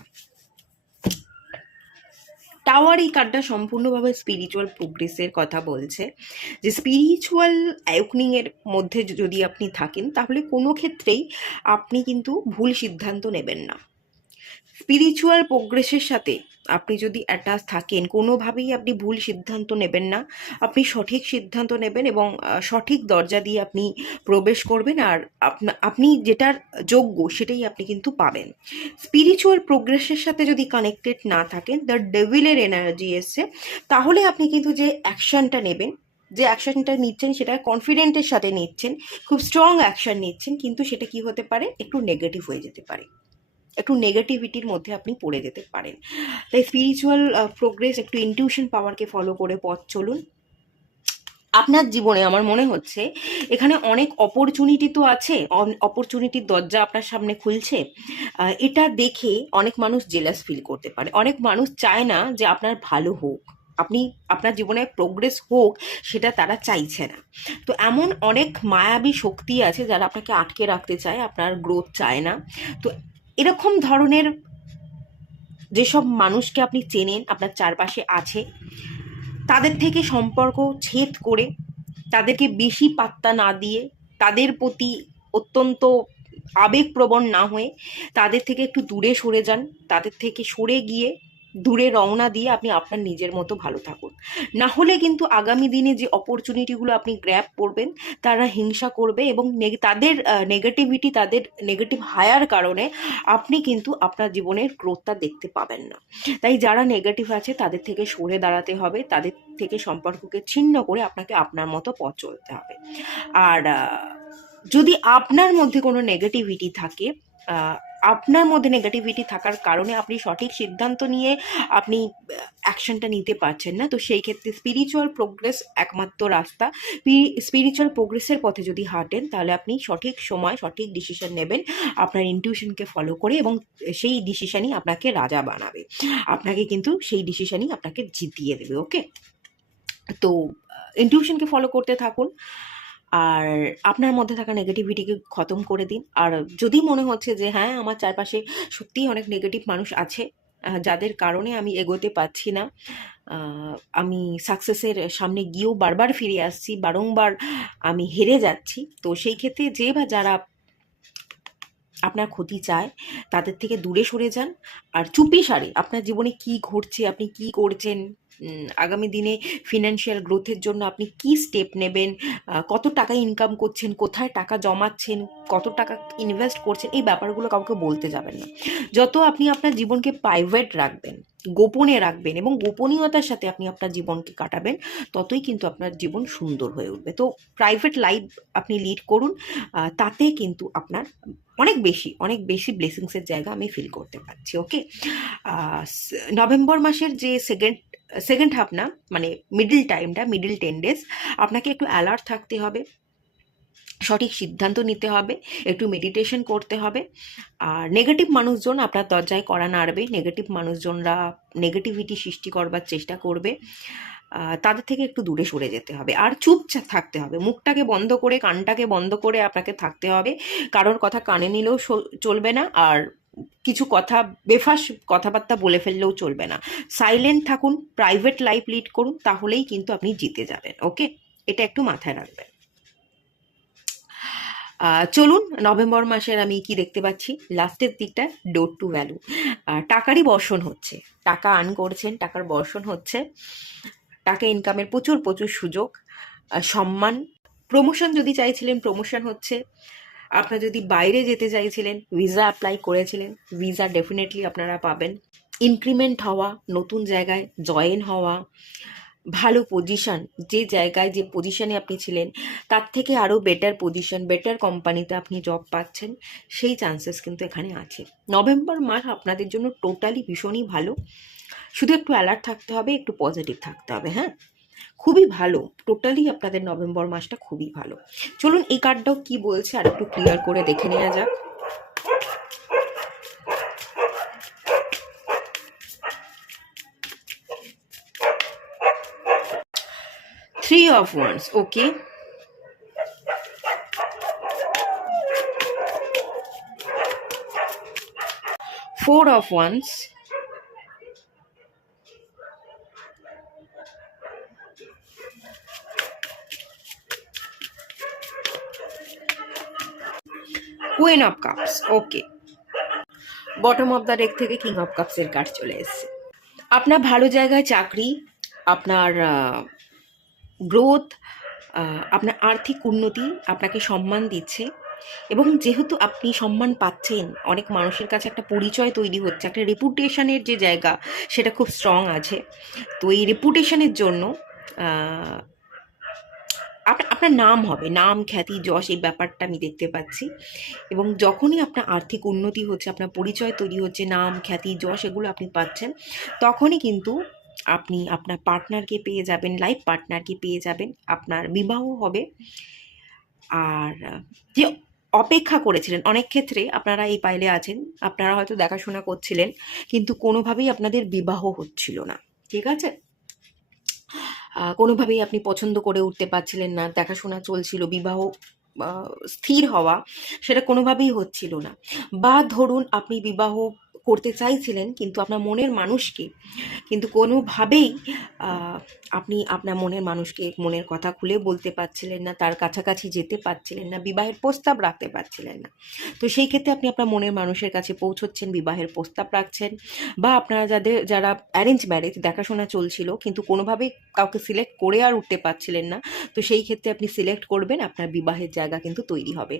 টাওয়ার এই কার্ডটা সম্পূর্ণভাবে স্পিরিচুয়াল প্রোগ্রেসের কথা বলছে, যে স্পিরিচুয়াল অ্যাওয়েকনিংয়ের মধ্যে যদি আপনি থাকেন তাহলে কোনো ক্ষেত্রেই আপনি কিন্তু ভুল সিদ্ধান্ত নেবেন না। স্পিরিচুয়াল প্রোগ্রেসের সাথে আপনি যদি অ্যাটাচ থাকেন, কোনোভাবেই আপনি ভুল সিদ্ধান্ত নেবেন না, আপনি সঠিক সিদ্ধান্ত নেবেন এবং সঠিক দরজা দিয়ে আপনি প্রবেশ করবেন, আর আপনি যেটার যোগ্য সেটাই আপনি কিন্তু পাবেন। স্পিরিচুয়াল প্রোগ্রেসের সাথে যদি কানেক্টেড না থাকেন, দ্য ডেভিলের এনার্জি এসছে, তাহলে আপনি কিন্তু যে অ্যাকশনটা নেবেন, যে অ্যাকশনটা নিচ্ছেন সেটা কনফিডেন্টের সাথে নিচ্ছেন, খুব স্ট্রং অ্যাকশন নিচ্ছেন, কিন্তু সেটা কি হতে পারে, একটু নেগেটিভ হয়ে যেতে পারে, একটু নেগেটিভিটির মধ্যে আপনি পড়ে যেতে পারেন। তাই স্পিরিচুয়াল প্রোগ্রেস, একটু ইনটিউশন পাওয়ারকে ফলো করে পথ চলুন। আপনার জীবনে আমার মনে হচ্ছে এখানে অনেক অপরচুনিটি তো আছে, অপরচুনিটির দরজা আপনার সামনে খুলছে। এটা দেখে অনেক মানুষ জেলাস ফিল করতে পারে, অনেক মানুষ চায় না যে আপনার ভালো হোক, আপনি আপনার জীবনে প্রোগ্রেস হোক, সেটা তারা চাইছে না। তো এমন অনেক মায়াবী শক্তি আছে যারা আপনাকে আটকে রাখতে চায়, আপনার গ্রোথ চায় না। তো এরকম ধরনের যেসব মানুষকে আপনি চেনেন, আপনার চারপাশে আছে, তাদের থেকে সম্পর্ক ছেদ করে, তাদেরকে বেশি পাত্তা না দিয়ে, তাদের প্রতি অত্যন্ত আবেগপ্রবণ না হয়ে তাদের থেকে একটু দূরে সরে যান। তাদের থেকে সরে গিয়ে দূরে রওনা দিয়ে আপনি আপনার নিজের মতো ভালো থাকুন। না হলে কিন্তু আগামী দিনে যে অপরচুনিটিগুলো আপনি গ্র্যাব করবেন, তারা হিংসা করবে এবং তাদের নেগেটিভিটি, তাদের নেগেটিভ হায়ার কারণে আপনি কিন্তু আপনার জীবনের গ্রোথটা দেখতে পাবেন না। তাই যারা নেগেটিভ আছে তাদের থেকে সরে দাঁড়াতে হবে, তাদের থেকে সম্পর্ককে ছিন্ন করে আপনাকে আপনার মতো পথ চলতে হবে। আর যদি আপনার মধ্যে কোনো নেগেটিভিটি থাকে, আপনার মধ্যে নেগেটিভিটি থাকার কারণে আপনি সঠিক সিদ্ধান্ত নিয়ে আপনি অ্যাকশনটা নিতে পারছেন না, তো সেই ক্ষেত্রে স্পিরিচুয়াল প্রোগ্রেস একমাত্র রাস্তা। স্পিরিচুয়াল প্রোগ্রেসের পথে যদি হাঁটেন, তাহলে আপনি সঠিক সময় সঠিক ডিসিশন নেবেন আপনার ইনটিউশনকে ফলো করে, এবং সেই ডিসিশনই আপনাকে রাজা বানাবে, আপনাকে কিন্তু সেই ডিসিশনই আপনাকে জিতিয়ে দেবে। ওকে, তো ইনটিউশনকে ফলো করতে থাকুন, আর আপনার মধ্যে থাকা নেগেটিভিটিকে খতম করে দিন। আর যদি মনে হচ্ছে যে হ্যাঁ, আমার চারপাশে সত্যিই অনেক নেগেটিভ মানুষ আছে, যাদের কারণে আমি এগোতে পারছি না, আমি সাকসেসের সামনে গিয়েও বারবার ফিরে আসছি, বারংবার আমি হেরে যাচ্ছি, তো সেই ক্ষেত্রে যে বা যারা আপনার ক্ষতি চায়, তাদের থেকে দূরে সরে যান। আর চুপি সারে আপনার জীবনে কি ঘটছে, আপনি কি করছেন, আগামী দিনে ফিনান্সিয়াল গ্রোথের জন্য আপনি কি স্টেপ নেবেন, কত টাকা ইনকাম করছেন, কোথায় টাকা জমাচ্ছেন, কত টাকা ইনভেস্ট করছেন, এই ব্যাপারগুলো কাউকে বলতে যাবেন না। যত আপনি আপনার জীবনকে প্রাইভেট রাখবেন, গোপনে রাখবেন এবং গোপনীয়তার সাথে আপনি আপনার জীবনকে কাটাবেন, ততই কিন্তু আপনার জীবন সুন্দর হয়ে উঠবে। তো প্রাইভেট লাইফ আপনি লিড করুন, তাতে কিন্তু আপনার অনেক বেশি ব্লেসিংসের জায়গা আমি ফিল করতে পারছি। ওকে, নভেম্বর মাসের যে সেকেন্ড হাফ না, মানে মিডল 10 ডেজ আপনাকে একটু অ্যালার্ট থাকতে হবে, সঠিক সিদ্ধান্ত নিতে হবে, একটু মেডিটেশন করতে হবে। আর নেগেটিভ মানুষজন আপনার দরজায় কড়া নাড়বে, নেগেটিভ মানুষজনরা নেগেটিভিটি সৃষ্টি করবার চেষ্টা করবে, তাদের থেকে একটু দূরে সরে যেতে হবে। আর চুপচাপ থাকতে হবে, মুখটাকে বন্ধ করে, কানটাকে বন্ধ করে আপনাকে থাকতে হবে, কারোর কথা কানে নিলেও চলবে না, আর কিছু কথা বেফাস কথাবার্তা বলে ফেললেও চলবে না। সাইলেন্ট থাকুন, প্রাইভেট লাইফ লিড করুন, তাহলেই কিন্তু আপনি জিতে যাবেন। ওকে, এটা একটু মাথায় রাখবেন। চলুন, নভেম্বর মাসের আমি কি দেখতে পাচ্ছি, লাস্টের দিকটা ডোর টু ভ্যালু, টাকারই বর্ষণ হচ্ছে, টাকা আর্ন করছেন, টাকার বর্ষণ হচ্ছে, টাকা ইনকামের প্রচুর সুযোগ, সম্মান, প্রমোশন যদি চাইছিলেন প্রমোশন হচ্ছে, আপনারা যদি বাইরে যেতে চাইছিলেন, ভিসা অ্যাপ্লাই করেছিলেন, ভিসা ডেফিনেটলি আপনারা পাবেন, ইনক্রিমেন্ট হওয়া, নতুন জায়গায় জয়েন হওয়া, ভালো পজিশন, যে জায়গায় যে পজিশনে আপনি ছিলেন তার থেকে আরও বেটার পজিশন, বেটার কোম্পানিতে আপনি জব পাচ্ছেন, সেই চান্সেস কিন্তু এখানে আছে। নভেম্বর মাস আপনাদের জন্য টোটালি ভীষণই ভালো, শুধু একটু অ্যালার্ট থাকতে হবে, একটু পজিটিভ থাকতে হবে। হ্যাঁ, খুবই ভালো, টোটালি আপনাদের নভেম্বর মাসটা খুবই ভালো। চলুন এই কার্ডটাও কি বলছে আর একটু ক্লিয়ার করে দেখে নেওয়া যাক। Three of Wands, okay. Four of Wands. Queen of Cups, okay. Bottom of the deck থেকে কিং অফ কাপসের কার্ড চলে এসেছে। আপনার ভালো জায়গায় চাকরি, আপনার গ্রোথ, আপনার আর্থিক উন্নতি আপনাকে সম্মান দিচ্ছে। এবং যেহেতু আপনি সম্মান পাচ্ছেন, অনেক মানুষের কাছে একটা পরিচয় তৈরি হচ্ছে, একটা রেপুটেশনের যে জায়গা সেটা খুব স্ট্রং আছে। তো এই রেপুটেশনের জন্য আহ, আপনার নাম হবে, নাম খ্যাতি যশ এই ব্যাপারটা আমি দেখতে পাচ্ছি। এবং যখনই আপনার আর্থিক উন্নতি হচ্ছে, আপনার পরিচয় তৈরি হচ্ছে, নাম খ্যাতি যশ এগুলো আপনি পাচ্ছেন, তখনই কিন্তু আপনি আপনার পার্টনারকে পেয়ে যাবেন, লাইফ পার্টনারকে পেয়ে যাবেন, আপনার বিবাহ হবে। আর যে অপেক্ষা করেছিলেন, অনেক ক্ষেত্রে আপনারা এই পাইলে আছেন, আপনারা হয়তো দেখাশোনা করছিলেন কিন্তু কোনোভাবেই আপনাদের বিবাহ হচ্ছিল না, ঠিক আছে? কোনোভাবেই আপনি পছন্দ করে উঠতে পারছিলেন না, দেখাশোনা চলছিল, বিবাহ স্থির হওয়া সেটা কোনোভাবেই হচ্ছিল না। বা ধরুন আপনি বিবাহ করতে চাইছিলেন কিন্তু আপনার মনের মানুষকে, কিন্তু কোনোভাবেই আহ, আপনি আপনার মনের মানুষকে মনের কথা খুলে বলতে পারছিলেন না, তার কাছাকাছি যেতে পারছিলেন না, বিবাহের প্রস্তাব রাখতে পারছিলেন না। তো সেই ক্ষেত্রে আপনি আপনার মনের মানুষের কাছে পৌঁছচ্ছেন, বিবাহের প্রস্তাব রাখছেন। বা আপনারা যারা অ্যারেঞ্জ ম্যারেজ দেখাশোনা চলছিল কিন্তু কোনোভাবেই কাউকে সিলেক্ট করে আর উঠতে পারছিলেন না, তো সেই ক্ষেত্রে আপনি সিলেক্ট করবেন, আপনার বিবাহের জায়গা কিন্তু তৈরি হবে।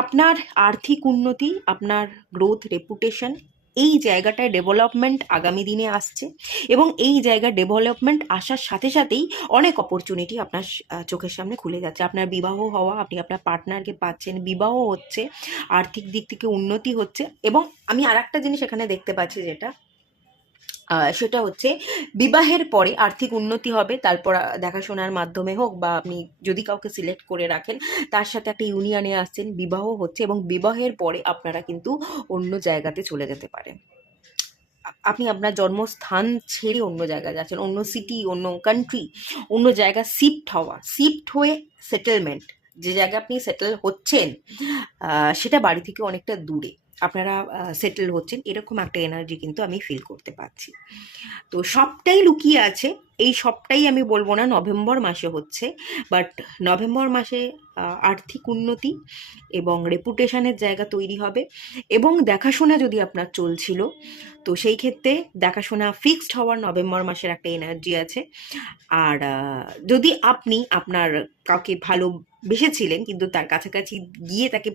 আপনার আর্থিক উন্নতি, আপনার গ্রোথ, রেপুটেশন, এই জায়গাটায় ডেভেলপমেন্ট আগামী দিনে আসছে। এবং এই জায়গায় ডেভেলপমেন্ট আসার সাথে সাথেই অনেক অপরচুনিটি আপনার চোখের সামনে খুলে যাচ্ছে। আপনার বিবাহ হওয়া, আপনি আপনার পার্টনারকে পাচ্ছেন, বিবাহ হচ্ছে, আর্থিক দিক থেকে উন্নতি হচ্ছে। এবং আমি আর একটা জিনিস এখানে দেখতে পাচ্ছি যেটা সেটা হচ্ছে বিবাহের পরে আর্থিক উন্নতি হবে, তারপর দেখাশোনার মাধ্যমে হোক বা আপনি যদি কাউকে সিলেক্ট করে রাখেন তার সাথে একটা ইউনিয়নে আসছেন, বিবাহ হচ্ছে এবং বিবাহের পরে আপনারা কিন্তু অন্য জায়গাতে চলে যেতে পারেন। আপনি আপনার জন্মস্থান ছেড়ে অন্য জায়গায় যাচ্ছেন, অন্য সিটি, অন্য কান্ট্রি, অন্য জায়গা শিফট হওয়া, শিফট হয়ে সেটেলমেন্ট, যে জায়গায় আপনি সেটেল হচ্ছেন সেটা বাড়ি থেকে অনেকটা দূরে আপনারা সেটেল হচ্ছেন, এরকম একটা এনার্জি কিন্তু আমি ফিল করতে পারছি। তো সবটাই লুকিয়ে আছে, এই সবটাই আমি বলবো না নভেম্বর মাসে হচ্ছে, বাট নভেম্বর মাসে আর্থিক উন্নতি এবং রেপুটেশনের জায়গা তৈরি হবে। এবং দেখাশোনা যদি আপনার চলছিল, তো সেই ক্ষেত্রে দেখাশোনা ফিক্সড হওয়ার নভেম্বর মাসের একটা এনার্জি আছে। আর যদি আপনি আপনার কাউকে ভালোবেসেছিলেন কিন্তু তার কাছাকাছি গিয়ে তাকে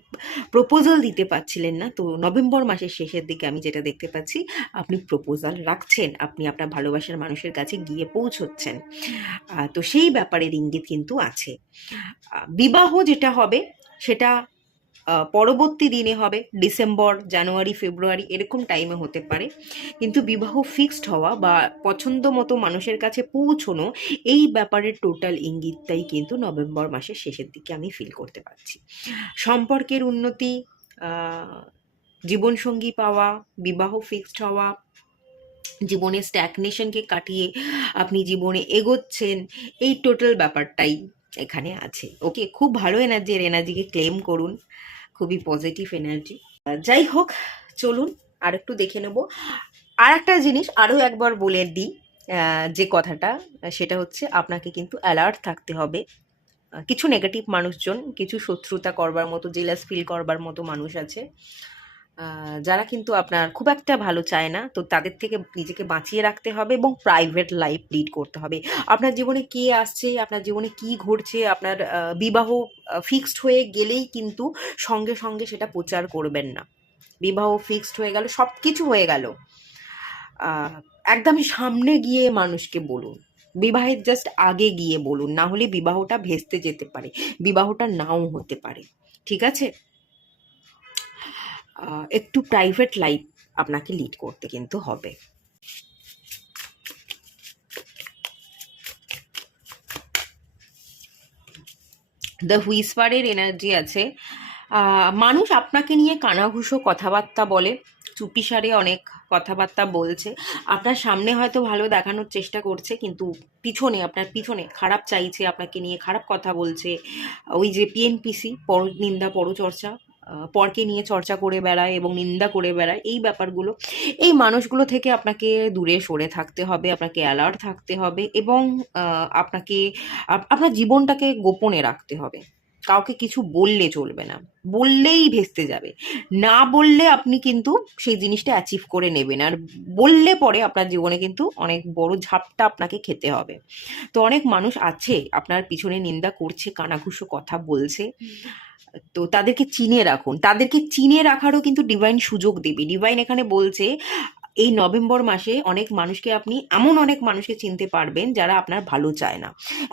প্রপোজাল দিতে পারছিলেন না, তো নভেম্বর মাসের শেষের দিকে আমি যেটা দেখতে পাচ্ছি, আপনি প্রপোজাল রাখছেন, আপনি আপনার ভালোবাসার মানুষের কাছে গিয়ে পৌঁছচ্ছেন। তো সেই ব্যাপারের ইঙ্গিত কিন্তু আছে। বিবাহ যেটা হবে সেটা পরবর্তী দিনে হবে, ডিসেম্বর, জানুয়ারি, ফেব্রুয়ারি এরকম টাইমে হতে পারে। কিন্তু বিবাহ ফিক্সড হওয়া বা পছন্দ মতো মানুষের কাছে পৌঁছনো, এই ব্যাপারের টোটাল ইঙ্গিতটাই কিন্তু নভেম্বর মাসের শেষের দিকে আমি ফিল করতে পারছি। সম্পর্কের উন্নতি, জীবনসঙ্গী পাওয়া, বিবাহ ফিক্সড হওয়া, জীবনের স্ট্যাগনেশনকে কাটিয়ে আপনি জীবনে এগোচ্ছেন, এই টোটাল ব্যাপারটাই এখানে আছে। ওকে, খুব ভালো এনার্জি, এর এনার্জিকে ক্লেম করুন, খুবই পজিটিভ এনার্জি। যাই হোক, চলুন আর একটু দেখে নেব। আর একটা জিনিস আরও একবার বলে দিই, যে কথাটা সেটা হচ্ছে আপনাকে কিন্তু অ্যালার্ট থাকতে হবে। কিছু নেগেটিভ মানুষজন, কিছু শত্রুতা করবার মতো, জেলাস ফিল করবার মতো মানুষ আছে, যারা কিন্তু আপনার খুব একটা ভালো চায় না। তো তাদের থেকে নিজেকে বাঁচিয়ে রাখতে হবে এবং প্রাইভেট লাইফ লিড করতে হবে। আপনার জীবনে কে আসছে, আপনার জীবনে কি ঘটছে, আপনার বিবাহ ফিক্সড হয়ে গেলেই কিন্তু সঙ্গে সঙ্গে সেটা প্রচার করবেন না। বিবাহ ফিক্সড হয়ে গেল, সব কিছু হয়ে গেল, একদম সামনে গিয়ে মানুষকে বলুন, বিবাহের জাস্ট আগে গিয়ে বলুন, না হলে বিবাহটা ভেস্তে যেতে পারে, বিবাহটা নাও হতে পারে, ঠিক আছে? একটু প্রাইভেট লাইফ আপনাকে লিড করতে কিন্তু হবে। দ্য হুইসপারের এনার্জি আছে। মানুষ আপনাকে নিয়ে কানাঘুষো কথাবার্তা বলে, চুপিসারে অনেক কথাবার্তা বলছে, আপনার সামনে হয়তো ভালো দেখানোর চেষ্টা করছে কিন্তু পিছনে, আপনার পিছনে খারাপ চাইছে, আপনাকে নিয়ে খারাপ কথা বলছে। ওই যে পিএনপিসি, পর নিন্দা পরচর্চা, পরকে নিয়ে চর্চা করে বেড়ায় এবং নিন্দা করে বেড়ায়, এই ব্যাপারগুলো, এই মানুষগুলো থেকে আপনাকে দূরে সরে থাকতে হবে, আপনাকে অ্যালার্ট থাকতে হবে এবং আপনাকে আপনার জীবনটাকে গোপনে রাখতে হবে। কাউকে কিছু বললে চলবে না, বললেই ভেস্তে যাবে। না বললে আপনি কিন্তু সেই জিনিসটা অ্যাচিভ করে নেবেন, আর বললে পরে আপনার জীবনে কিন্তু অনেক বড় ঝাপটা আপনাকে খেতে হবে। তো অনেক মানুষ আছে আপনার পিছনে নিন্দা করছে, কানাঘুষো কথা বলছে, তো তাদেরকে চিনে রাখুন। তাদেরকে চিনে রাখারও কিন্তু ডিভাইন সুযোগ দেবে। ডিভাইন এখানে বলছে এই নভেম্বর মাসে অনেক মানুষকে আপনি, এমন অনেক মানুষকে চিনতে পারবেন যারা আপনার ভালো চায় না।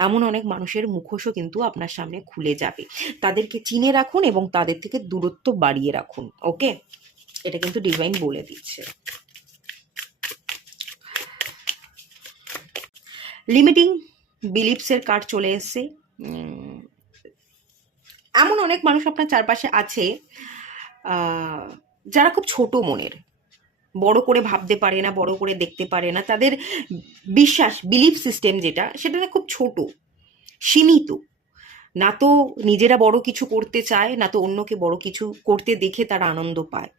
এমন অনেক মানুষের মুখোশও কিন্তু আপনার সামনে খুলে যাবে। তাদেরকে চিনে রাখুন এবং তাদের থেকে দূরত্ব বাড়িয়ে রাখুন। ওকে, এটা কিন্তু ডিভাইন বলে দিচ্ছে। লিমিটিং বিলিফসের কার্ড চলে এসছে। এমন অনেক মানুষ আপনার চারপাশে আছে যারা খুব ছোট মনের, বড় করে ভাবতে পারে না, বড় করে দেখতে পারে না। তাদের বিশ্বাস, বিলিফ সিস্টেম যেটা, সেটা না খুব ছোট, সীমিত। না তো নিজেরা বড় কিছু করতে চায়, না তো অন্যকে বড় কিছু করতে দেখে তারা আনন্দ পায়।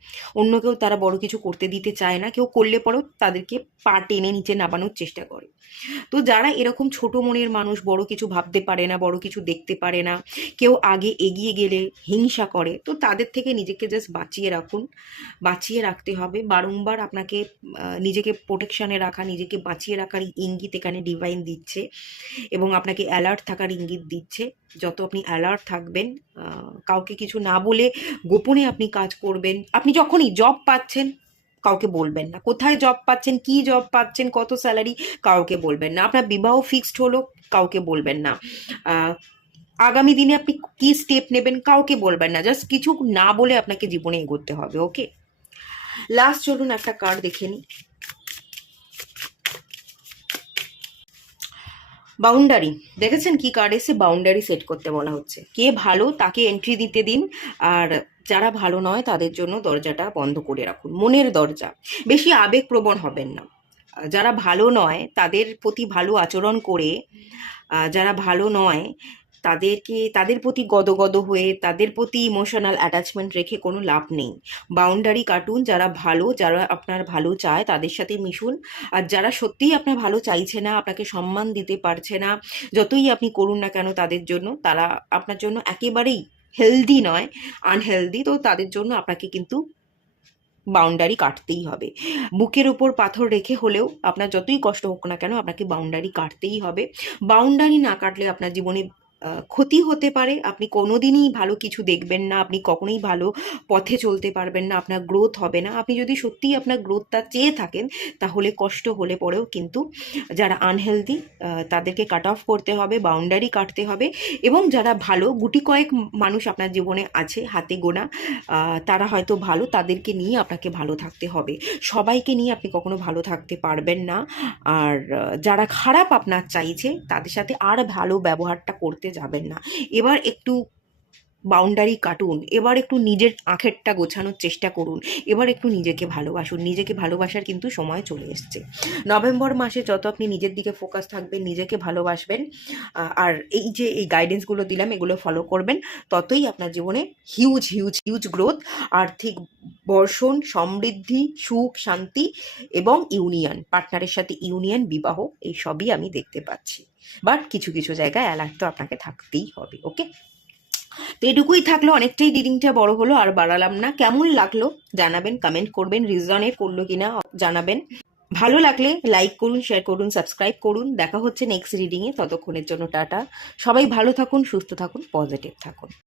অন্যকেও তারা বড় কিছু করতে দিতে চায় না, কেউ করলে পরেও তাদেরকে পা টেনে নিচে নামানোর চেষ্টা করে। তো যারা এরকম ছোট মনের মানুষ, বড় কিছু ভাবতে পারে না, বড় কিছু দেখতে পারে না, কেউ আগে এগিয়ে গেলে হিংসা করে, তো তাদের থেকে নিজেকে জাস্ট বাঁচিয়ে রাখুন। বাঁচিয়ে রাখতে হবে বারংবার আপনাকে। নিজেকে প্রোটেকশানে রাখা, নিজেকে বাঁচিয়ে রাখার ইঙ্গিত এখানে ডিভাইন দিচ্ছে এবং আপনাকে অ্যালার্ট থাকার ইঙ্গিত দিচ্ছে। যত আপনি অ্যালার্ট থাকবেন, কাউকে কিছু না বলে গোপনে আপনি কাজ করবেন। আপনি যখনই জব পাচ্ছেন কাউকে বলবেন না, কোথায় জব পাচ্ছেন, কি জব পাচ্ছেন, কত স্যালারি, কাউকে বলবেন না। আপনার বিবাহ ফিক্সড হলো, কাউকে বলবেন না। আগামী দিনে আপনি কি স্টেপ নেবেন, কাউকে বলবেন না। জাস্ট কিছু না বলে আপনাকে জীবনে এগোতে হবে। ওকে, লাস্ট চলুন একটা কার্ড দেখে নিই। বাউন্ডারি, দেখেছেন কি কার্ড এসে? বাউন্ডারি সেট করতে বলা হচ্ছে। কে ভালো তাকে এন্ট্রি দিতে দিন, আর যারা ভালো নয় তাদের জন্য দরজাটা বন্ধ করে রাখুন, মনের দরজা। বেশি আবেগপ্রবণ হবেন না। যারা ভালো নয় তাদের প্রতি ভালো আচরণ করে, যারা ভালো নয় তাদের প্রতি গদগদ হয়ে, তাদের প্রতি ইমোশনাল অ্যাটাচমেন্ট রেখে কোনো লাভ নেই। বাউন্ডারি কাটুন। যারা ভালো, যারা আপনার ভালো চায় তাদের সাথে মিশুন। আর যারা সত্যিই আপনার ভালো চাইছে না, আপনাকে সম্মান দিতে পারছে না, যতই আপনি করুন না কেন তাদের জন্য, তারা আপনার জন্য একেবারেই হেলদি নয়, আনহেলদি, তো তাদের জন্য আপনাকে কিন্তু বাউন্ডারি কাটতেই হবে। বুকের উপর পাথর রেখে হলেও আপনার যতই কষ্ট হোক না কেন আপনাকে বাউন্ডারি কাটতেই হবে। বাউন্ডারি না কাটলে আপনার জীবনে ক্ষতি হতে পারে। আপনি কোনোদিনই ভালো কিছু দেখবেন না, আপনি কখনোই ভালো পথে চলতে পারবেন না, আপনার গ্রোথ হবে না। আপনি যদি সত্যিই আপনার গ্রোথটা চেয়ে থাকেন তাহলে কষ্ট হলে পরেও কিন্তু যারা আনহেলদি তাদেরকে কাট অফ করতে হবে, বাউন্ডারি কাটতে হবে। এবং যারা ভালো, গুটি কয়েক মানুষ আপনার জীবনে আছে, হাতে গোনা, তারা হয়তো ভালো, তাদেরকে নিয়ে আপনাকে ভালো থাকতে হবে। সবাইকে নিয়ে আপনি কখনো ভালো থাকতে পারবেন না। আর যারা খারাপ আপনার চাইছে তাদের সাথে আর ভালো ব্যবহারটা করতে যাবেন না। এবার একটু বাউন্ডারি কাটুন, এবার একটু নিজের আঁখেরটা গোছানোর চেষ্টা করুন, এবার একটু নিজেকে ভালোবাসুন। নিজেকে ভালোবাসার কিন্তু সময় চলে এসছে। নভেম্বর মাসে যত আপনি নিজের দিকে ফোকাস থাকবেন, নিজেকে ভালোবাসবেন, আর এই যে এই গাইডেন্সগুলো দিলাম এগুলো ফলো করবেন, ততই আপনার জীবনে হিউজ হিউজ হিউজ গ্রোথ, আর্থিক বর্ষণ, সমৃদ্ধি, সুখ, শান্তি এবং ইউনিয়ন, পার্টনারের সাথে ইউনিয়ন, বিবাহ, এই সবই আমি দেখতে পাচ্ছি। বাট কিছু কিছু জায়গায় অ্যালার্ট তো আপনাকে থাকতেই হবে। ওকে, তো এটুকুই থাকলো। অনেকটাই রিডিংটা বড় হলো, আর বাড়ালাম না। কেমন লাগলো জানাবেন, কমেন্ট করবেন, রিজনেট করলো কিনা জানাবেন। ভালো লাগলে লাইক করুন, শেয়ার করুন, সাবস্ক্রাইব করুন। দেখা হচ্ছে নেক্সট রিডিংয়ে। ততক্ষণের জন্য টাটা। সবাই ভালো থাকুন, সুস্থ থাকুন, পজিটিভ থাকুন।